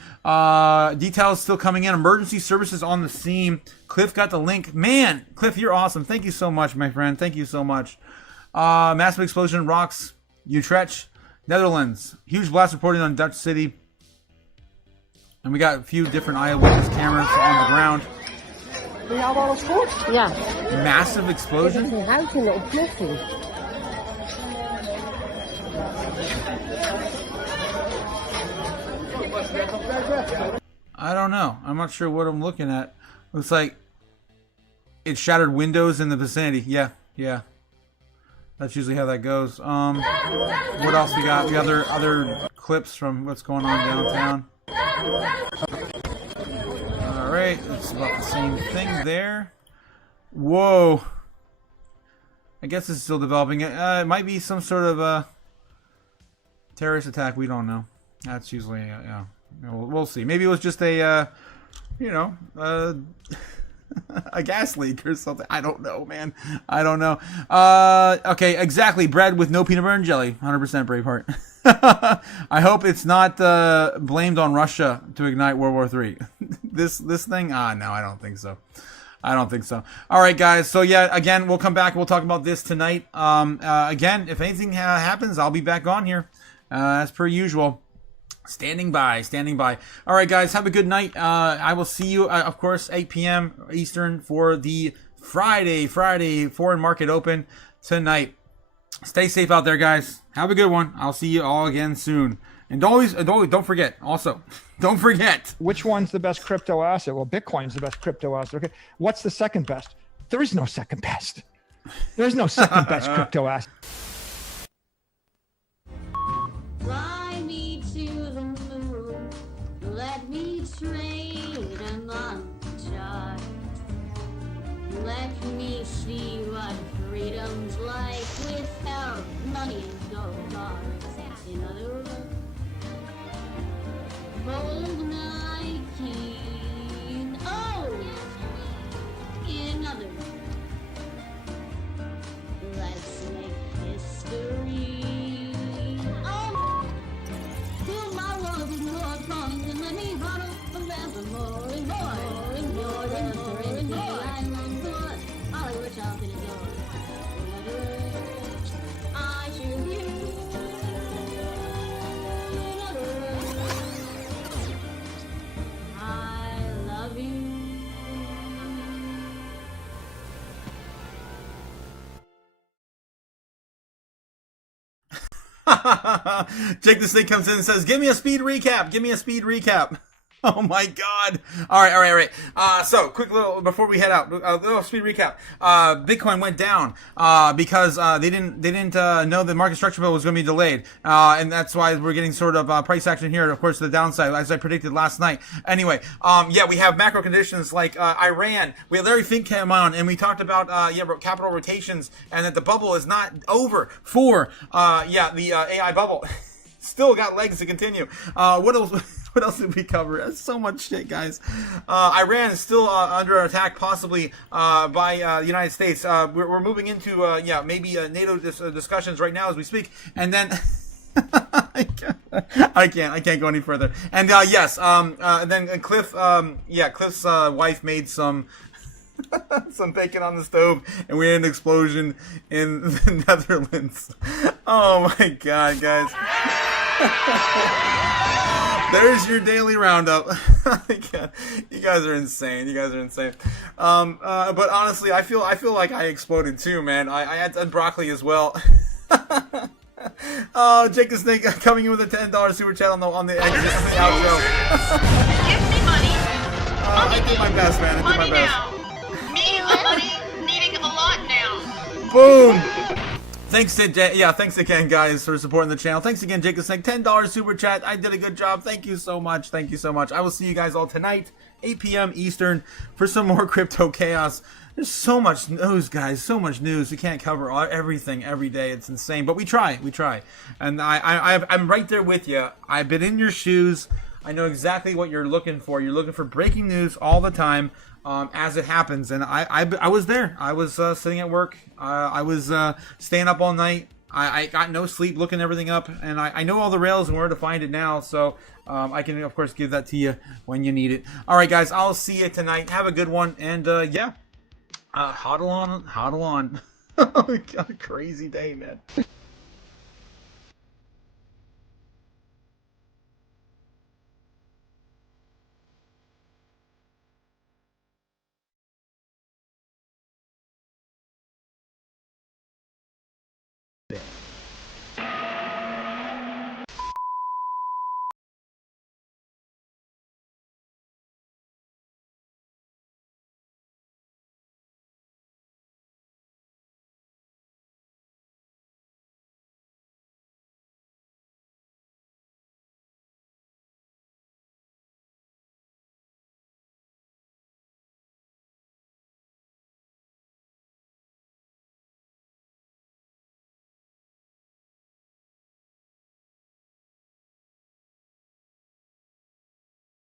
Details still coming in. Emergency services on the scene. Cliff got the link. Man, Cliff, you're awesome. Thank you so much, my friend. Thank you so much. Massive explosion rocks Utrecht, Netherlands. Huge blast reported on Dutch city. And we got a few different eyewitness cameras on the ground. Yeah. Massive explosion. I don't know. I'm not sure what I'm looking at. Looks like it shattered windows in the vicinity. Yeah. That's usually how that goes. What else we got? We got other clips from what's going on downtown. Alright, it's about the same thing there. Whoa. I guess it's still developing. It might be some sort of a terrorist attack. We don't know. That's usually, yeah. We'll see. Maybe it was just a gas leak or something. I don't know, man. I don't know. Okay, exactly. Bread with no peanut butter and jelly. 100% Braveheart. I hope it's not blamed on Russia to ignite World War III. This thing? No, I don't think so. All right, guys. So yeah, again, we'll come back. We'll talk about this tonight. Again, if anything happens, I'll be back on here as per usual. Standing by. All right, guys, have a good night. I will see you, of course, 8 p.m. Eastern for the Friday foreign market open tonight. Stay safe out there, guys. Have a good one. I'll see you all again soon. And don't forget, also, don't forget. Which one's the best crypto asset? Well, Bitcoin's the best crypto asset. Okay. What's the second best? There is no second best. There's no second best crypto asset. Fly me to the moon, let me trade a montage. Let me see what freedom's like without money and gold bars. In other words, bold Nike. Oh, in other words, let's make this Jake the Snake comes in and says, give me a speed recap. Give me a speed recap. Oh my God. All right. So quick little, before we head out, a little speed recap. Bitcoin went down, because, they didn't know the market structure bill was going to be delayed. And that's why we're getting sort of, price action here. Of course, the downside, as I predicted last night. Anyway, we have macro conditions like, Iran. We had Larry Fink came on and we talked about, capital rotations and that the bubble is not over for, the, AI bubble. Still got legs to continue. What else? What else did we cover? That's so much shit, guys. Iran is still under attack, possibly by the United States. We're moving into maybe NATO discussions right now as we speak, and then. I can't go any further. And then Cliff's wife made some bacon on the stove, and we had an explosion in the Netherlands. Oh my God, guys. There's your daily roundup. You guys are insane. But honestly, I feel like I exploded too, man. I had broccoli as well. Oh, Jake the Snake coming in with a $10 super chat on the exit outro. Give me money. I did my best, man. I did my best. Money needing a lot now. Boom. Thanks again, guys, for supporting the channel. Thanks again, Jake the Snake. $10 super chat. I did a good job. Thank you so much. I will see you guys all tonight, 8 p.m. Eastern, for some more Crypto Chaos. There's so much news, guys. So much news. We can't cover everything every day. It's insane, but we try. And I'm right there with you. I've been in your shoes. I know exactly what you're looking for. You're looking for breaking news all the time. As it happens, and I was there. I was sitting at work. I was staying up all night. I got no sleep looking everything up, and I know all the rails and where to find it now. So I can of course give that to you when you need it. All right, guys. I'll see you tonight. Have a good one, and hodl on. Oh God, crazy day, man. day.